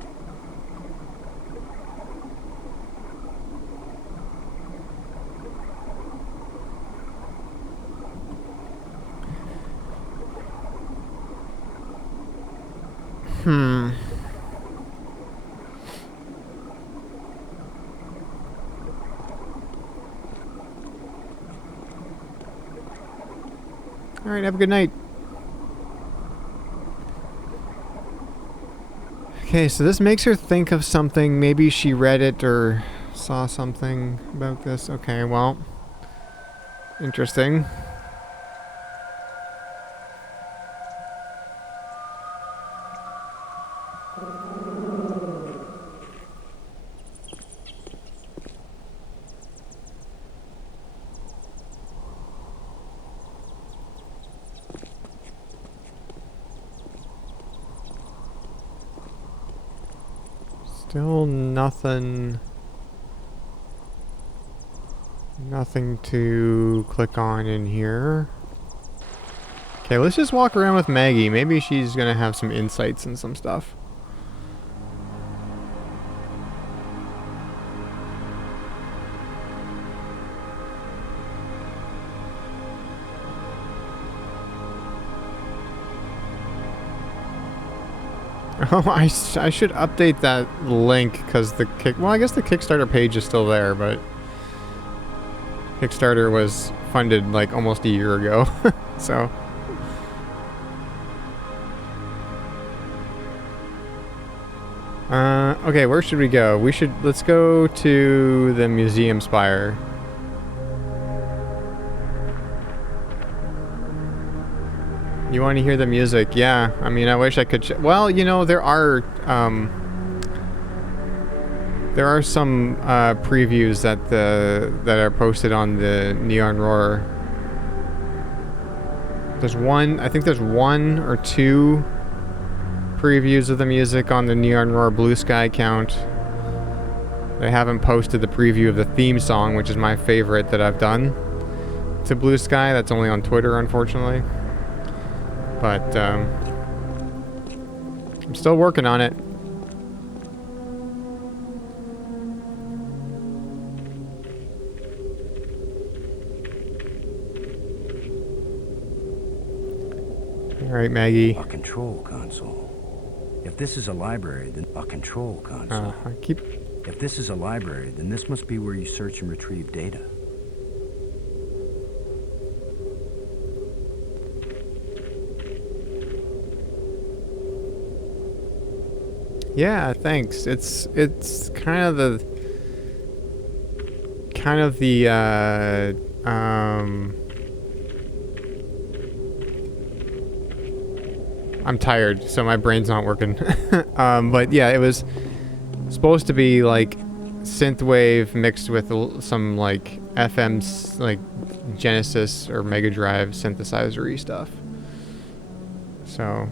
All right, have a good night. Okay, so this makes her think of something. Maybe she read it or saw something about this. Okay, well, interesting. Still nothing to click on in here. Okay, let's just walk around with Maggie. Maybe she's gonna have some insights and some stuff. Oh, I should update that link because well, I guess the Kickstarter page is still there, but Kickstarter was funded like almost a year ago, so. Okay, where should we go? Let's go to the museum spire. You want to hear the music? Yeah. I mean, I wish I could. Well, you know, there are some previews that are posted on the Neon Roar. There's one. I think there's one or two previews of the music on the Neon Roar Blue Sky account. They haven't posted the preview of the theme song, which is my favorite that I've done to Blue Sky. That's only on Twitter, unfortunately. But I'm still working on it. All right, Maggie. A control console. If this is a library, then a control console. If this is a library, then this must be where you search and retrieve data. Yeah, thanks. It's kind of the I'm tired, so my brain's not working. But yeah, it was supposed to be like synthwave mixed with some like like Genesis or Mega Drive synthesizer-y stuff. So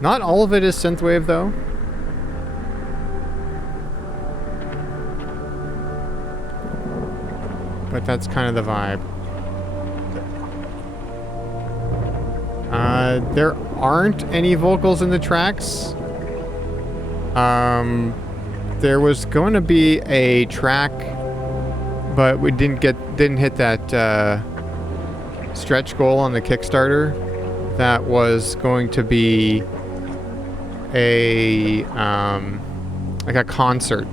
not all of it is synthwave though. But that's kind of the vibe. There aren't any vocals in the tracks. There was going to be a track, but we didn't hit that stretch goal on the Kickstarter. That was going to be a like a concert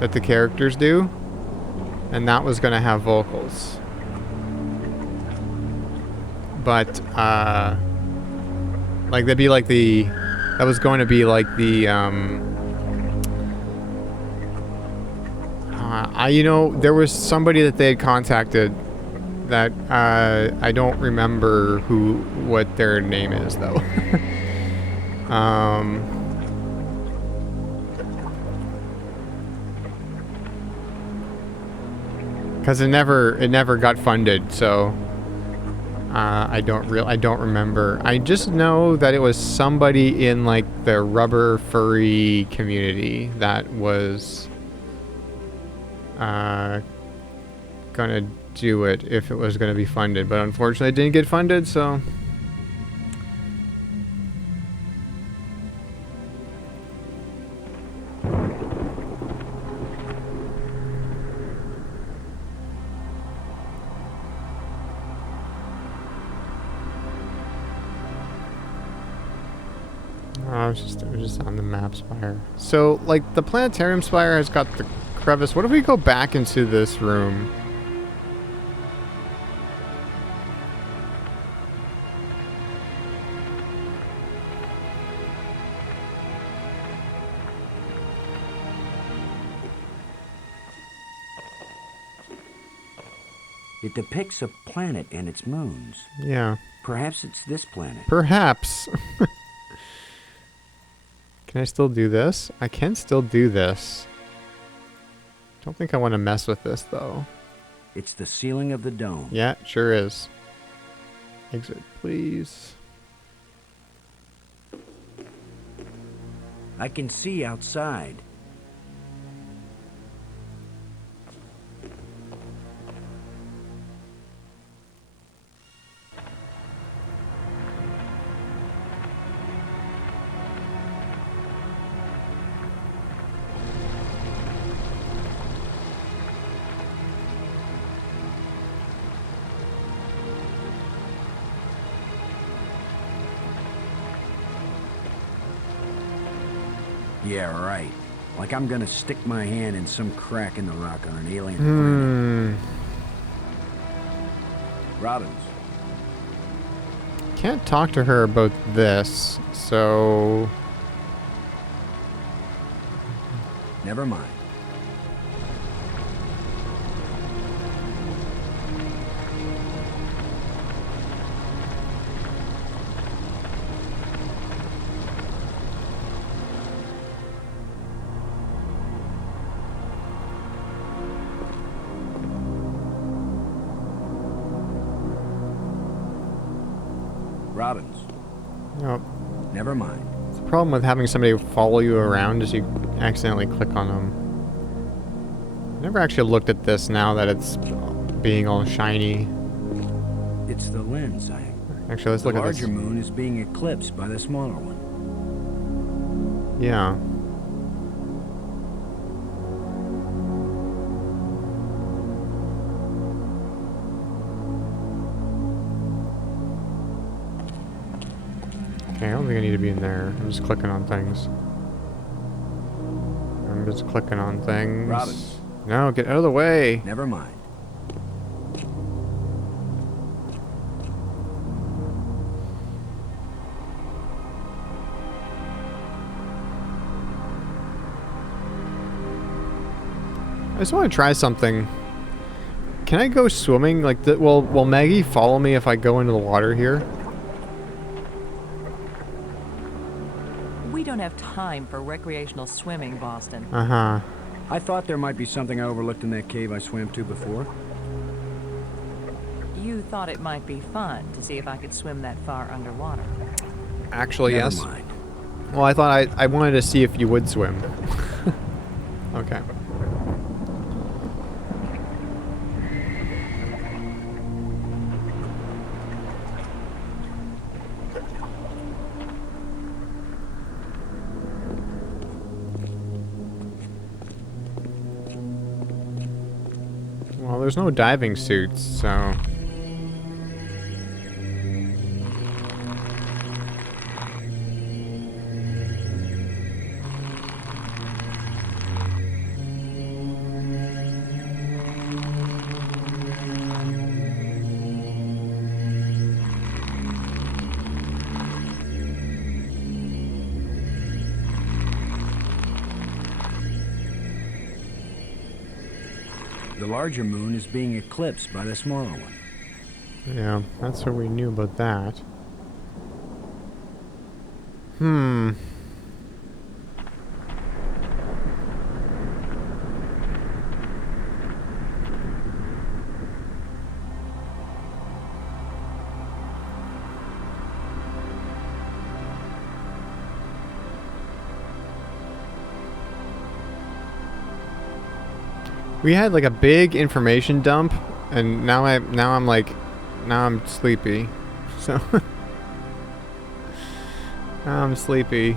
that the characters do, and that was going to have vocals. But like that'd be like that was going to be like the you know, there was somebody that they had contacted that I don't remember what their name is though. Because it never got funded, so I don't remember. I just know that it was somebody in like the rubber furry community that was gonna do it if it was gonna be funded, but unfortunately it didn't get funded, so it was just on the map spire. So, like, the planetarium spire has got the crevice. What if we go back into this room? It depicts a planet and its moons. Yeah. Perhaps it's this planet. Perhaps. Can I still do this? I can still do this. Don't think I want to mess with this, though. It's the ceiling of the dome. Yeah, it sure is. Exit, please. I can see outside. Yeah, right. Like I'm gonna stick my hand in some crack in the rock on an alien planet. Robbins. Can't talk to her about this, so... Never mind. Robbins. Nope. Never mind. The problem with having somebody follow you around is you accidentally click on them. Never actually looked at this now that it's being all shiny. It's the lens. Actually, let's look at this. The larger moon is being eclipsed by the smaller one. Yeah. Okay, I don't think I need to be in there. I'm just clicking on things. I'm just clicking on things. Robbins. No, get out of the way. Never mind. I just want to try something. Can I go swimming? Like, will Maggie follow me if I go into the water here? We We don't have time for recreational swimming, Boston. Uh-huh. I thought there might be something I overlooked in that cave I swam to before. You thought it might be fun to see if I could swim that far underwater. Actually, Never yes. mind. Well, I thought I wanted to see if you would swim. Okay. Well, there's no diving suits, so... The larger moon is being eclipsed by the smaller one. Yeah, that's what we knew about that. Hmm. We had like a big information dump, and now I'm sleepy. So now I'm sleepy.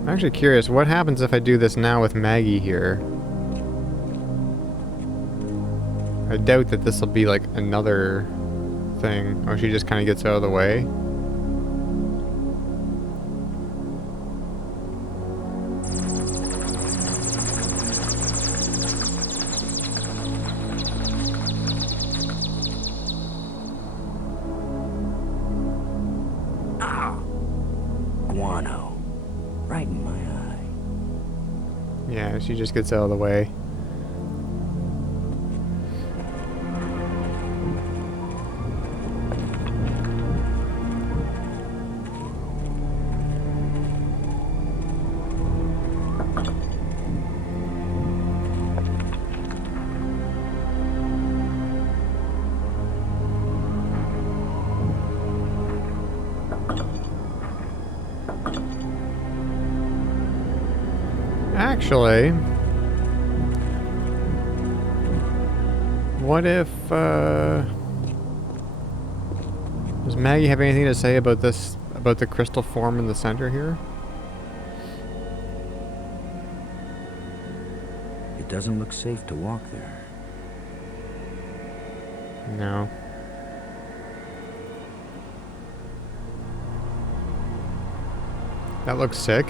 I'm actually curious, what happens if I do this now with Maggie here? I doubt that this will be like another thing. Oh, she just kind of gets out of the way. Guano. Right in my eye. Yeah, she just gets out of the way. Actually, what if, does Maggie have anything to say about this, about the crystal form in the center here? It doesn't look safe to walk there. No. That looks sick.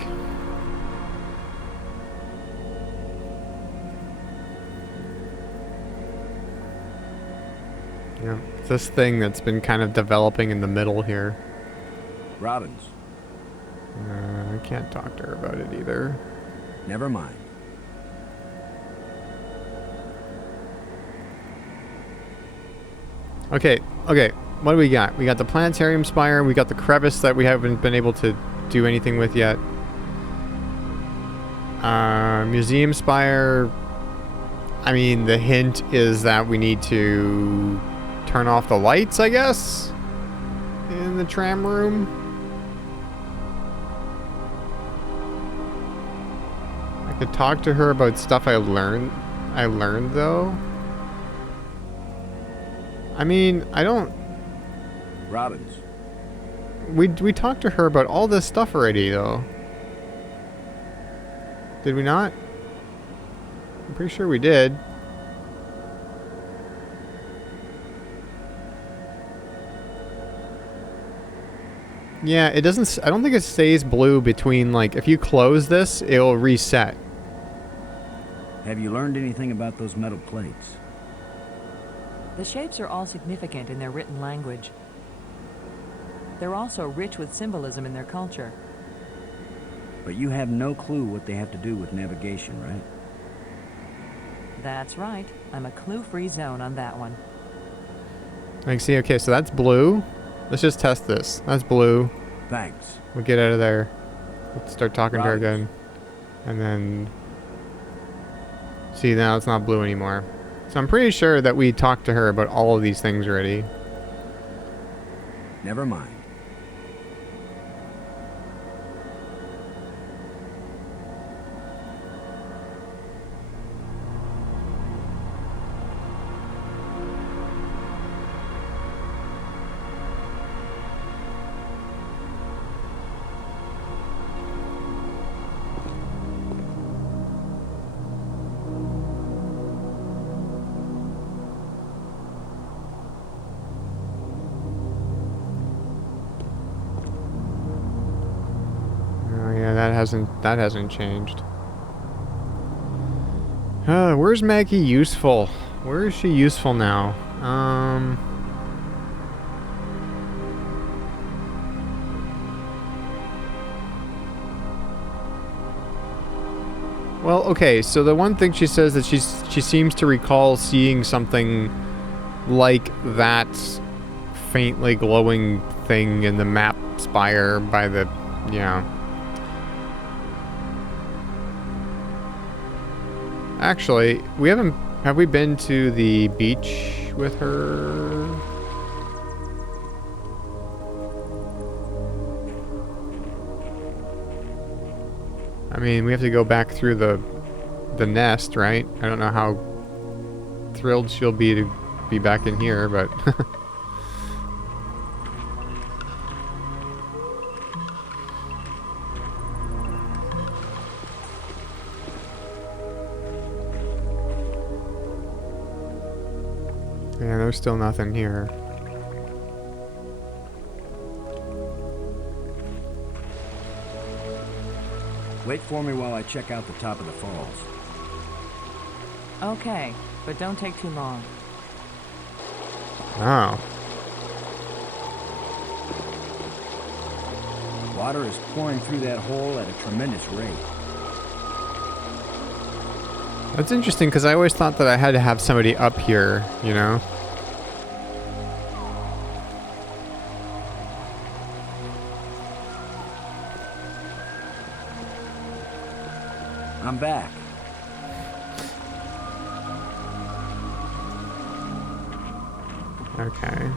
Yeah, it's this thing that's been kind of developing in the middle here. Robbins. I can't talk to her about it either. Never mind. Okay, what do we got? We got the planetarium spire, we got the crevice that we haven't been able to do anything with yet. Museum spire, I mean, the hint is that we need to turn off the lights, I guess, in the tram room. I could talk to her about stuff I learned though. I mean, I don't... Robbins. We talked to her about all this stuff already, though. Did we not? I'm pretty sure we did. Yeah, it doesn't... I don't think it stays blue between, like, if you close this, it'll reset. Have you learned anything about those metal plates? The shapes are all significant in their written language. They're also rich with symbolism in their culture. But you have no clue what they have to do with navigation, right? That's right. I'm a clue-free zone on that one. Like, see, okay, so that's blue. Let's just test this. That's blue. Thanks. We'll get out of there. Let's start talking to her Right. again. And then... See, now it's not blue anymore. So I'm pretty sure that we talked to her about all of these things already. Never mind. Oh yeah, that hasn't changed. Where's Maggie useful? Where is she useful now? Well, okay, so the one thing she says that she seems to recall seeing something like that faintly glowing thing in the map spire by the, yeah. Actually, have we been to the beach with her? I mean, we have to go back through the nest, right? I don't know how thrilled she'll be to be back in here, but... Yeah, there's still nothing here. Wait for me while I check out the top of the falls. Okay, but don't take too long. Oh. Water is pouring through that hole at a tremendous rate. That's interesting, because I always thought that I had to have somebody up here, you know? I'm back. Okay.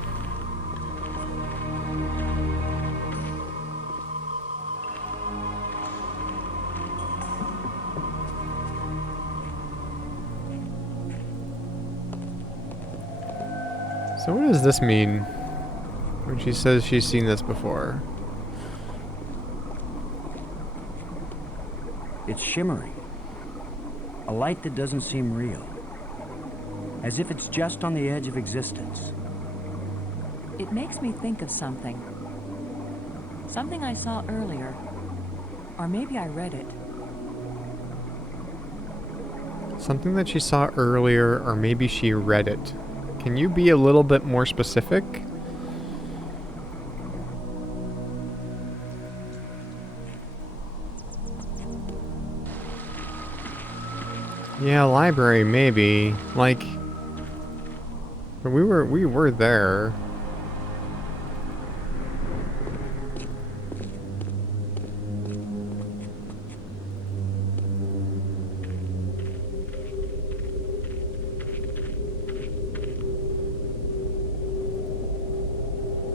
So what does this mean when she says she's seen this before? It's shimmering. A light that doesn't seem real. As if it's just on the edge of existence. It makes me think of something. Something I saw earlier. Or maybe I read it. Something that she saw earlier, or maybe she read it. Can you be a little bit more specific? Yeah, library maybe. Like, but we were there.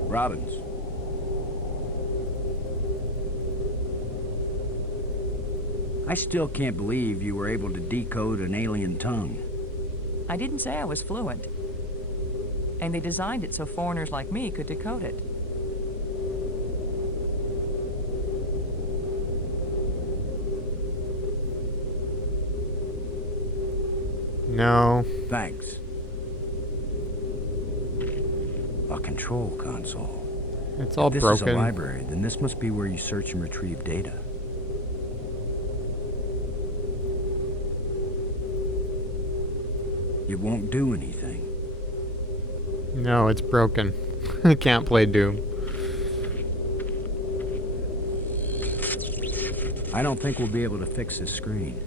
Robbins. I still can't believe you were able to decode an alien tongue. I didn't say I was fluent. And they designed it so foreigners like me could decode it. No. Thanks. A control console. It's all If this broken. is a library, then this must be where you search and retrieve data. It won't do anything. No, it's broken. I can't play Doom. I don't think we'll be able to fix this screen.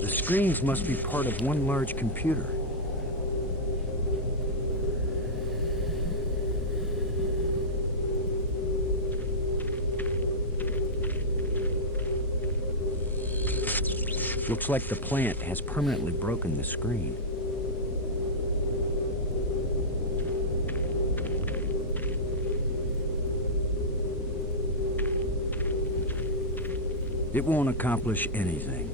The screens must be part of one large computer. Looks like the plant has permanently broken the screen. It won't accomplish anything.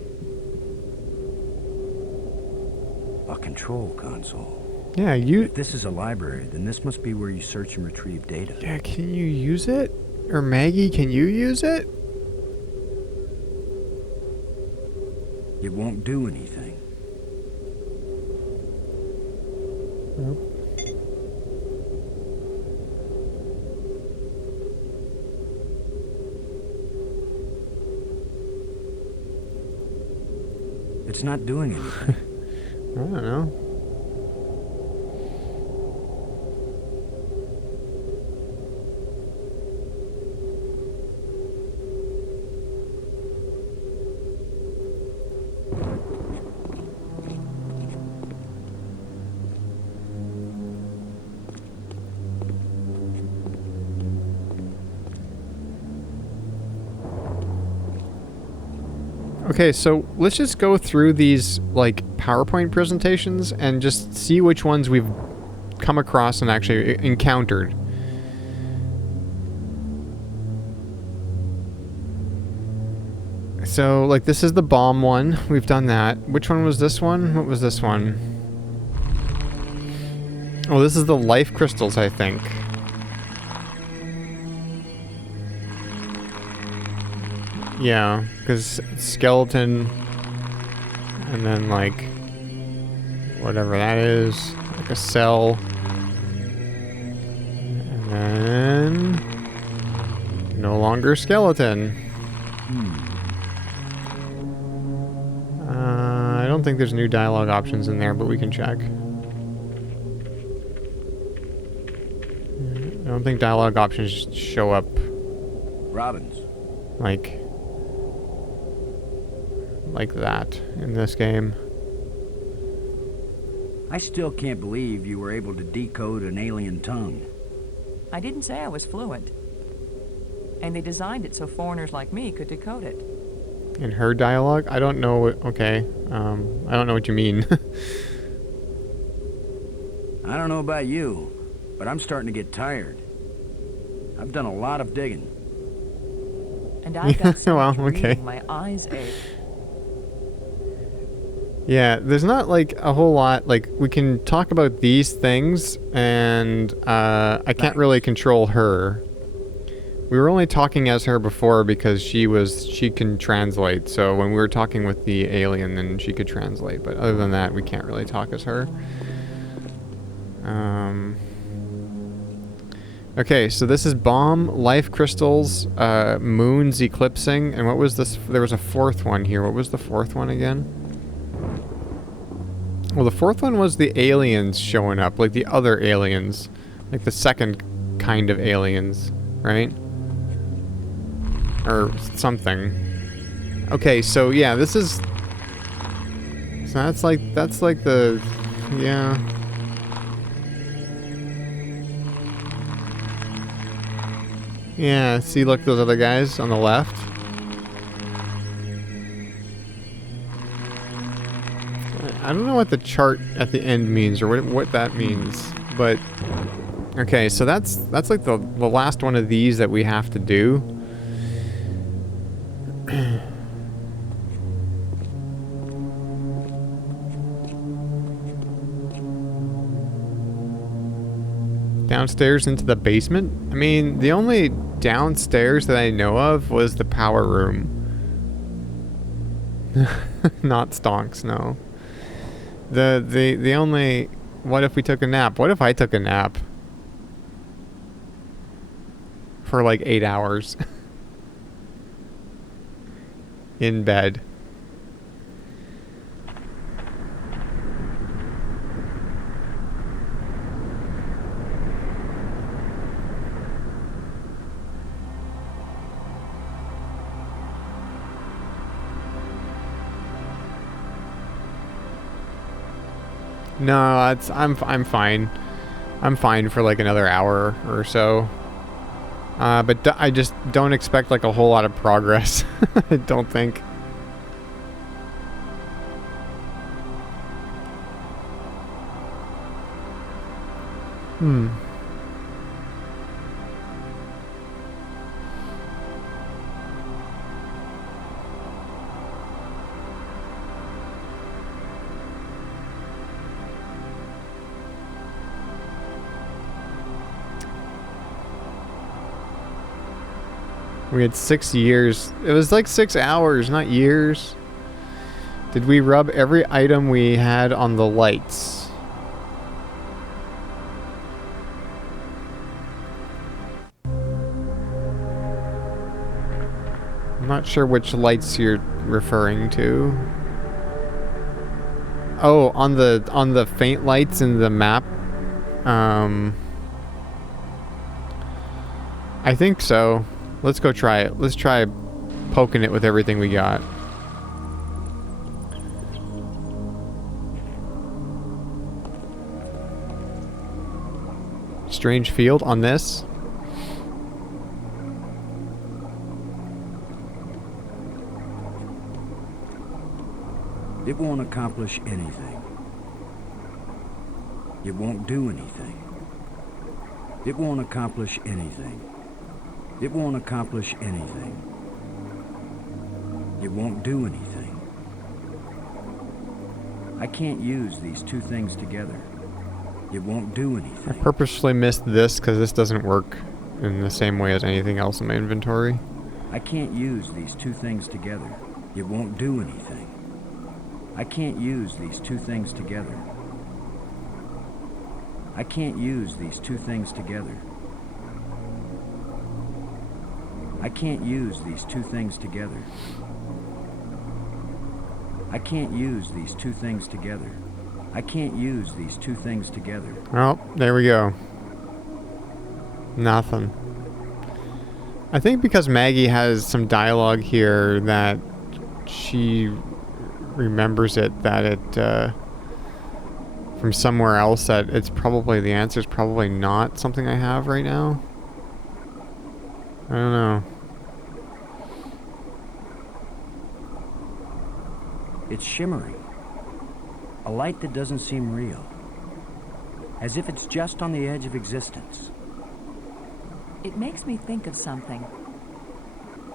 A control console. Yeah, you... If this is a library, then this must be where you search and retrieve data. Yeah, can you use it? Or Maggie, can you use it? It won't do anything. Nope. It's not doing anything. I don't know. Okay, so let's just go through these, like, PowerPoint presentations and just see which ones we've come across and actually encountered. So, like, this is the bomb one. We've done that. Which one was this one? What was this one? Oh, this is the life crystals, I think. Yeah, because skeleton, and then, like, whatever that is, like a cell, and then no longer skeleton. I don't think there's new dialogue options in there, but we can check. I don't think dialogue options show up, Robbins. like that in this game. I still can't believe you were able to decode an alien tongue. I didn't say I was fluent. And they designed it so foreigners like me could decode it. In her dialogue? I don't know what... Okay. I don't know what you mean. I don't know about you, but I'm starting to get tired. I've done a lot of digging. And I got so Well, much okay. reading, my eyes ache. Yeah, there's not, like, a whole lot. Like, we can talk about these things, and I can't really control her. We were only talking as her before because she can translate. So when we were talking with the alien, then she could translate. But other than that, we can't really talk as her. Okay, so this is bomb, life crystals, moons eclipsing, and what was this? There was a fourth one here. What was the fourth one again? Well, the fourth one was the aliens showing up, like the other aliens, like the second kind of aliens, right? Or something. Okay, so yeah, this is... So that's like the... Yeah. Yeah, see, look, those other guys on the left. I don't know what the chart at the end means or what that means, but... Okay, so that's like the last one of these that we have to do. Downstairs into the basement? I mean, the only downstairs that I know of was the power room. Not Stonks, no. The only... What if we took a nap? What if I took a nap? For like 8 hours. In bed. No, I'm fine. I'm fine for like another hour or so. But I just don't expect like a whole lot of progress. I don't think. We had 6 years. It was like 6 hours, not years. Did we rub every item we had on the lights? I'm not sure which lights you're referring to. Oh, on the faint lights in the map. I think so. Let's go try it. Let's try poking it with everything we got. Strange field on this. It won't accomplish anything. It won't do anything. It won't accomplish anything. It won't accomplish anything. It won't do anything. I can't use these two things together. It won't do I anything. purposely missed this because this doesn't work in the same way as anything else in my inventory. I can't use these two things together. It won't do anything. I can't use these two things together. I can't use these two things together. I can't use these two things together. I can't use these two things together. I can't use these two things together. Oh, there we go. Nothing. I think because Maggie has some dialogue here that she remembers it, that it, from somewhere else, that it's probably, the answer is probably not something I have right now. I don't know. It's shimmering. A light that doesn't seem real. As if it's just on the edge of existence. It makes me think of something.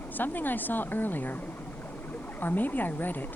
Something I saw earlier. Or maybe I read it.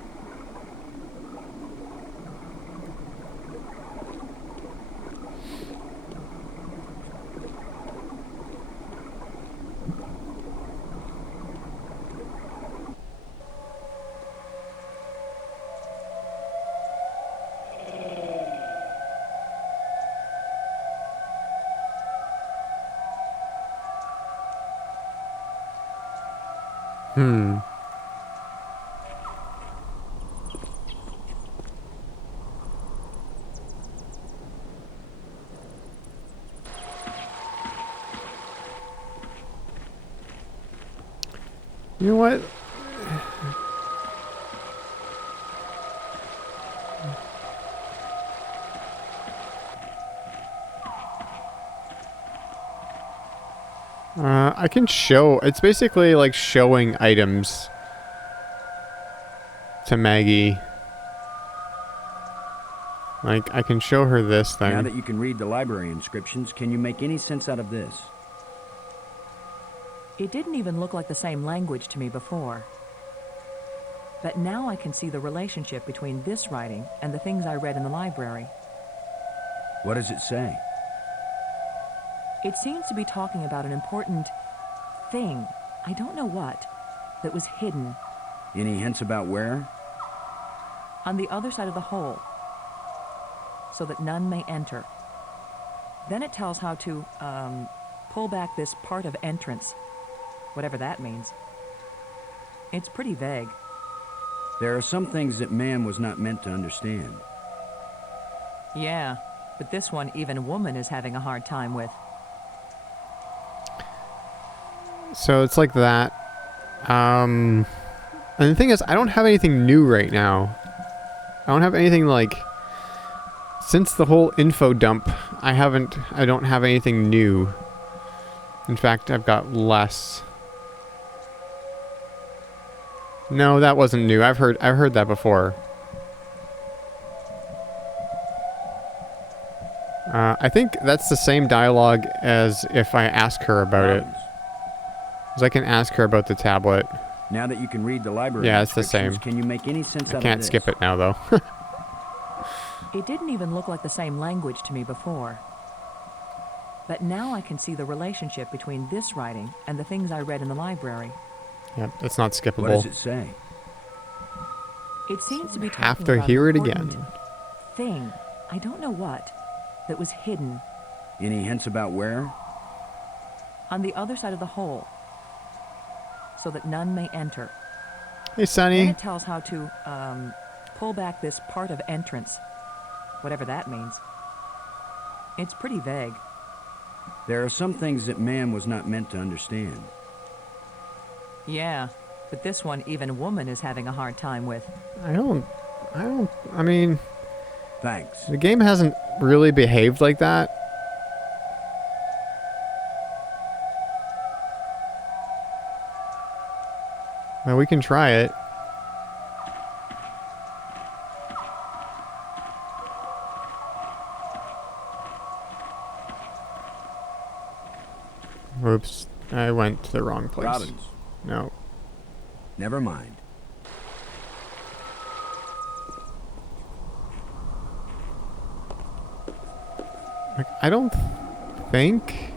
You know what? I can show. It's basically like showing items to Maggie. Like, I can show her this thing. Now that you can read the library inscriptions, can you make any sense out of this? It didn't even look like the same language to me before. But now I can see the relationship between this writing and the things I read in the library. What does it say? It seems to be talking about an important thing, I don't know what, that was hidden Any hints about where? on the other side of the hole, so that none may enter. Then it tells how to, pull back this part of entrance, whatever that means. It's pretty vague. There are some things that man was not meant to understand. Yeah, but this one even woman is having a hard time with. So it's like that. And the thing is, I don't have anything new right now. I don't have anything like Since the whole info dump, I don't have anything new. In fact, I've got less. No, that wasn't new. I've heard that before. I think that's the same dialogue as if I ask her about it. Robbins, Because I can ask her about the tablet. now that you can read the library Yeah, it's the same. inscriptions, can you make any sense out I of can't this? skip it now, though. It didn't even look like the same language to me before. But now I can see the relationship between this writing and the things I read in the library. Yep, it's not What does skippable. it say? It seems to be Have talking to about hear an it important again. thing, I don't know what, that was hidden Any hints about where? on the other side of the hole, so that none may enter. Hey, Then Sonny. it tells how to, pull back this part of entrance, whatever that means. It's pretty vague. There are some things that man was not meant to understand. Yeah, but this one even woman is having a hard time with. I mean, Thanks. the game hasn't really behaved like that. Well, we can try it. Oops, I went to the wrong place. Robbins, No. never mind. Like, I don't think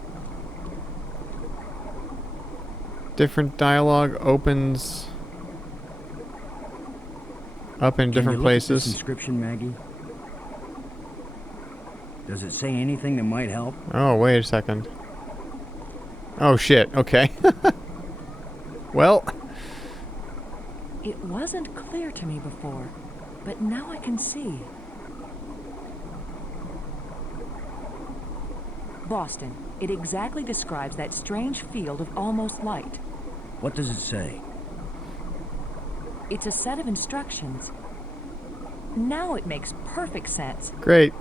different dialogue opens up in Can different you look at this places. inscription, Maggie? Does it say anything that might help? Oh, wait a second. Oh, shit. Okay. Well, It wasn't clear to me before, but now I can see. Boston. It exactly describes that strange field of almost light. What does it say? It's a set of instructions. Now it makes perfect sense. great.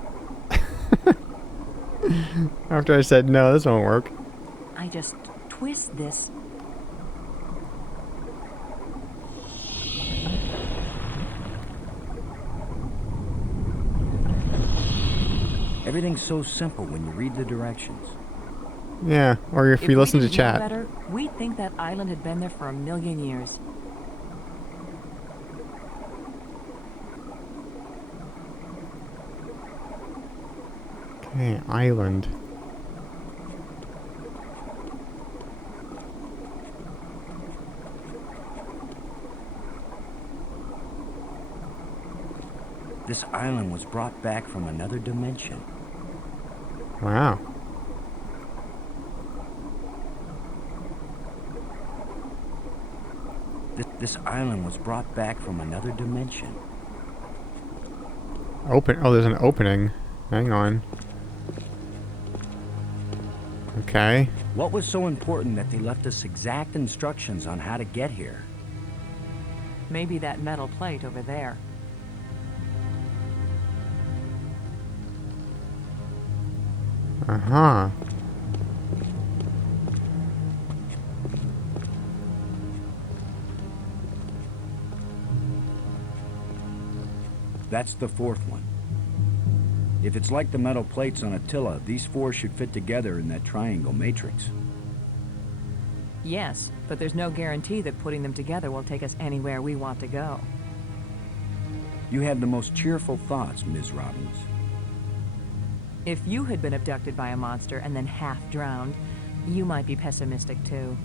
After I said, no, this won't work. I just twist this. Everything's so simple when you read the directions. Yeah, or if we listen to didn't know chat. better, we'd think that island had been there for 1,000,000 years. Okay, island. This island was brought back from another dimension. Wow. This island was brought back from another dimension. Open. Oh, there's an opening. Hang on. Okay. What was so important that they left us exact instructions on how to get here? Maybe that metal plate over there. Uh-huh. That's the fourth one. If it's like the metal plates on Attila, these four should fit together in that triangle matrix. Yes, but there's no guarantee that putting them together will take us anywhere we want to go. You have the most cheerful thoughts, Ms. Robbins. If you had been abducted by a monster and then half drowned, you might be pessimistic too.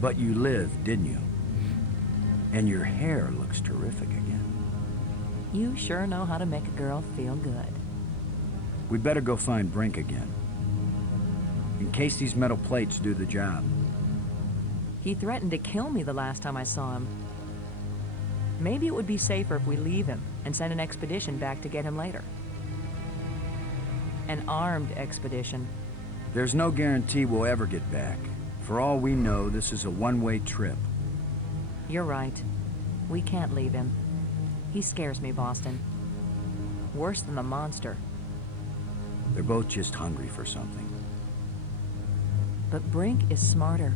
But you lived, didn't you? And your hair looks terrific again. You sure know how to make a girl feel good. We'd better go find Brink again. In case these metal plates do the job. He threatened to kill me the last time I saw him. Maybe it would be safer if we leave him and send an expedition back to get him later. An armed expedition. There's no guarantee we'll ever get back. For all we know, this is a one-way trip. You're right. We can't leave him. He scares me, Boston. Worse than the monster. They're both just hungry for something. But Brink is smarter,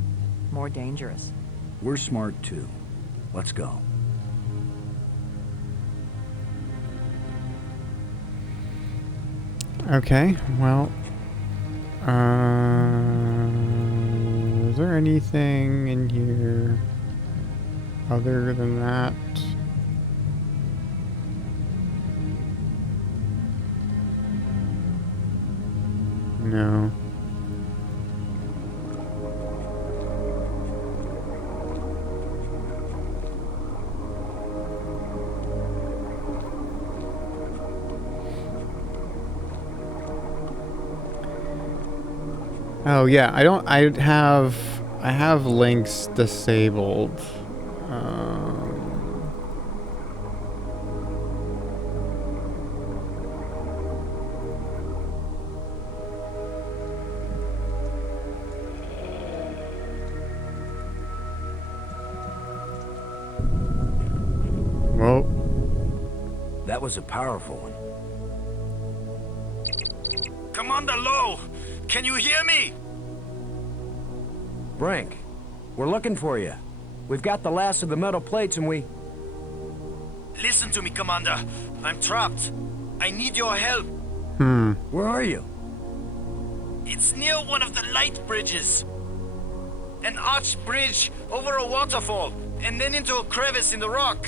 more dangerous. We're smart too. Let's go. Okay, well, is there anything in here other than that? No. Oh yeah, I have links disabled. Well, That was a powerful one. Commander Lowe! Can you hear me? Brink, we're looking for you. We've got the last of the metal plates and we... Listen to me, Commander. I'm trapped. I need your help. Where are you? It's near one of the light bridges. An arched bridge over a waterfall, and then into a crevice in the rock.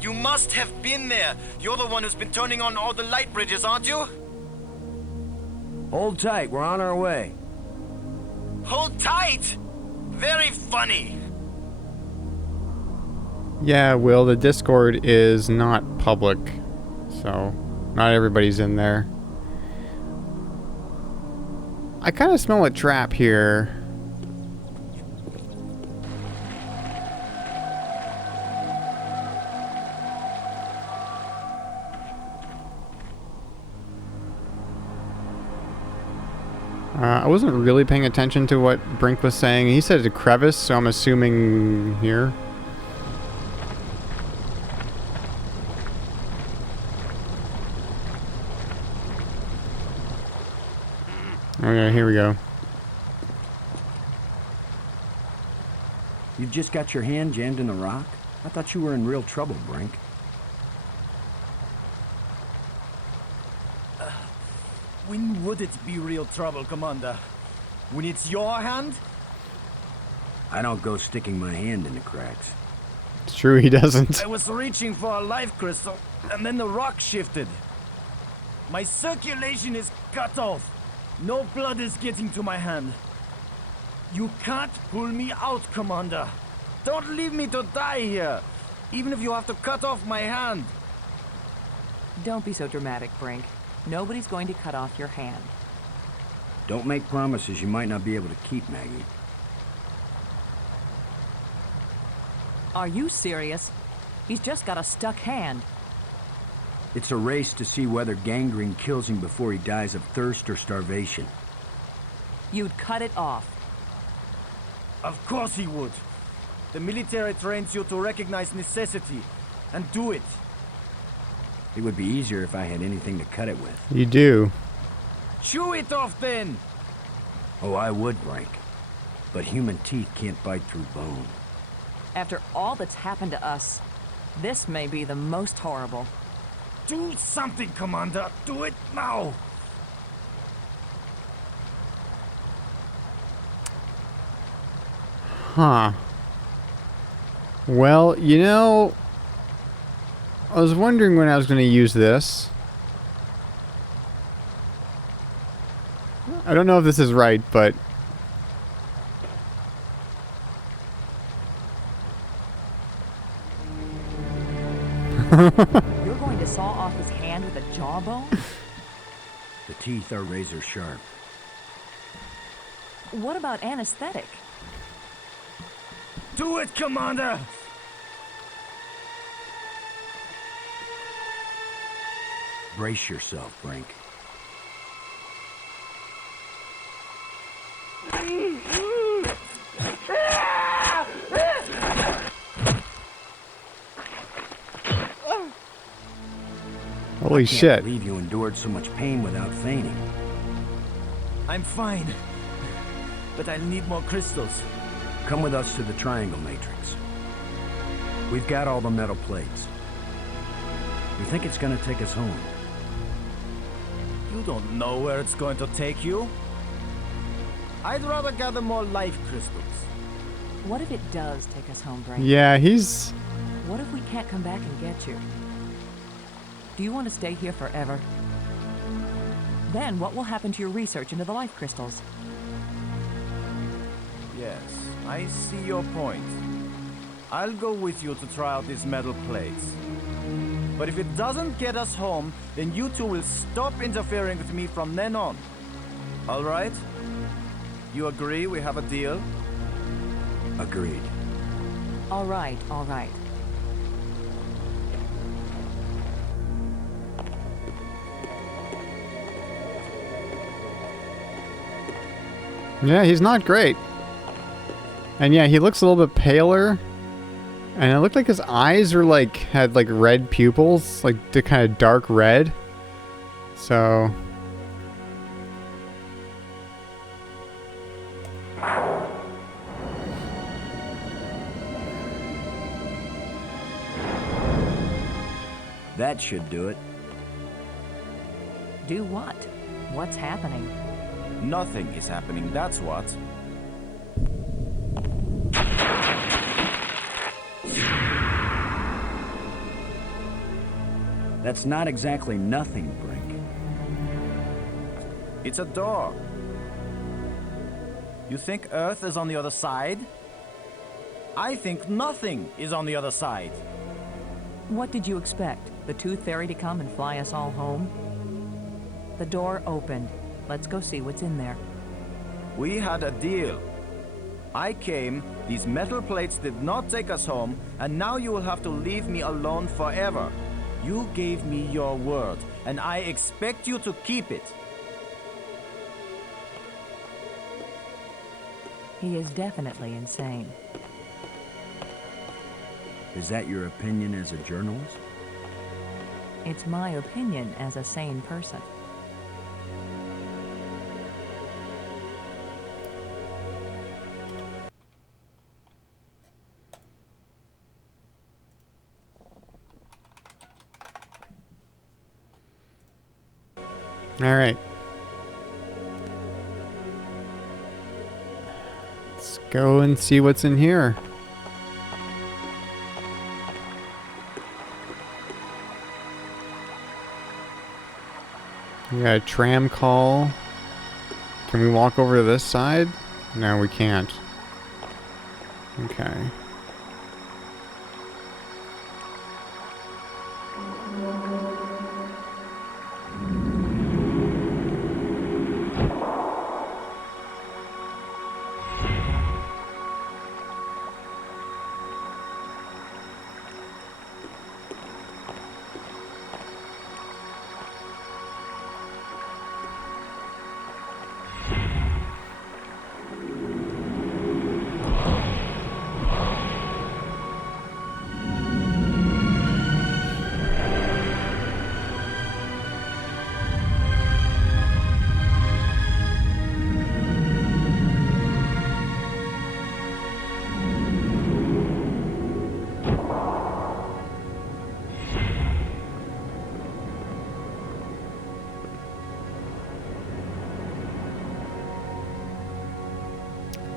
You must have been there. You're the one who's been turning on all the light bridges, aren't you? Hold tight, we're on our way. Hold tight! Very funny. yeah, Will, the Discord is not public, so not everybody's in there. I kind of smell a trap here. I wasn't really paying attention to what Brink was saying. He said a crevice, so I'm assuming here. Okay, here we go. You've just got your hand jammed in the rock? I thought you were in real trouble, Brink. When would it be real trouble, Commander? When it's your hand? I don't go sticking my hand in the cracks. It's true, he doesn't. I was reaching for a life crystal, and then the rock shifted. My circulation is cut off. No blood is getting to my hand. You can't pull me out, Commander. Don't leave me to die here, even if you have to cut off my hand. Don't be so dramatic, Brink. Nobody's going to cut off your hand. Don't make promises you might not be able to keep, Maggie. Are you serious? He's just got a stuck hand. It's a race to see whether gangrene kills him before he dies of thirst or starvation. You'd cut it off. Of course he would. The military trains you to recognize necessity, and do it. It would be easier if I had anything to cut it with. You do. Chew it off then! Oh, I would, Brink. But human teeth can't bite through bone. After all that's happened to us, this may be the most horrible. Do something, Commander! Do it now! Huh. Well, you know, I was wondering when I was going to use this. I don't know if this is right, but... You're going to saw off his hand with a jawbone? The teeth are razor sharp. What about anesthetic? Do it, Commander! Brace yourself, Brink. Holy I can't shit. believe you endured so much pain without fainting. I'm fine. But I'll need more crystals. Come with us to the Triangle Matrix. We've got all the metal plates. We think it's gonna take us home. You don't know where it's going to take you. I'd rather gather more life crystals. What if it does take us home, Brain? Yeah, he's... What if we can't come back and get you? Do you want to stay here forever? Then what will happen to your research into the life crystals? Yes, I see your point. I'll go with you to try out these metal plates. But if it doesn't get us home, then you two will stop interfering with me from then on. All right? You agree we have a deal? Agreed. All right, all right. Yeah, he's not great. And yeah, he looks a little bit paler. And it looked like his eyes were like, had like red pupils, like the kind of dark red. So... That should do it. Do what? What's happening? Nothing is happening, that's what. That's not exactly nothing, Brink. It's a door. You think Earth is on the other side? I think nothing is on the other side. What did you expect? The Tooth Fairy to come and fly us all home? The door opened. Let's go see what's in there. We had a deal. I came, these metal plates did not take us home, and now you will have to leave me alone forever. You gave me your word, and I expect you to keep it. He is definitely insane. Is that your opinion as a journalist? It's my opinion as a sane person. All right. Let's go and see what's in here. We got a tram call. Can we walk over to this side? No, we can't. Okay.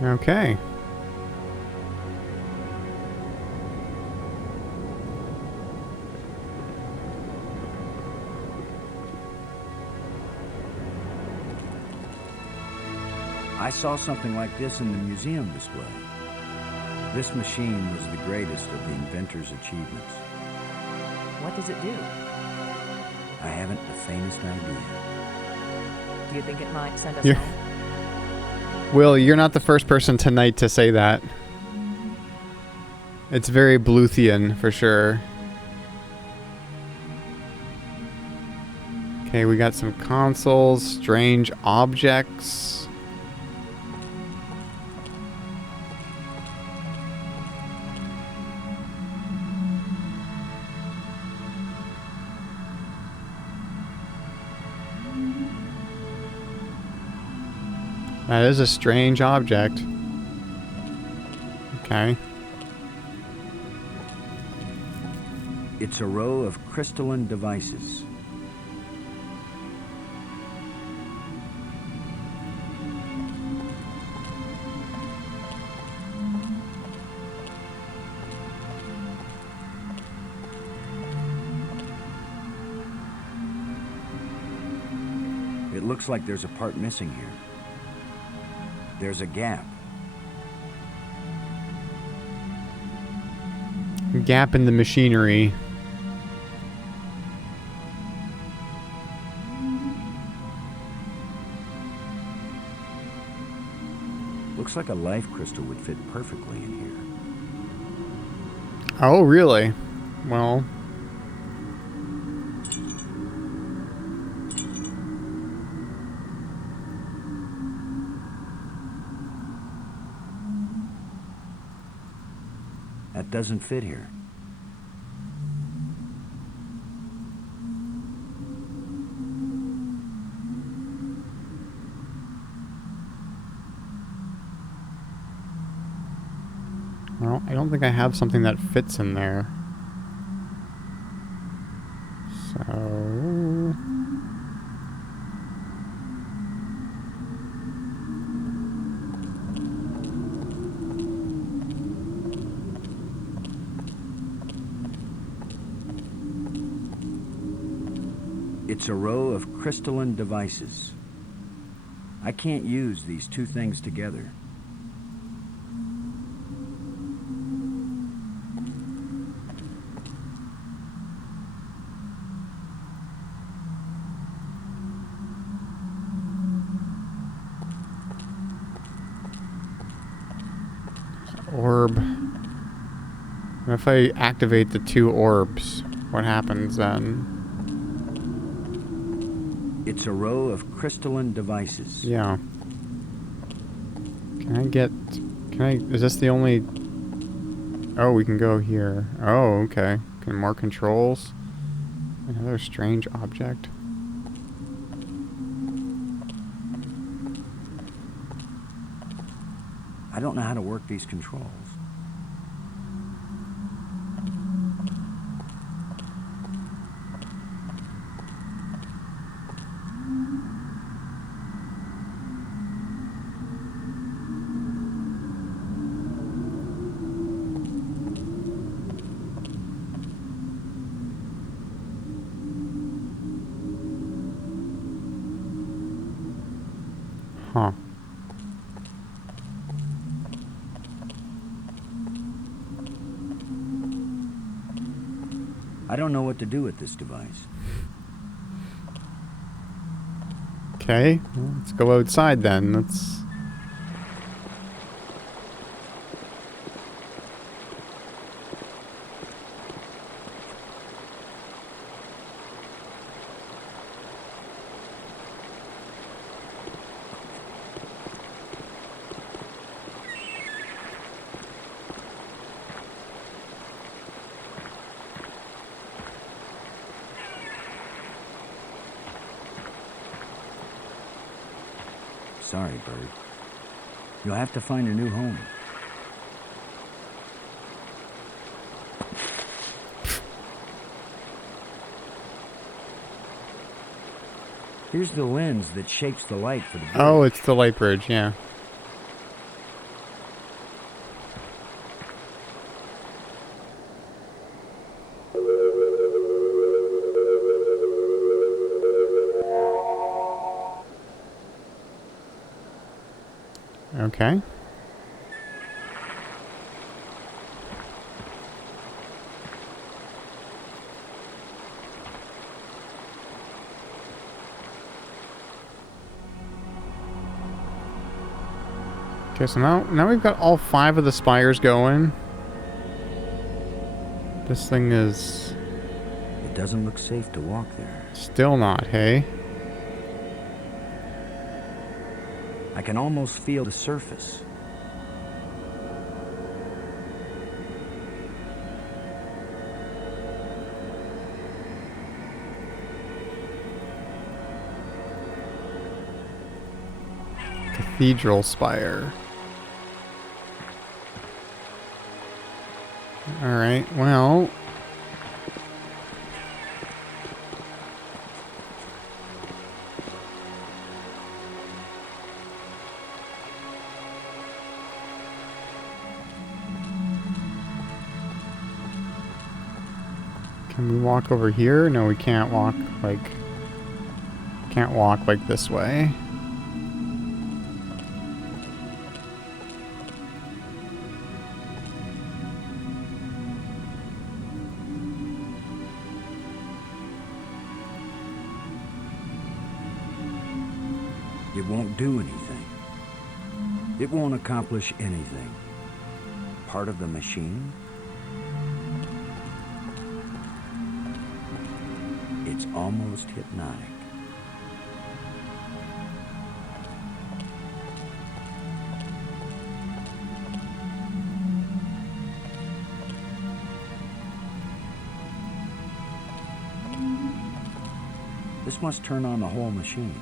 Okay. I saw something like this in the museum display. This machine was the greatest of the inventor's achievements. What does it do? I haven't the faintest idea. Do you think it might send us Yeah. home? Will, you're not the first person tonight to say that. It's very Bluthian, for sure. Okay, we got some consoles, strange objects. That is a strange object. Okay. It's a row of crystalline devices. It looks like there's a part missing here. There's a gap. Gap in the machinery. Looks like a life crystal would fit perfectly in here. Oh, really? Well... That doesn't fit here. Well, I don't think I have something that fits in there. So... It's a row of crystalline devices. I can't use these two things together. Orb. What if I activate the two orbs? What happens then? It's a row of crystalline devices. Yeah. Can I get... Can I... Is this the only... Oh, we can go here. Oh, okay. More controls. Another strange object. I don't know how to work these controls. Huh. I don't know what to do with this device. Okay, well, let's go outside then. Let's... Sorry, Bird. You'll have to find a new home. Here's the lens that shapes the light for the bridge. Oh, it's the light bridge, yeah. Okay. Okay, so now we've got all 5 of the spires going. This thing is It doesn't look safe to walk there. still not, hey? I can almost feel the surface. Cathedral spire. Alright, well... Can we walk over here? No, we can't walk like... Can't walk like this way. It won't do anything. It won't accomplish anything. Part of the machine? It's almost hypnotic. This must turn on the whole machine.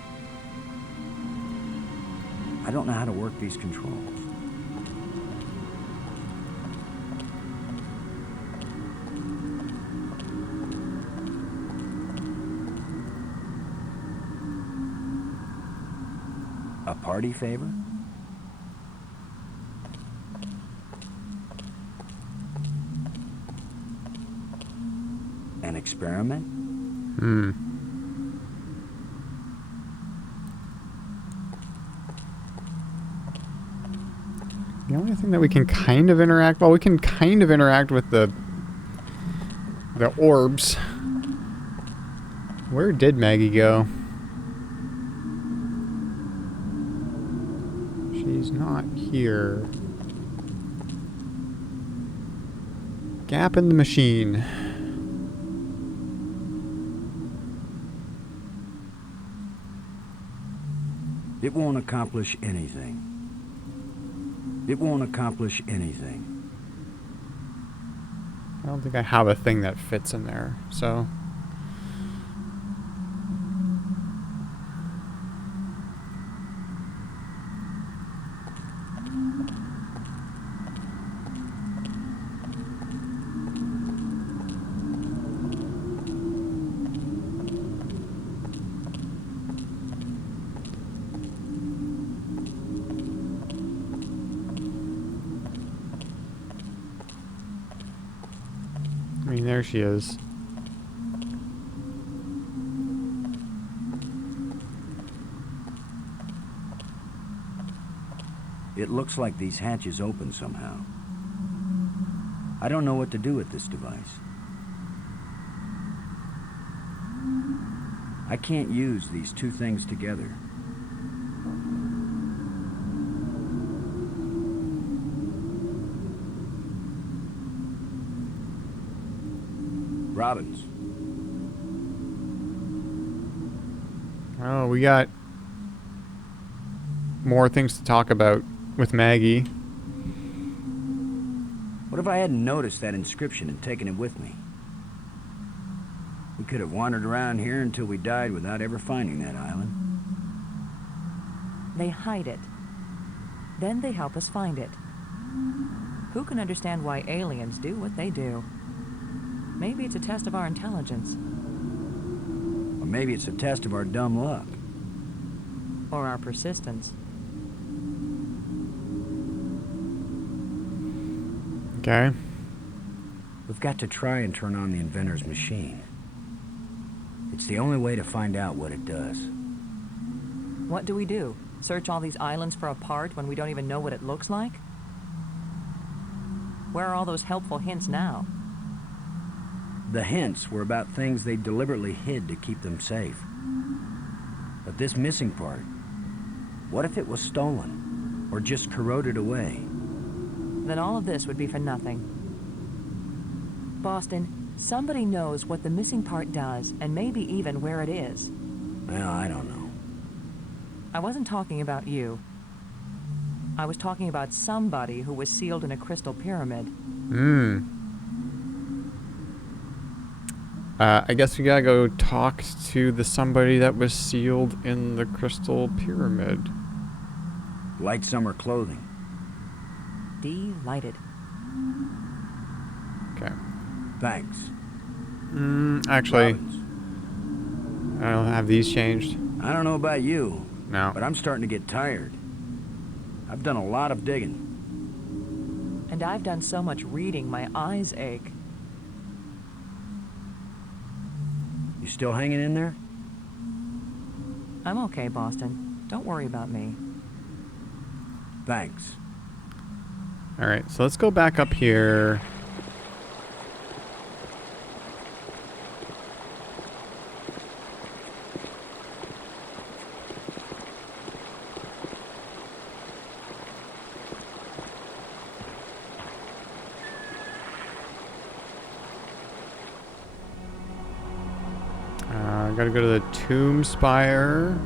I don't know how to work these controls. A party favor? An experiment? The only thing that we can kind of interact... Well, we can kind of interact with the orbs. Where did Maggie go? She's not here. Gap in the machine. It won't accomplish anything. It won't accomplish anything. I don't think I have a thing that fits in there, so... I mean, there she is. It looks like these hatches open somehow. I don't know what to do with this device. I can't use these two things together. Robbins. Oh, we got more things to talk about with Maggie. What if I hadn't noticed that inscription and taken it with me? We could have wandered around here until we died without ever finding that island. They hide it. Then they help us find it. Who can understand why aliens do what they do? Maybe it's a test of our intelligence. Or maybe it's a test of our dumb luck. Or our persistence. Okay. We've got to try and turn on the inventor's machine. It's the only way to find out what it does. What do we do? Search all these islands for a part when we don't even know what it looks like? Where are all those helpful hints now? The hints were about things they deliberately hid to keep them safe. But this missing part, what if it was stolen? Or just corroded away? Then all of this would be for nothing. Boston, somebody knows what the missing part does, and maybe even where it is. Well, I don't know. I wasn't talking about you. I was talking about somebody who was sealed in a crystal pyramid. I guess we gotta go talk to the somebody that was sealed in the crystal pyramid. Light summer clothing. Delighted. Okay. Thanks. Actually, Robbins. I don't have these changed. I don't know about you, No. but I'm starting to get tired. I've done a lot of digging. And I've done so much reading, my eyes ache. You still hanging in there? I'm okay, Boston. Don't worry about me. Thanks. All right, so let's go back up here. Gotta go to the tomb spire.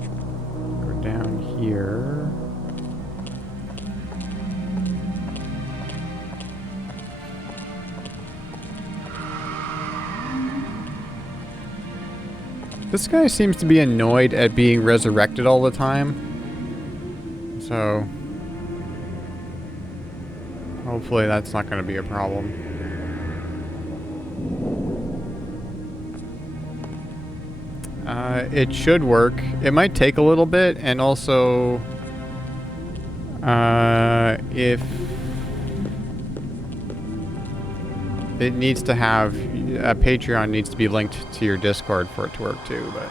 Go down here. This guy seems to be annoyed at being resurrected all the time. So hopefully that's not going to be a problem. It should work. It might take a little bit, and also if it needs to have Patreon needs to be linked to your Discord for it to work too, but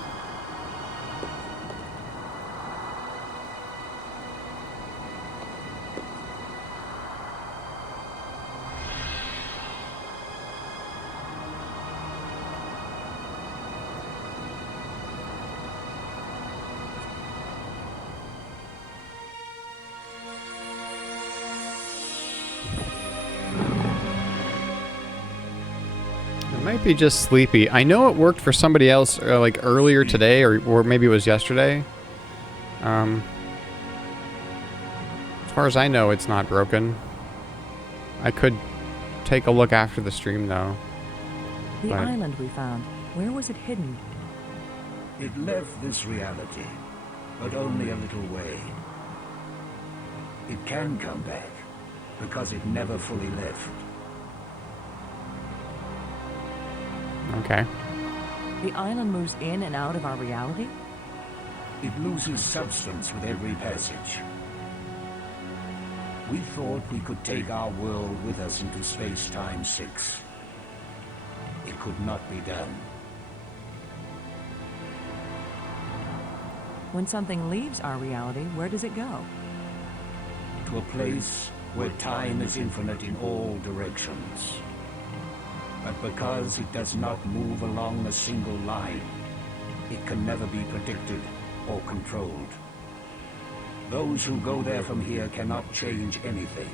might be just sleepy. I know it worked for somebody else like earlier today, or maybe it was yesterday. As far as I know, it's not broken. I could take a look after the stream, though. The Right. island we found, where was it hidden? It left this reality, but only a little way. It can come back, because it never fully left. Okay. The island moves in and out of our reality? It loses substance with every passage. We thought we could take our world with us into Space-Time 6. It could not be done. When something leaves our reality, where does it go? To a place where time is infinite in all directions. But because it does not move along a single line, it can never be predicted or controlled. Those who go there from here cannot change anything.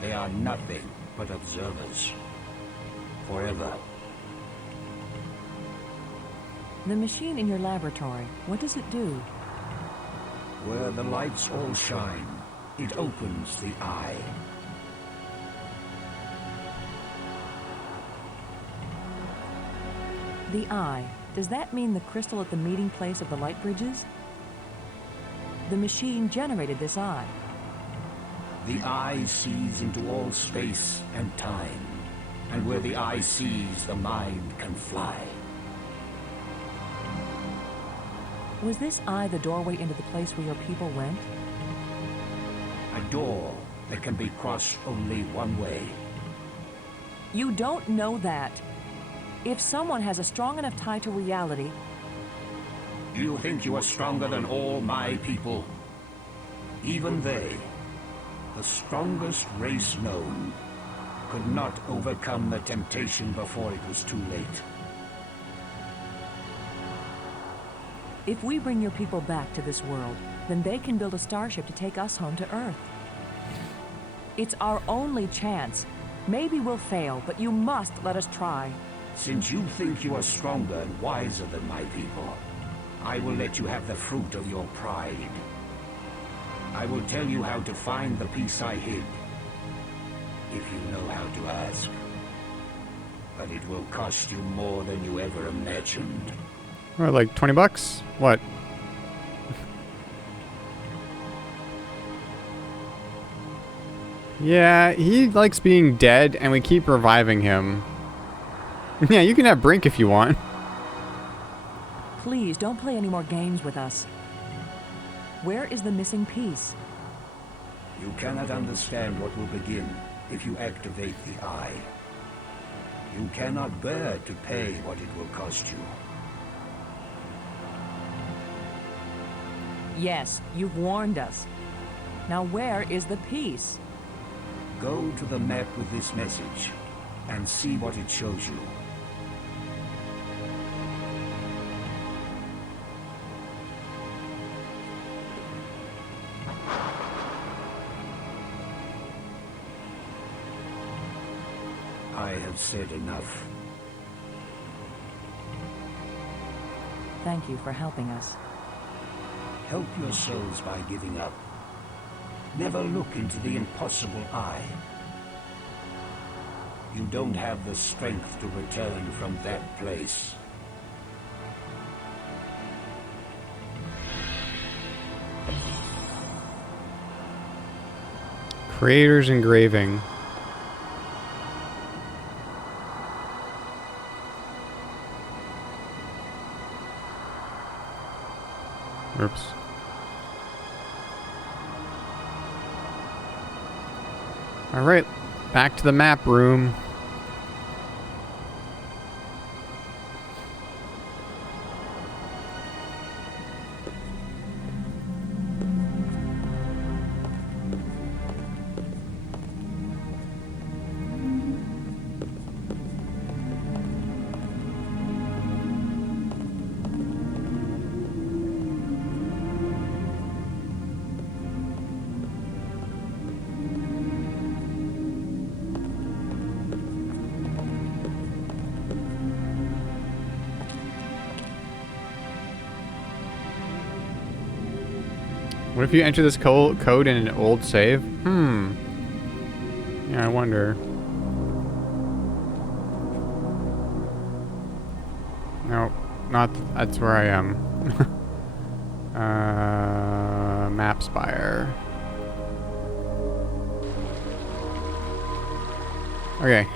They are nothing but observers. Forever. The machine in your laboratory, what does it do? Where the lights all shine, it opens the eye. The eye. Does that mean the crystal at the meeting place of the light bridges? The machine generated this eye. The eye sees into all space and time. And where the eye sees, the mind can fly. Was this eye the doorway into the place where your people went? A door that can be crossed only one way. You don't know that. If someone has a strong enough tie to reality, You think you are stronger than all my people? Even they, the strongest race known, could not overcome the temptation before it was too late. if we bring your people back to this world, then they can build a starship to take us home to Earth. It's our only chance. Maybe we'll fail, but you must let us try. Since you think you are stronger and wiser than my people, I will let you have the fruit of your pride. I will tell you how to find the piece I hid, if you know how to ask. But it will cost you more than you ever imagined. Or like $20? What? Yeah, he likes being dead, and we keep reviving him. Yeah, you can have Brink if you want. Please don't play any more games with us. Where is the missing piece? You cannot understand what will begin if you activate the eye. You cannot bear to pay what it will cost you. Yes, you've warned us. Now where is the piece? Go to the map with this message and see what it shows you. I have said enough. Thank you for helping us. Help your souls by giving up. Never look into the impossible eye. You don't have the strength to return from that place. Creator's engraving. Oops. All right, back to the map room. What if you enter this code in an old save? Yeah, I wonder. No, not. That's where I am. Map Spire. Okay.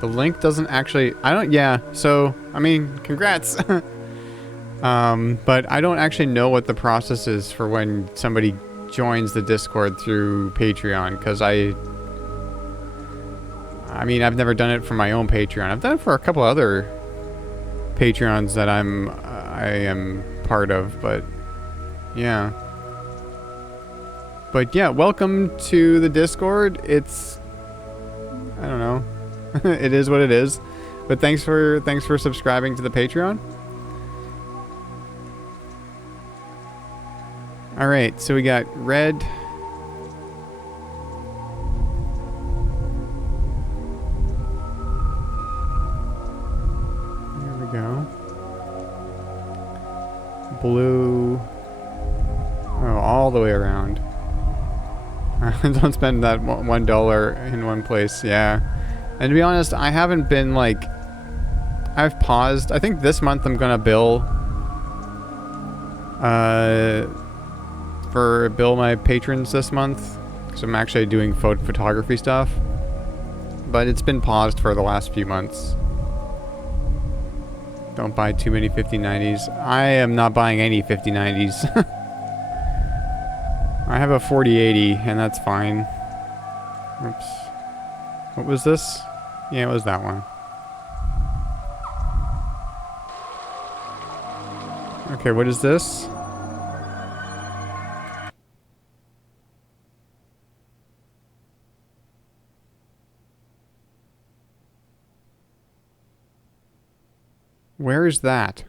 The link doesn't actually... Yeah, so... I mean, congrats! But I don't actually know what the process is for when somebody joins the Discord through Patreon, because I mean, I've never done it for my own Patreon. I've done it for a couple other Patreons that I am part of, but... Yeah. But yeah, welcome to the Discord. It's... I don't know. It is what it is. But thanks for subscribing to the Patreon. All right, so we got red. There we go. Blue. Oh, all the way around. Don't spend that $1 in one place. Yeah. And to be honest, I haven't been like... I've paused. I think this month I'm gonna bill... bill my patrons this month. Because I'm actually doing photography stuff. But it's been paused for the last few months. Don't buy too many 5090s. I am not buying any 5090s. I have a 4080, and that's fine. Oops. What was this? Yeah, it was that one. Okay, what is this? Where is that?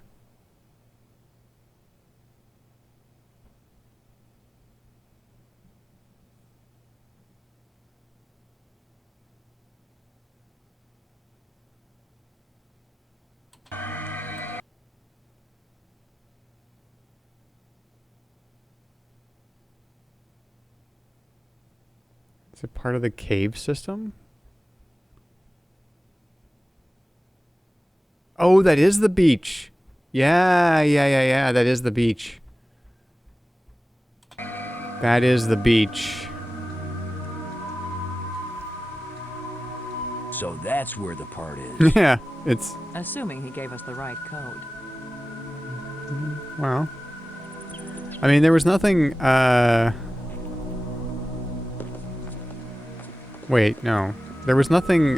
Is it part of the cave system? Oh, that is the beach. Yeah, that is the beach. That is the beach. So that's where the part is. Yeah, it's... Assuming he gave us the right code. Well... I mean, there was nothing, Wait, no. There was nothing,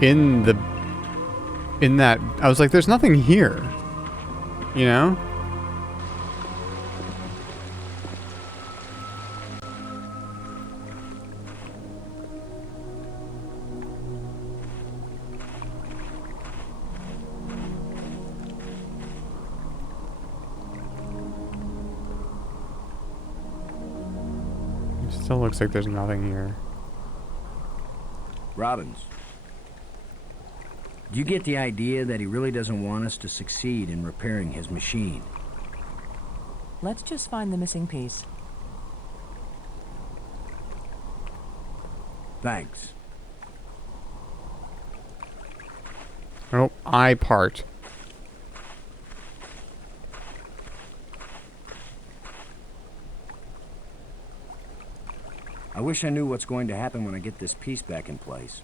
in that... I was like, there's nothing here. You know? Still looks like there's nothing here. Robbins, do you get the idea that he really doesn't want us to succeed in repairing his machine? Let's just find the missing piece. Thanks. Oh, eye part. I wish I knew what's going to happen when I get this piece back in place.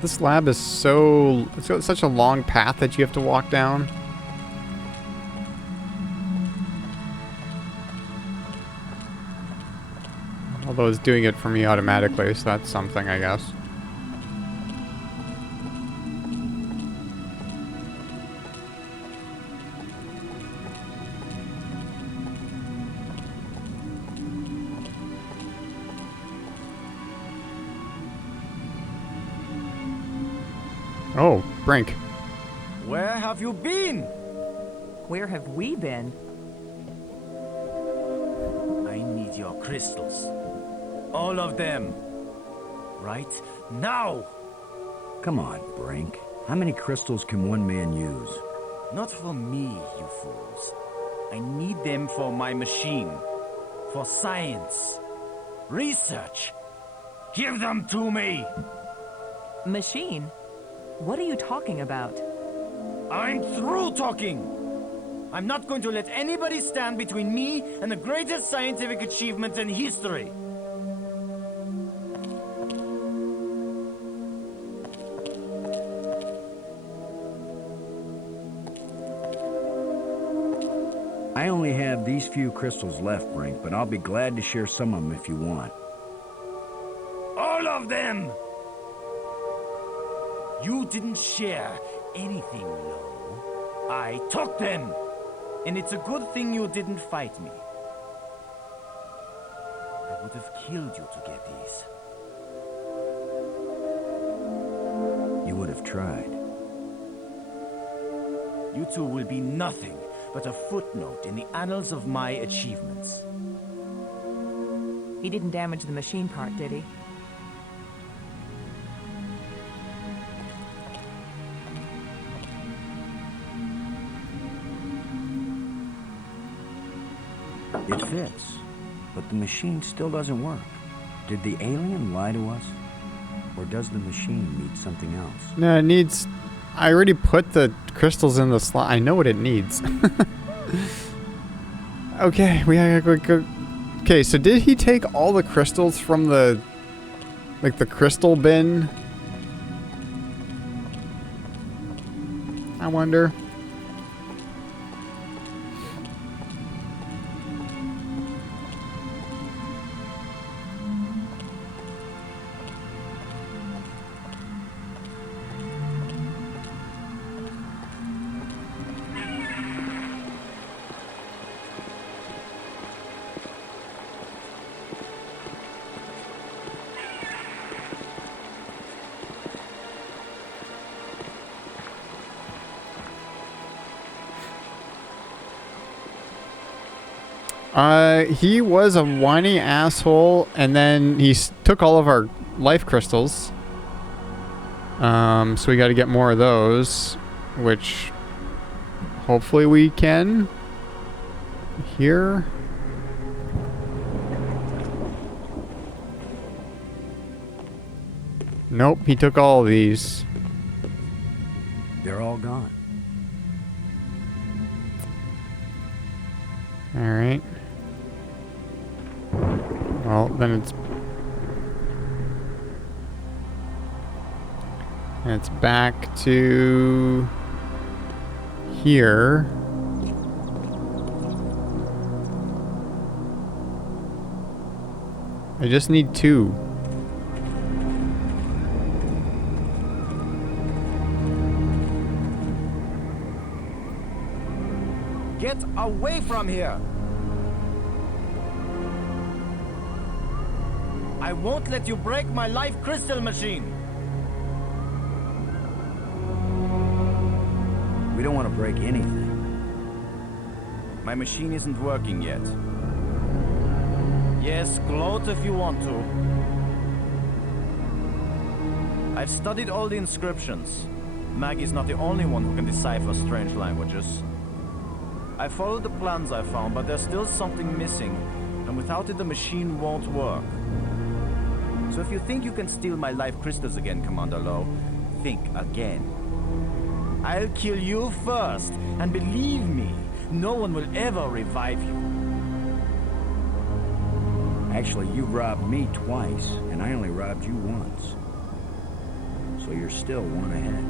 This lab is so... It's got such a long path that you have to walk down. Although it's doing it for me automatically, so that's something, I guess. Oh, Brink. Where have you been? Where have we been? I need your crystals. All of them. Right now! Come on, Brink. How many crystals can one man use? Not for me, you fools. I need them for my machine. For science. Research. Give them to me! Machine? What are you talking about? I'm through talking! I'm not going to let anybody stand between me and the greatest scientific achievement in history. I only have these few crystals left, Brink, but I'll be glad to share some of them if you want. All of them! You didn't share anything, Lo. I took them! And it's a good thing you didn't fight me. I would have killed you to get these. You would have tried. You two will be nothing but a footnote in the annals of my achievements. He didn't damage the machine part, did he? It fits, but the machine still doesn't work. Did the alien lie to us? Or does the machine need something else? No, it needs... I already put the crystals in the slot. I know what it needs. Okay, we gotta go. Okay, so did he take all the crystals from the... like the crystal bin? I wonder. He was a whiny asshole, and then he took all of our life crystals. So we got to get more of those, which hopefully we can. Here. Nope, he took all of these. They're all gone. Alright. Well, then it's back to here. I just need 2. Get away from here! I won't let you break my life crystal machine! We don't want to break anything. My machine isn't working yet. Yes, gloat if you want to. I've studied all the inscriptions. Maggie's not the only one who can decipher strange languages. I followed the plans I found, but there's still something missing, and without it the machine won't work. So if you think you can steal my life crystals again, Commander Lowe, think again. I'll kill you first, and believe me, no one will ever revive you. Actually, you robbed me twice, and I only robbed you once. So you're still 1 ahead.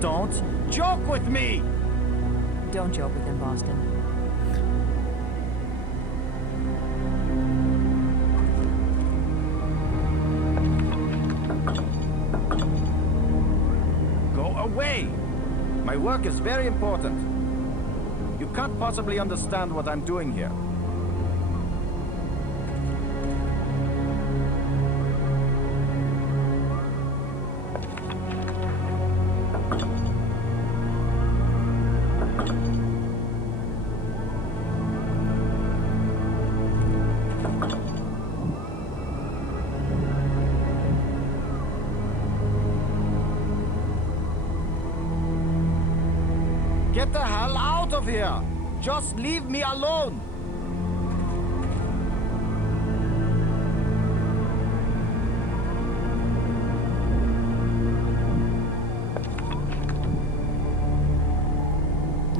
Don't joke with me! Don't joke with him, Boston. Go away! My work is very important. You can't possibly understand what I'm doing here. Get the hell out of here! Just leave me alone!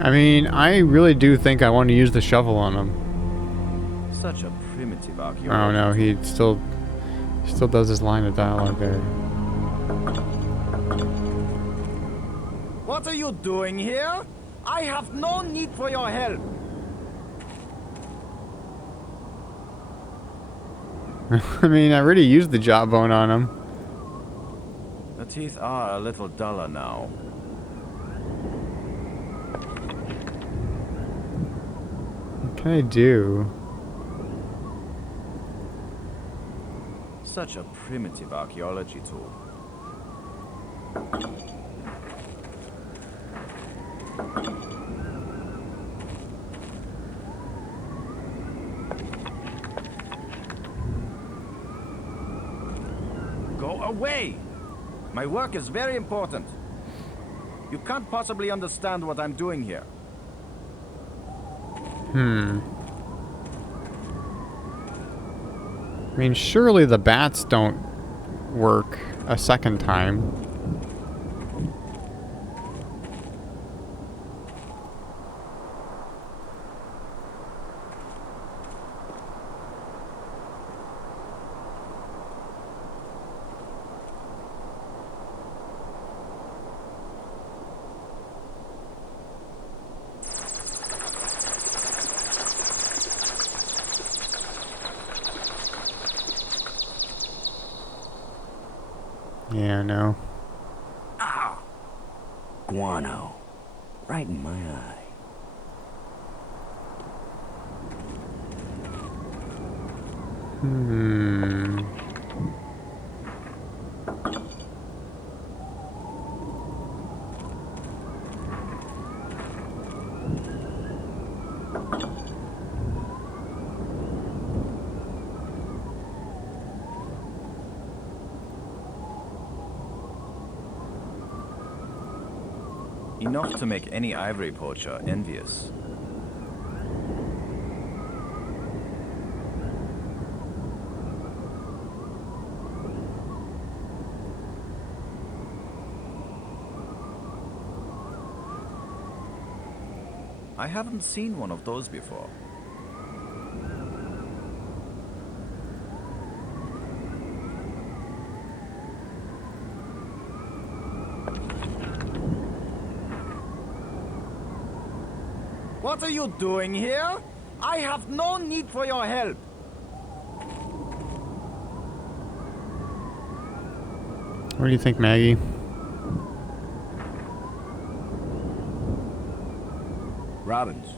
I mean, I really do think I want to use the shovel on him. Such a primitive archaeologist. Oh no, he still does his line of dialogue there. What are you doing here? I have no need for your help. I mean, I already used the jawbone on him. The teeth are a little duller now. What can I do? Such a primitive archaeology tool. Go away! My work is very important. You can't possibly understand what I'm doing here. I mean, surely the bats don't work a second time. Yeah, no. Ow! Guano. Right in my eye. Enough to make any ivory poacher envious. I haven't seen one of those before. What are you doing here? I have no need for your help. What do you think, Maggie? Robbins.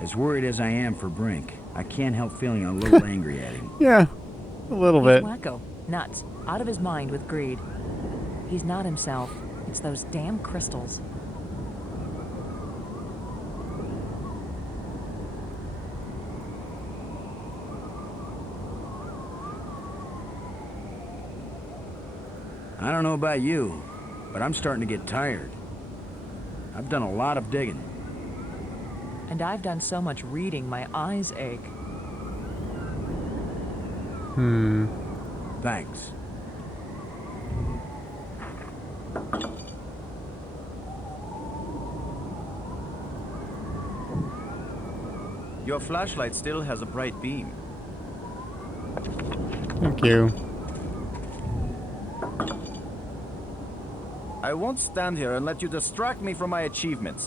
As worried as I am for Brink, I can't help feeling a little angry at him. Yeah, a little He's bit. wacko. Nuts. Out of his mind with greed. He's not himself. It's those damn crystals. I don't know about you, but I'm starting to get tired. I've done a lot of digging. And I've done so much reading, my eyes ache. Thanks. Your flashlight still has a bright beam. Thank you. I won't stand here and let you distract me from my achievements.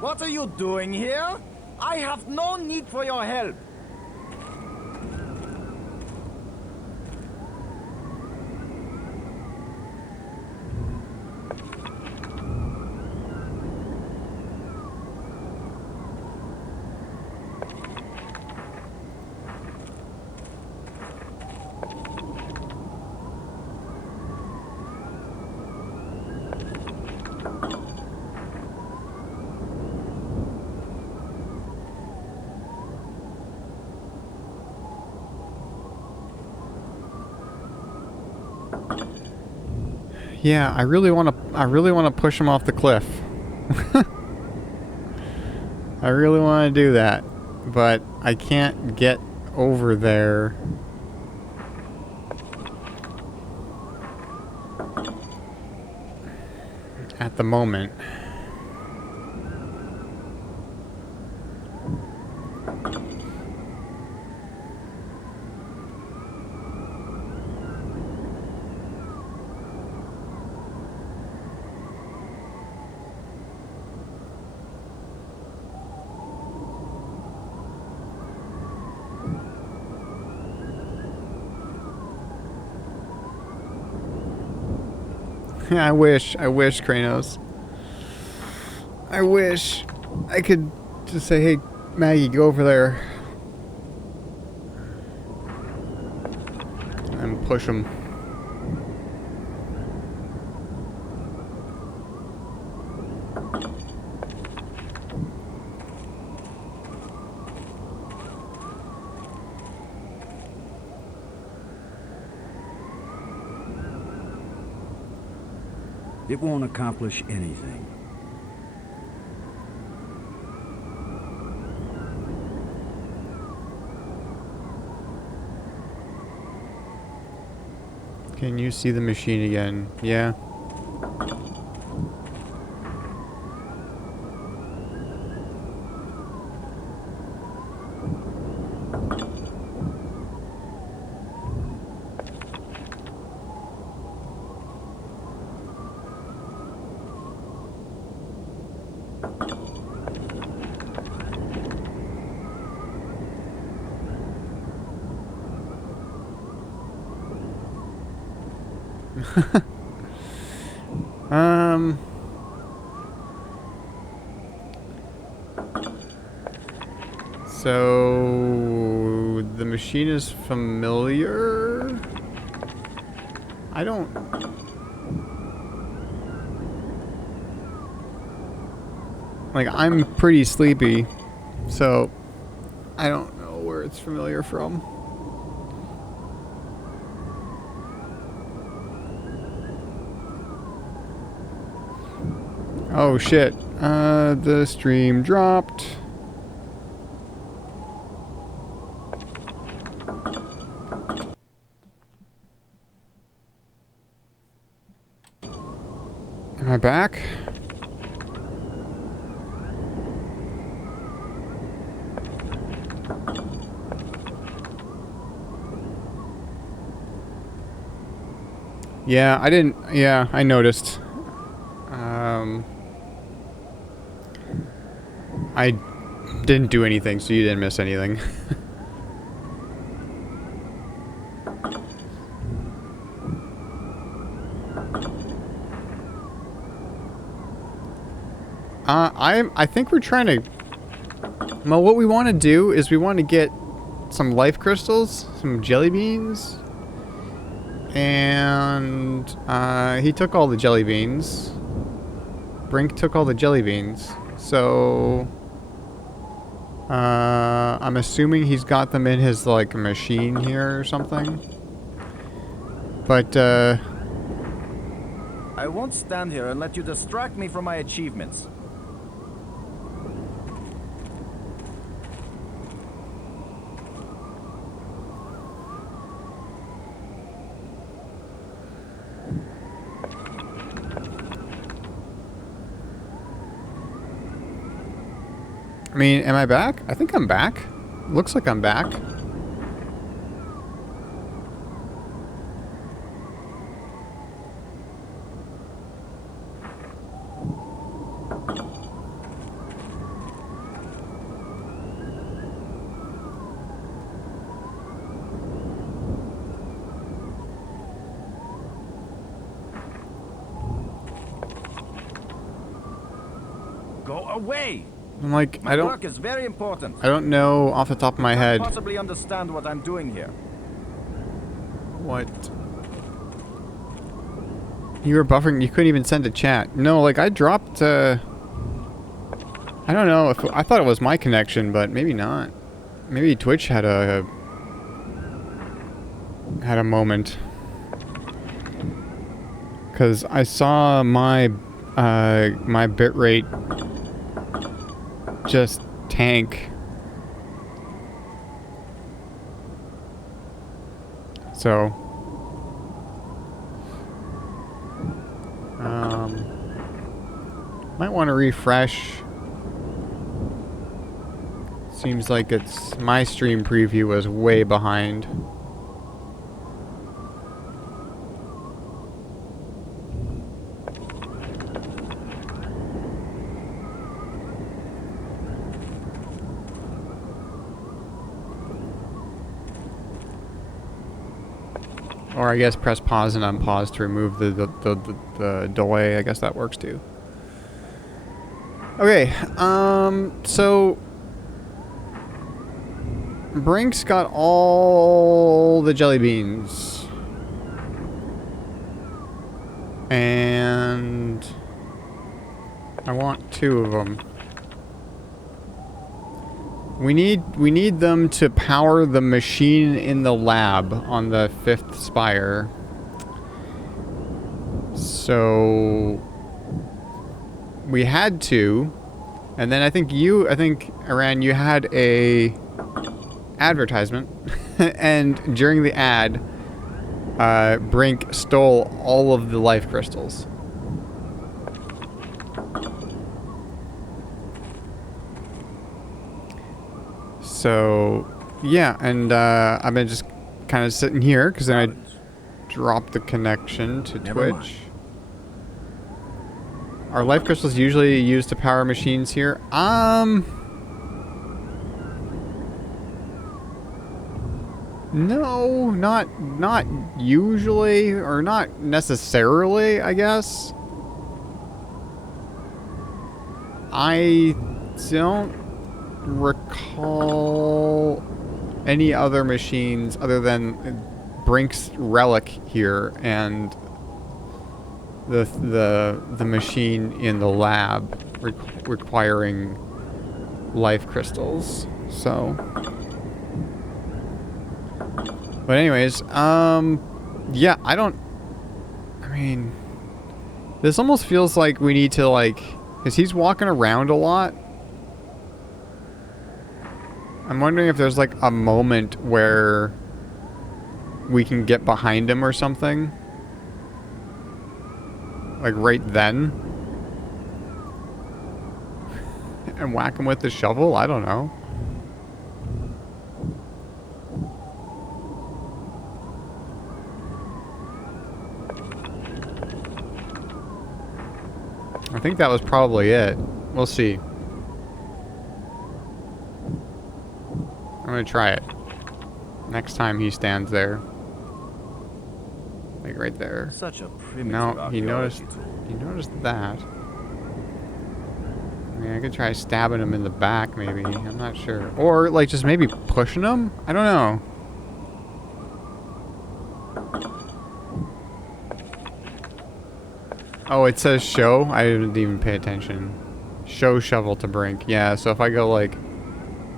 What are you doing here? I have no need for your help. Yeah, I really want to push him off the cliff. I really want to do that, but I can't get over there. At the moment. I wish, Kranos. I wish I could just say, hey, Maggie, go over there. And push him. It won't accomplish anything. Can you see the machine again? Yeah. So the machine is familiar. I don't Like, I'm pretty sleepy, so I don't know where it's familiar from. Oh shit, the stream dropped. Am I back? Yeah, I didn't. Yeah, I noticed. I didn't do anything, so you didn't miss anything. I think we're trying to. Well, what we want to do is we want to get some life crystals, some jelly beans, and he took all the jelly beans. Brink took all the jelly beans, so I'm assuming he's got them in his like machine here or something. But I won't stand here and let you distract me from my achievements. I mean, am I back? I think I'm back. Looks like I'm back. Go away! I'm like, My work is very important. I don't know off the top of my head. Possibly understand what I'm doing here. What? You were buffering. You couldn't even send a chat. No, like I dropped. I don't know if I thought it was my connection, but maybe not. Maybe Twitch had a moment. Cause I saw my my bitrate just tank. So might want to refresh. Seems like it's my stream preview was way behind. Or I guess press pause and unpause to remove the delay. I guess that works too. Okay, so Brink's got all the jelly beans. And I want 2 of them. We need them to power the machine in the lab on the 5th spire. So we had to, and then I think Aran, you had a advertisement, and during the ad, Brink stole all of the life crystals. So, yeah, and I've been just kind of sitting here because then I dropped the connection to Twitch. Are life crystals usually used to power machines here? No, not usually, or not necessarily, I guess. I don't recall any other machines other than Brink's relic here and the machine in the lab requiring life crystals. So, but anyways, yeah, I mean, this almost feels like we need to, like, because he's walking around a lot. I'm wondering if there's like a moment where we can get behind him or something. Like right then. And whack him with the shovel? I don't know. I think that was probably it. We'll see. I'm gonna try it. Next time he stands there. Like right there. Such a primitive No, he noticed archaeology tool. he noticed that. I mean, I could try stabbing him in the back maybe. I'm not sure. Or like just maybe pushing him? I don't know. Oh, it says show? I didn't even pay attention. Show shovel to Brink. Yeah, so if I go like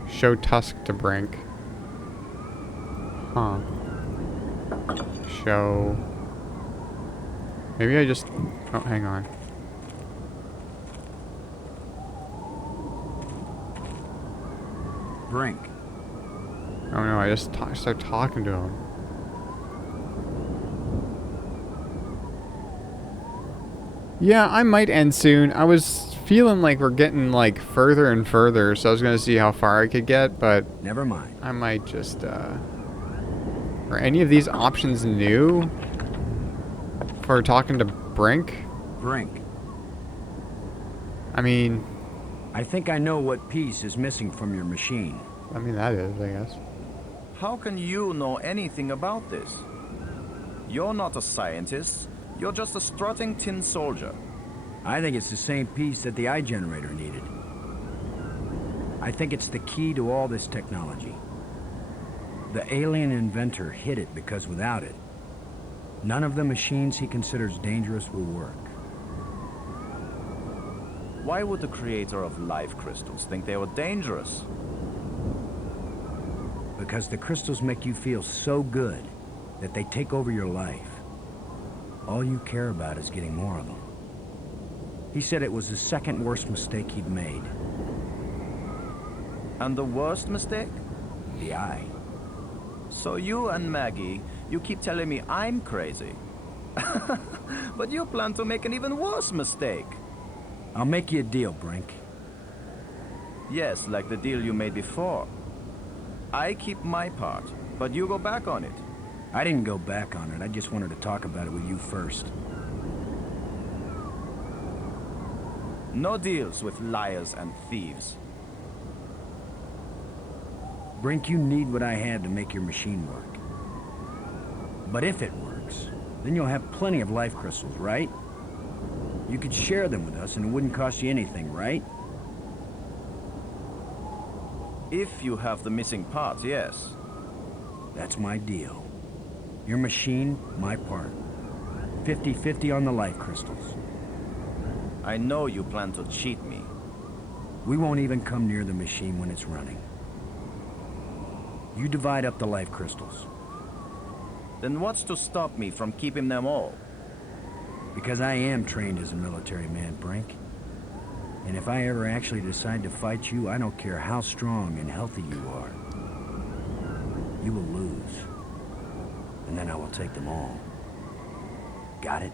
show tusk to Brink. Huh. Show. Maybe I just... Oh, hang on. Brink. Oh no, I just start talking to him. Yeah, I might end soon. I was feeling like we're getting like further and further, so I was gonna see how far I could get, but Never mind. I might just Are any of these options new? For talking to Brink? Brink. I mean... I think I know what piece is missing from your machine. I mean, that is, I guess. How can you know anything about this? You're not a scientist. You're just a strutting tin soldier. I think it's the same piece that the eye generator needed. I think it's the key to all this technology. The alien inventor hid it because without it, none of the machines he considers dangerous will work. Why would the creator of life crystals think they were dangerous? Because the crystals make you feel so good that they take over your life. All you care about is getting more of them. He said it was the second worst mistake he'd made. And the worst mistake? The eye. So you and Maggie, you keep telling me I'm crazy. But you plan to make an even worse mistake. I'll make you a deal, Brink. Yes, like the deal you made before. I keep my part, but you go back on it. I didn't go back on it. I just wanted to talk about it with you first. No deals with liars and thieves. Brink, you need what I had to make your machine work. But if it works, then you'll have plenty of life crystals, right? You could share them with us and it wouldn't cost you anything, right? If you have the missing parts, yes. That's my deal. Your machine, my part. 50-50 on the life crystals. I know you plan to cheat me. We won't even come near the machine when it's running. You divide up the life crystals. Then what's to stop me from keeping them all? Because I am trained as a military man, Brink. And if I ever actually decide to fight you, I don't care how strong and healthy you are. You will lose. And then I will take them all. Got it?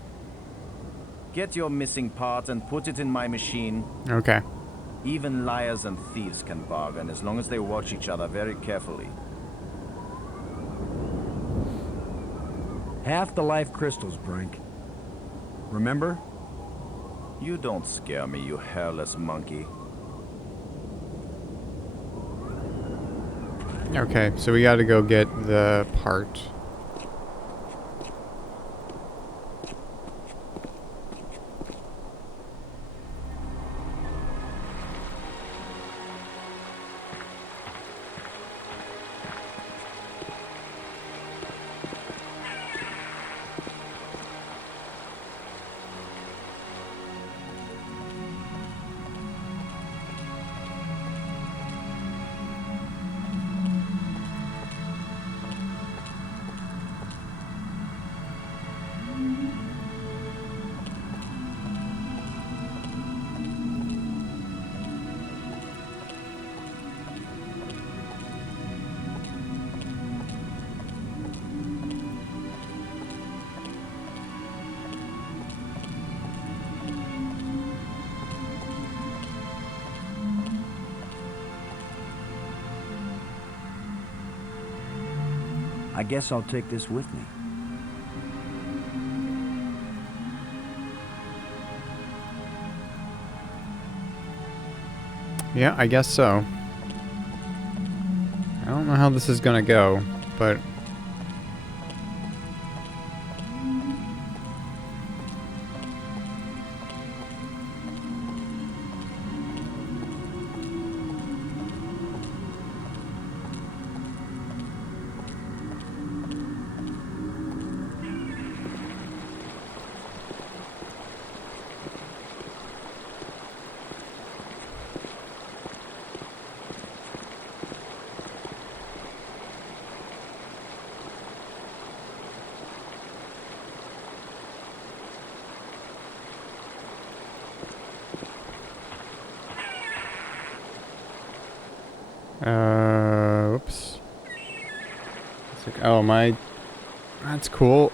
Get your missing part and put it in my machine. Okay. Even liars and thieves can bargain as long as they watch each other very carefully. Half the life crystals, Brink. Remember? You don't scare me, you hairless monkey. Okay, so we gotta go get the part. I guess I'll take this with me. Yeah, I guess so. I don't know how this is gonna go, but... Oops. It's like, oh, that's cool.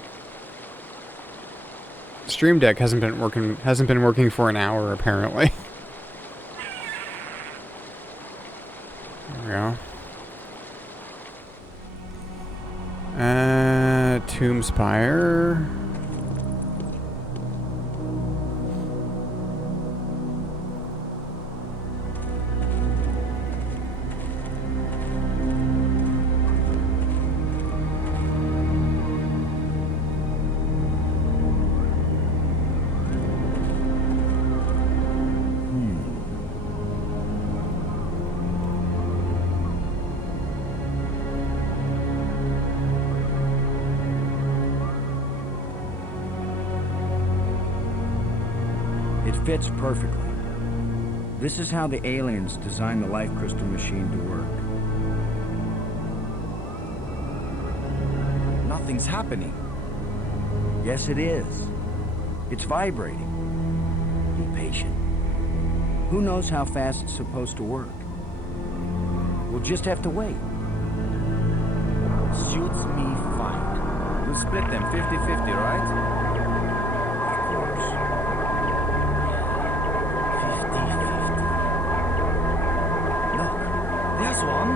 Stream Deck hasn't been working for an hour, apparently. There we go. Tomb Spire. It fits perfectly. This is how the aliens designed the life crystal machine to work. Nothing's happening. Yes, it is. It's vibrating. Be patient. Who knows how fast it's supposed to work? We'll just have to wait. Suits me fine. We'll split them 50-50, right? Of course. 50-50. Look, there's one.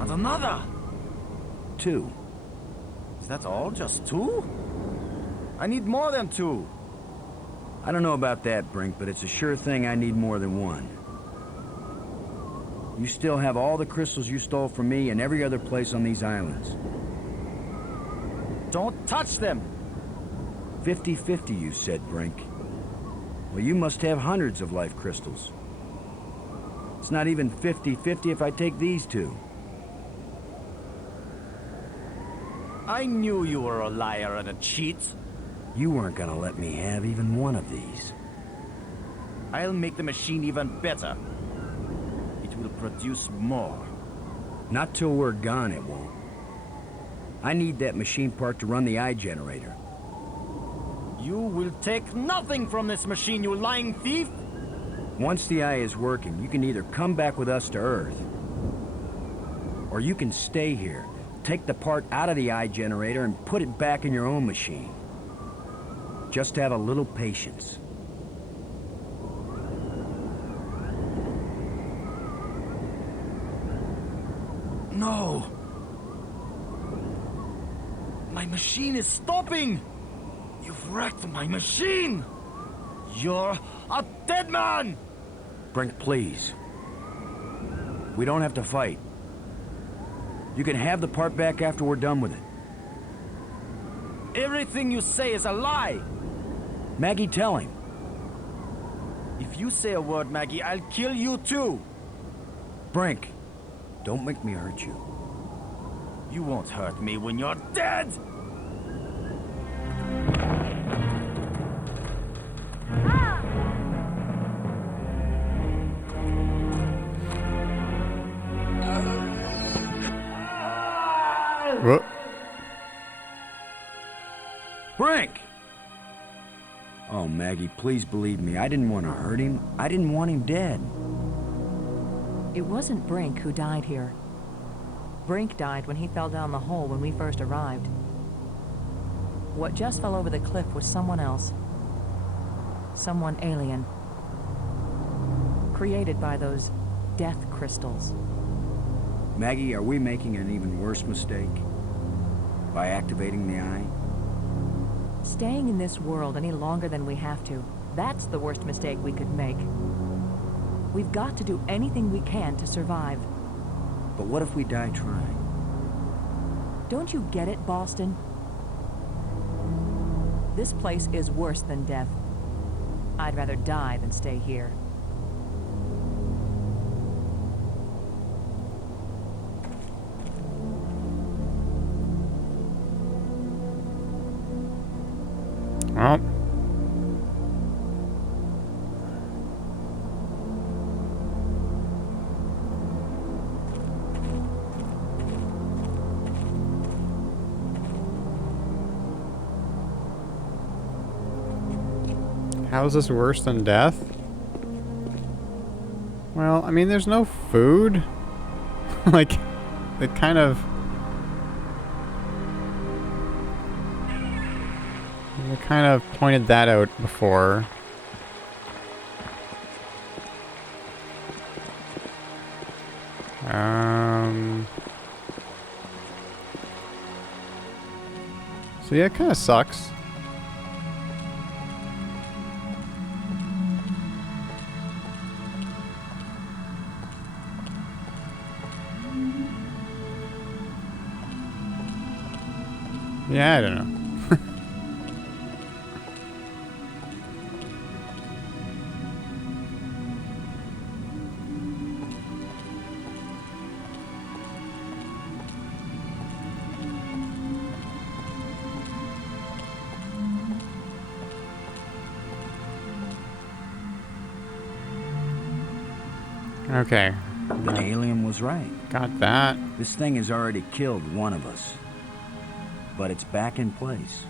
And another. 2. Is that all? Just 2? I need more than 2. I don't know about that, Brink, but it's a sure thing I need more than 1. You still have all the crystals you stole from me and every other place on these islands. Don't touch them! 50-50, you said, Brink. Well, you must have hundreds of life crystals. It's not even 50-50 if I take these 2. I knew you were a liar and a cheat. You weren't gonna let me have even one of these. I'll make the machine even better. It will produce more. Not till we're gone, it won't. I need that machine part to run the eye generator. You will take nothing from this machine, you lying thief! Once the eye is working, you can either come back with us to Earth, or you can stay here, take the part out of the eye generator and put it back in your own machine. Just have a little patience. No! My machine is stopping! You've wrecked my machine! You're a dead man! Brink, please. We don't have to fight. You can have the part back after we're done with it. Everything you say is a lie! Maggie, tell him. If you say a word, Maggie, I'll kill you too! Brink, don't make me hurt you. You won't hurt me when you're dead! Whoa. Brink! Oh, Maggie, please believe me. I didn't want to hurt him. I didn't want him dead. It wasn't Brink who died here. Brink died when he fell down the hole when we first arrived. What just fell over the cliff was someone else. Someone alien. created by those death crystals. Maggie, are we making an even worse mistake? By activating the eye? Staying in this world any longer than we have to, that's the worst mistake we could make. We've got to do anything we can to survive. But what if we die trying? Don't you get it, Boston? This place is worse than death. I'd rather die than stay here. Well. How is this worse than death? Well, I mean, there's no food. Like, it kind of... I kind of pointed that out before. So yeah, it kind of sucks. Yeah, I don't know. Okay. The alien was right. Got that. This thing has already killed one of us. But it's back in place.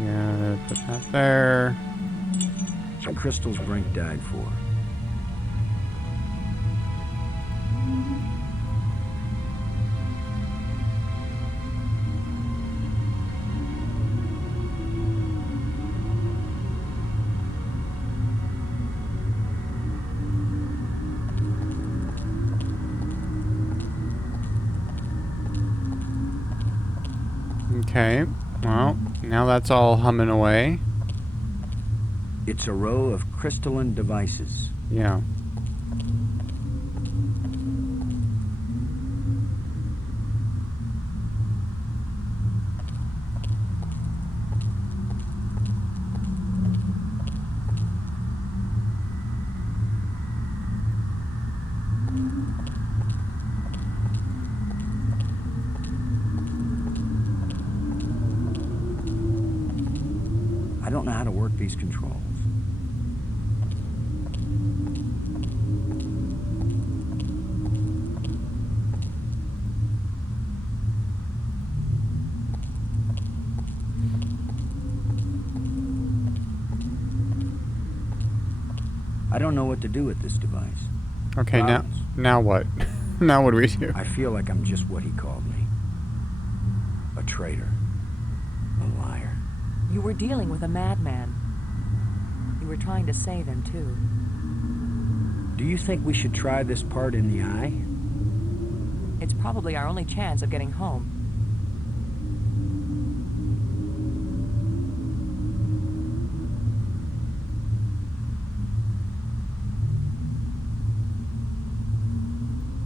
Yeah, put that there. The crystals Brink died for. Okay, well, now that's all humming away. It's a row of crystalline devices. Yeah. I don't know how to work these controls. I don't know what to do with this device. Okay, Rollins. now what? Now what do we do? I feel like I'm just what he called me. A traitor. A liar. You were dealing with a madman. You were trying to save him, too. Do you think we should try this part in the eye? It's probably our only chance of getting home.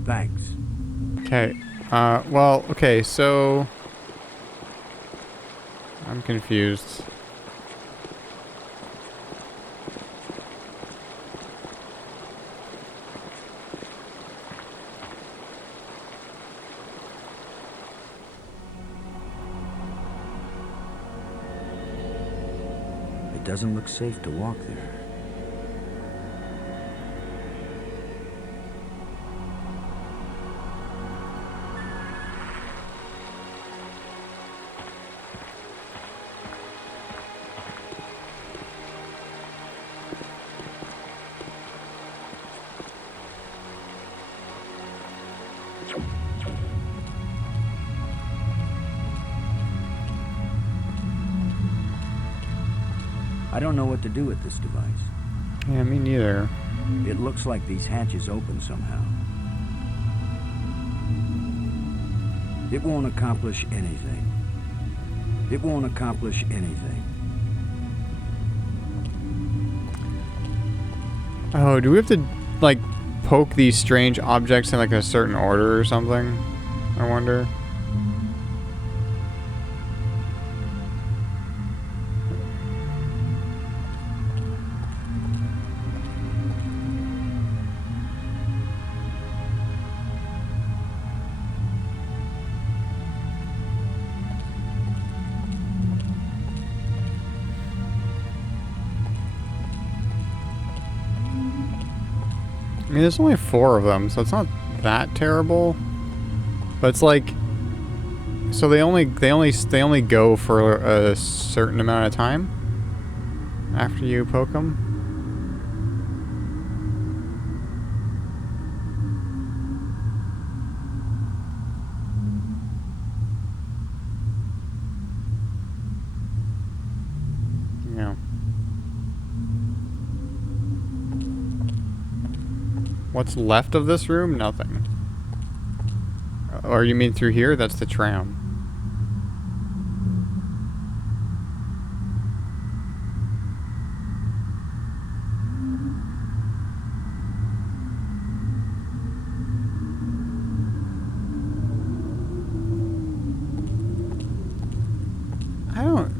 Thanks. Okay, well, okay, so... I'm confused. It doesn't look safe to walk there. I don't know what to do with this device. Yeah, me neither. It looks like these hatches open somehow. It won't accomplish anything. It won't accomplish anything. Oh, do we have to, like, poke these strange objects in, like, a certain order or something? I wonder. I mean, there's only 4 of them, so it's not that terrible. But it's like, so they only go for a certain amount of time after you poke them. Yeah. What's left of this room? Nothing. Or you mean through here? That's the tram.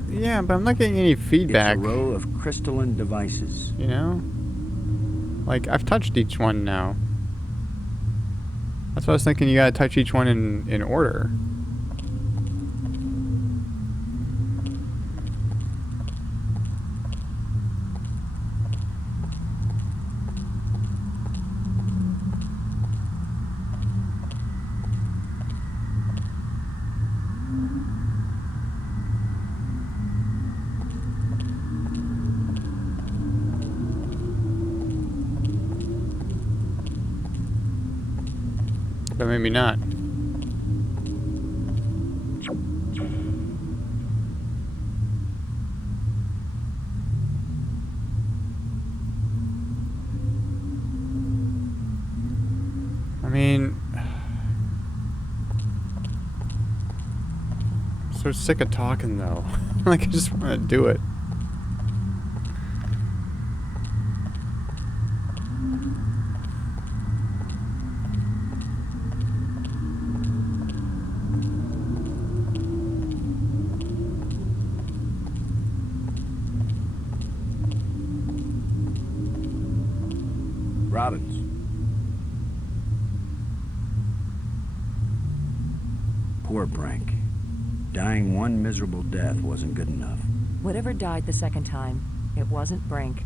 Yeah, but I'm not getting any feedback. It's a row of crystalline devices. You know? Like, I've touched each one now. That's what I was thinking, you gotta touch each one in order. But maybe not. I mean, I'm so sick of talking though. Like, I just want to do it. Robbins. Poor Brank. Dying one miserable death wasn't good enough. Whatever died the second time, it wasn't Brink.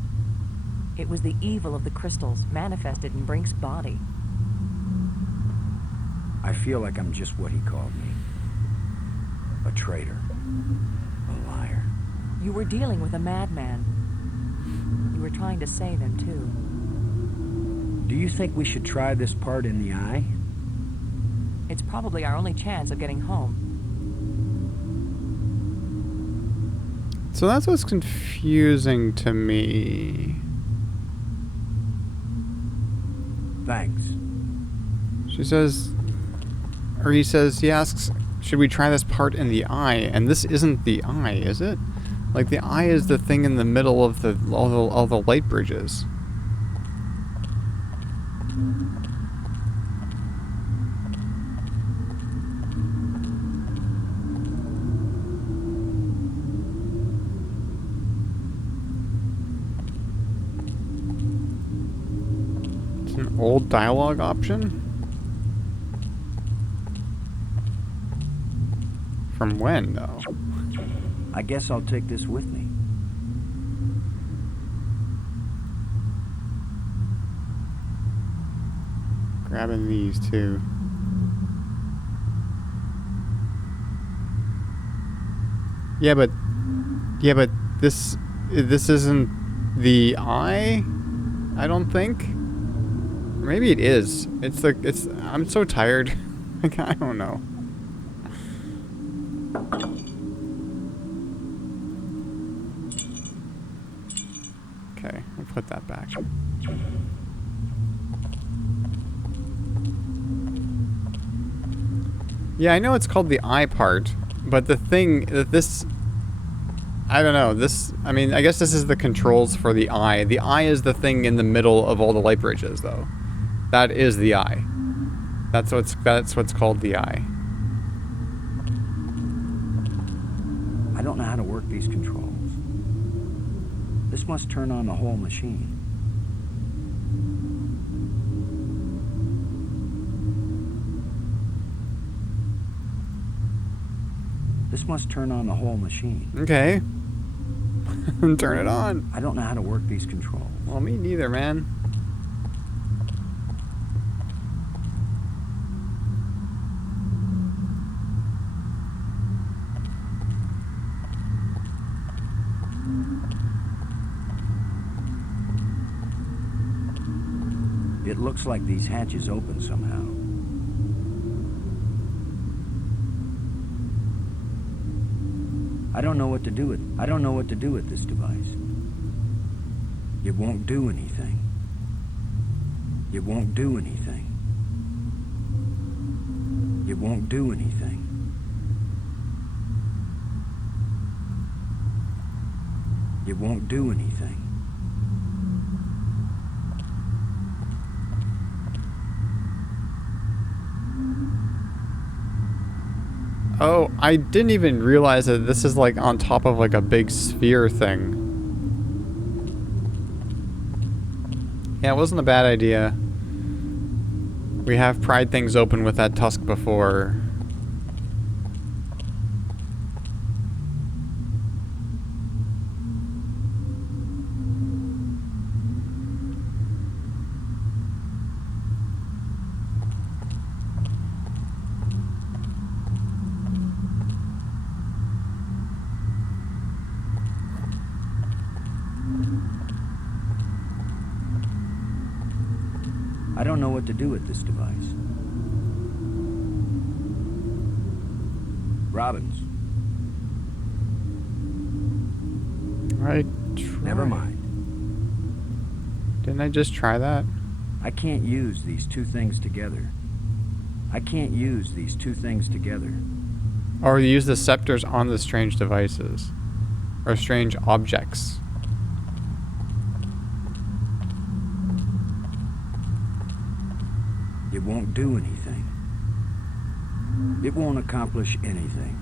It was the evil of the crystals manifested in Brink's body. I feel like I'm just what he called me. A traitor. A liar. You were dealing with a madman. You were trying to save him, too. Do you think we should try this part in the eye? It's probably our only chance of getting home. So that's what's confusing to me. Thanks. She says, or he says, he asks, should we try this part in the eye? And this isn't the eye, is it? Like, the eye is the thing in the middle of all the light bridges. It's an old dialogue option? From when, though? I guess I'll take this with me. Grabbing these, too. Yeah, but this isn't the eye? I don't think. Maybe it is. I'm so tired. Like, I don't know. Okay, I'll put that back. Yeah, I know it's called the eye part, but the thing that this... I don't know, this... I mean, I guess this is the controls for the eye. The eye is the thing in the middle of all the light bridges, though. That is the eye. That's what's called the eye. I don't know how to work these controls. This must turn on the whole machine. This must turn on the whole machine. Okay. Turn it on. I don't know how to work these controls. Well, me neither, man. It looks like these hatches open somehow. I don't know what to do with this device. It won't do anything. It won't do anything. It won't do anything. It won't do anything. Oh, I didn't even realize that this is like on top of like a big sphere thing. Yeah, it wasn't a bad idea. We have pried things open with that tusk before. I don't know what to do with this device. Robbins. Never mind. Didn't I just try that? I can't use these two things together. I can't use these two things together. Or use the scepters on the strange devices. Or strange objects. It won't do anything. It won't accomplish anything.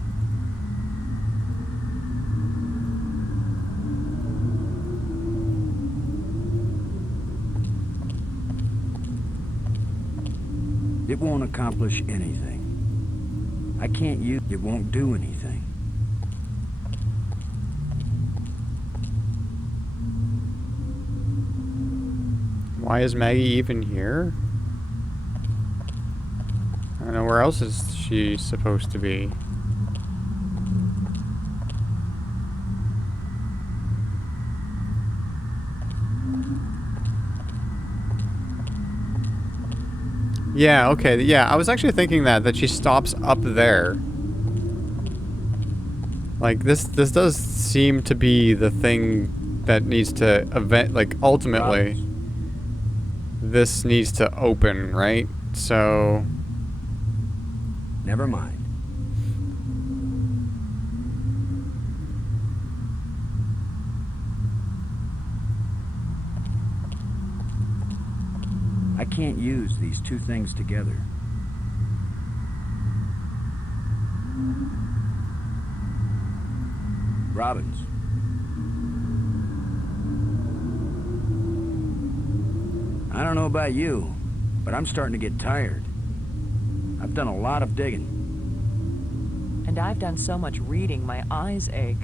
It won't accomplish anything. I can't use... It won't do anything. Why is Maggie even here? I don't know, where else is she supposed to be? Yeah, okay, yeah, I was actually thinking that she stops up there. Like, this does seem to be the thing that needs to event, like, ultimately, this needs to open, right? So... Never mind. I can't use these two things together. Robbins. I don't know about you, but I'm starting to get tired. I've done a lot of digging. And I've done so much reading, my eyes ache.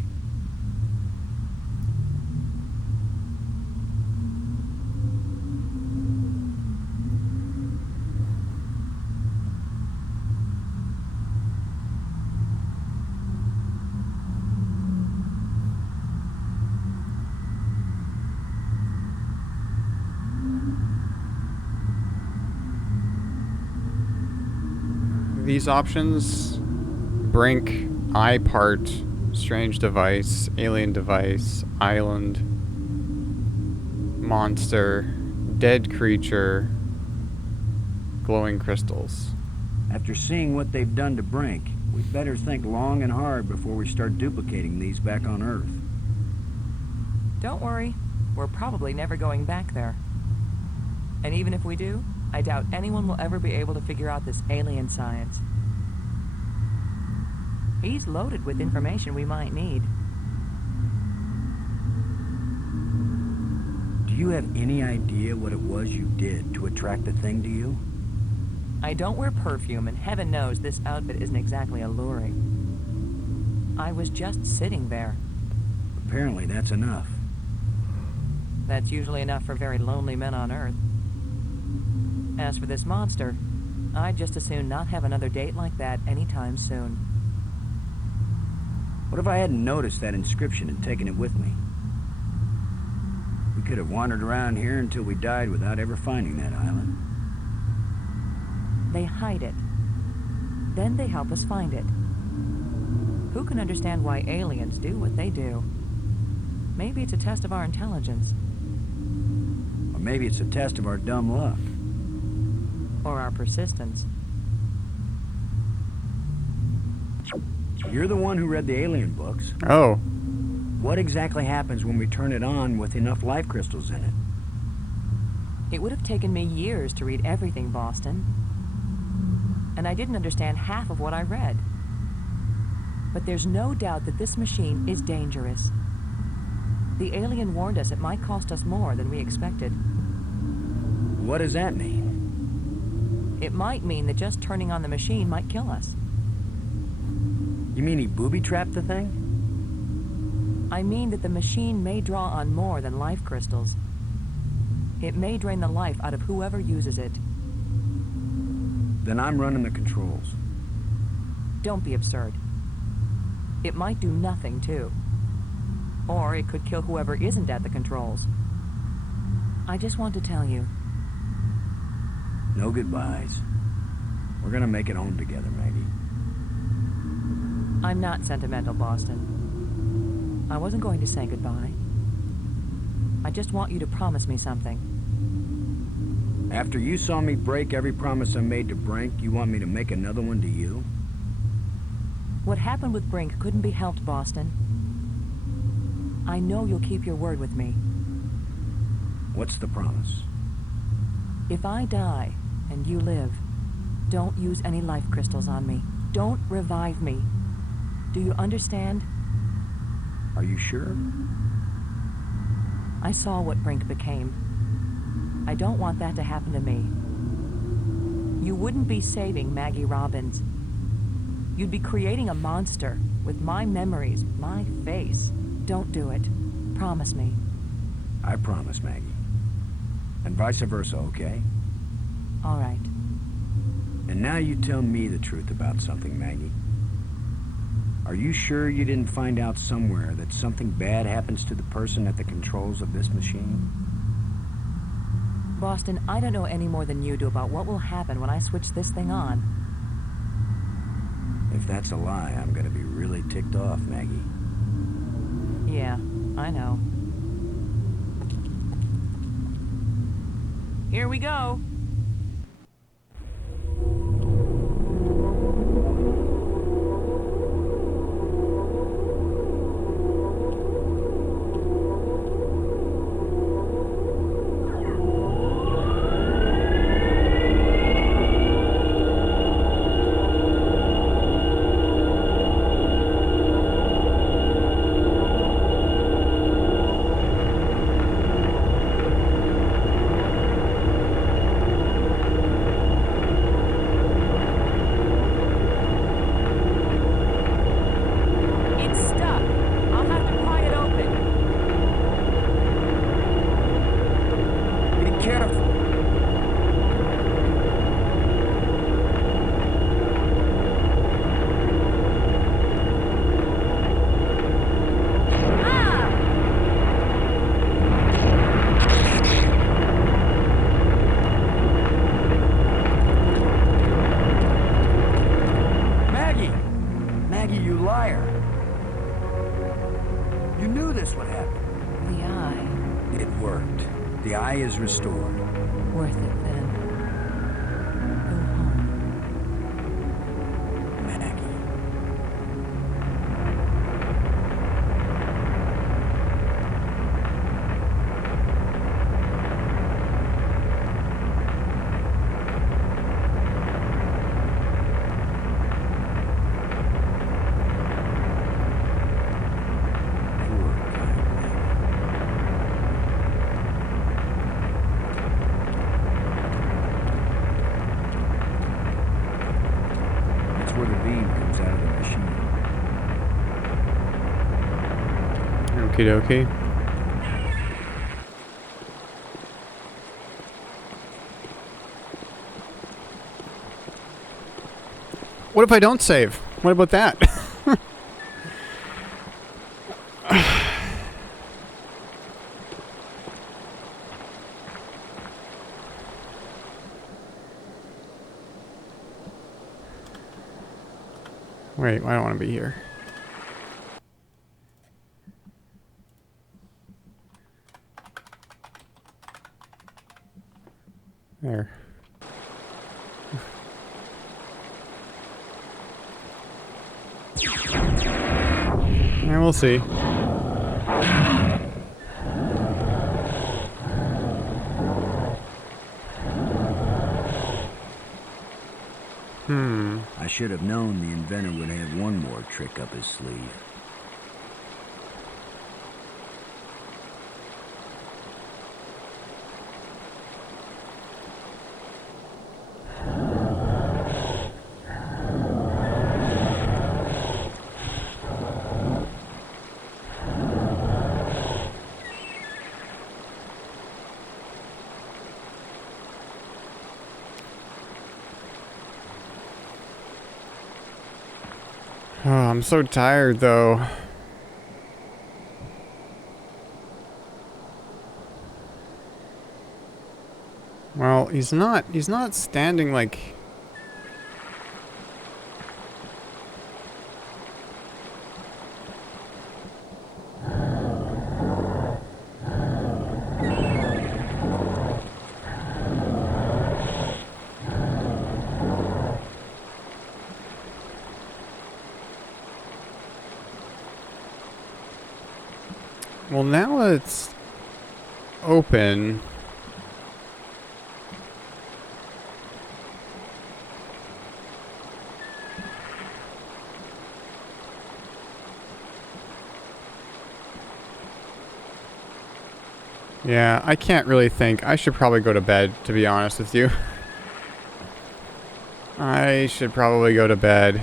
These options, Brink, eye part, strange device, alien device, island, monster, dead creature, glowing crystals. After seeing what they've done to Brink, we'd better think long and hard before we start duplicating these back on Earth. Don't worry, we're probably never going back there. And even if we do, I doubt anyone will ever be able to figure out this alien science. He's loaded with information we might need. Do you have any idea what it was you did to attract the thing to you? I don't wear perfume, and heaven knows this outfit isn't exactly alluring. I was just sitting there. Apparently that's enough. That's usually enough for very lonely men on Earth. As for this monster, I'd just as soon not have another date like that anytime soon. What if I hadn't noticed that inscription and taken it with me? We could have wandered around here until we died without ever finding that island. They hide it. Then they help us find it. Who can understand why aliens do what they do? Maybe it's a test of our intelligence. Or maybe it's a test of our dumb luck. Or our persistence. You're the one who read the alien books. Oh. What exactly happens when we turn it on with enough life crystals in it? It would have taken me years to read everything, Boston. And I didn't understand half of what I read. But there's no doubt that this machine is dangerous. The alien warned us it might cost us more than we expected. What does that mean? It might mean that just turning on the machine might kill us. You mean he booby-trapped the thing? I mean that the machine may draw on more than life crystals. It may drain the life out of whoever uses it. Then I'm running the controls. Don't be absurd. It might do nothing, too. Or it could kill whoever isn't at the controls. I just want to tell you. No goodbyes. We're gonna make it home together, Maggie. I'm not sentimental, Boston. I wasn't going to say goodbye. I just want you to promise me something. After you saw me break every promise I made to Brink, you want me to make another one to you? What happened with Brink couldn't be helped, Boston. I know you'll keep your word with me. What's the promise? If I die and you live, don't use any life crystals on me. Don't revive me. Do you understand? Are you sure? I saw what Brink became. I don't want that to happen to me. You wouldn't be saving Maggie Robbins. You'd be creating a monster with my memories, my face. Don't do it. Promise me. I promise, Maggie. And vice versa, okay? All right. And now you tell me the truth about something, Maggie. Are you sure you didn't find out somewhere that something bad happens to the person at the controls of this machine? Boston, I don't know any more than you do about what will happen when I switch this thing on. If that's a lie, I'm gonna be really ticked off, Maggie. Yeah, I know. Here we go. The eye is restored. Worth it then. Go home. machine. Okie dokie. What if I don't save? What about that? Wait, I don't want to be here. There. And we'll see. I should have known the inventor would have one more trick up his sleeve. Oh, I'm so tired though. Well, he's not standing like... Well, now it's open. Yeah, I can't really think. I should probably go to bed, to be honest with you. I should probably go to bed.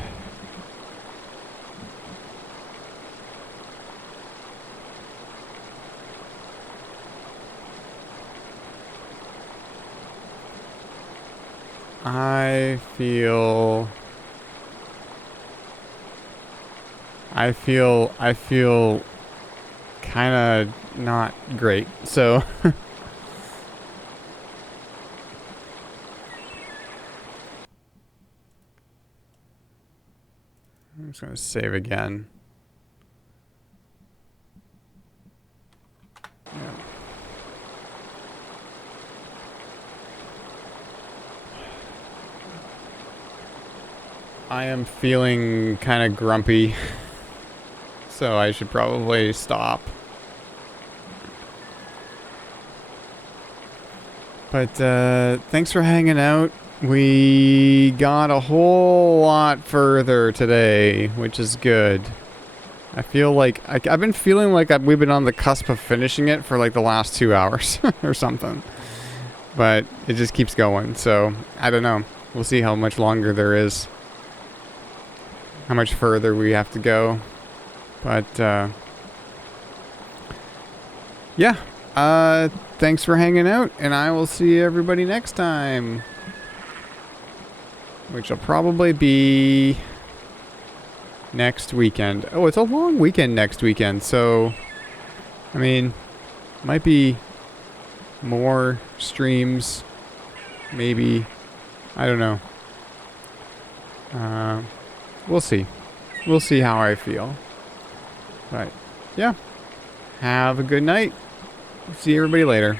I feel kind of not great. So I'm just going to save again. Yeah. I am feeling kind of grumpy, so I should probably stop. But thanks for hanging out. We got a whole lot further today, which is good. I feel like I've been feeling like we've been on the cusp of finishing it for like the last 2 hours or something. But it just keeps going, so I don't know. We'll see how much longer there is. How much further we have to go. But yeah. Thanks for hanging out, and I will see everybody next time. Which will probably be next weekend. Oh, it's a long weekend next weekend, so I mean, might be more streams, maybe. I don't know. We'll see. We'll see how I feel. But yeah, have a good night. See everybody later.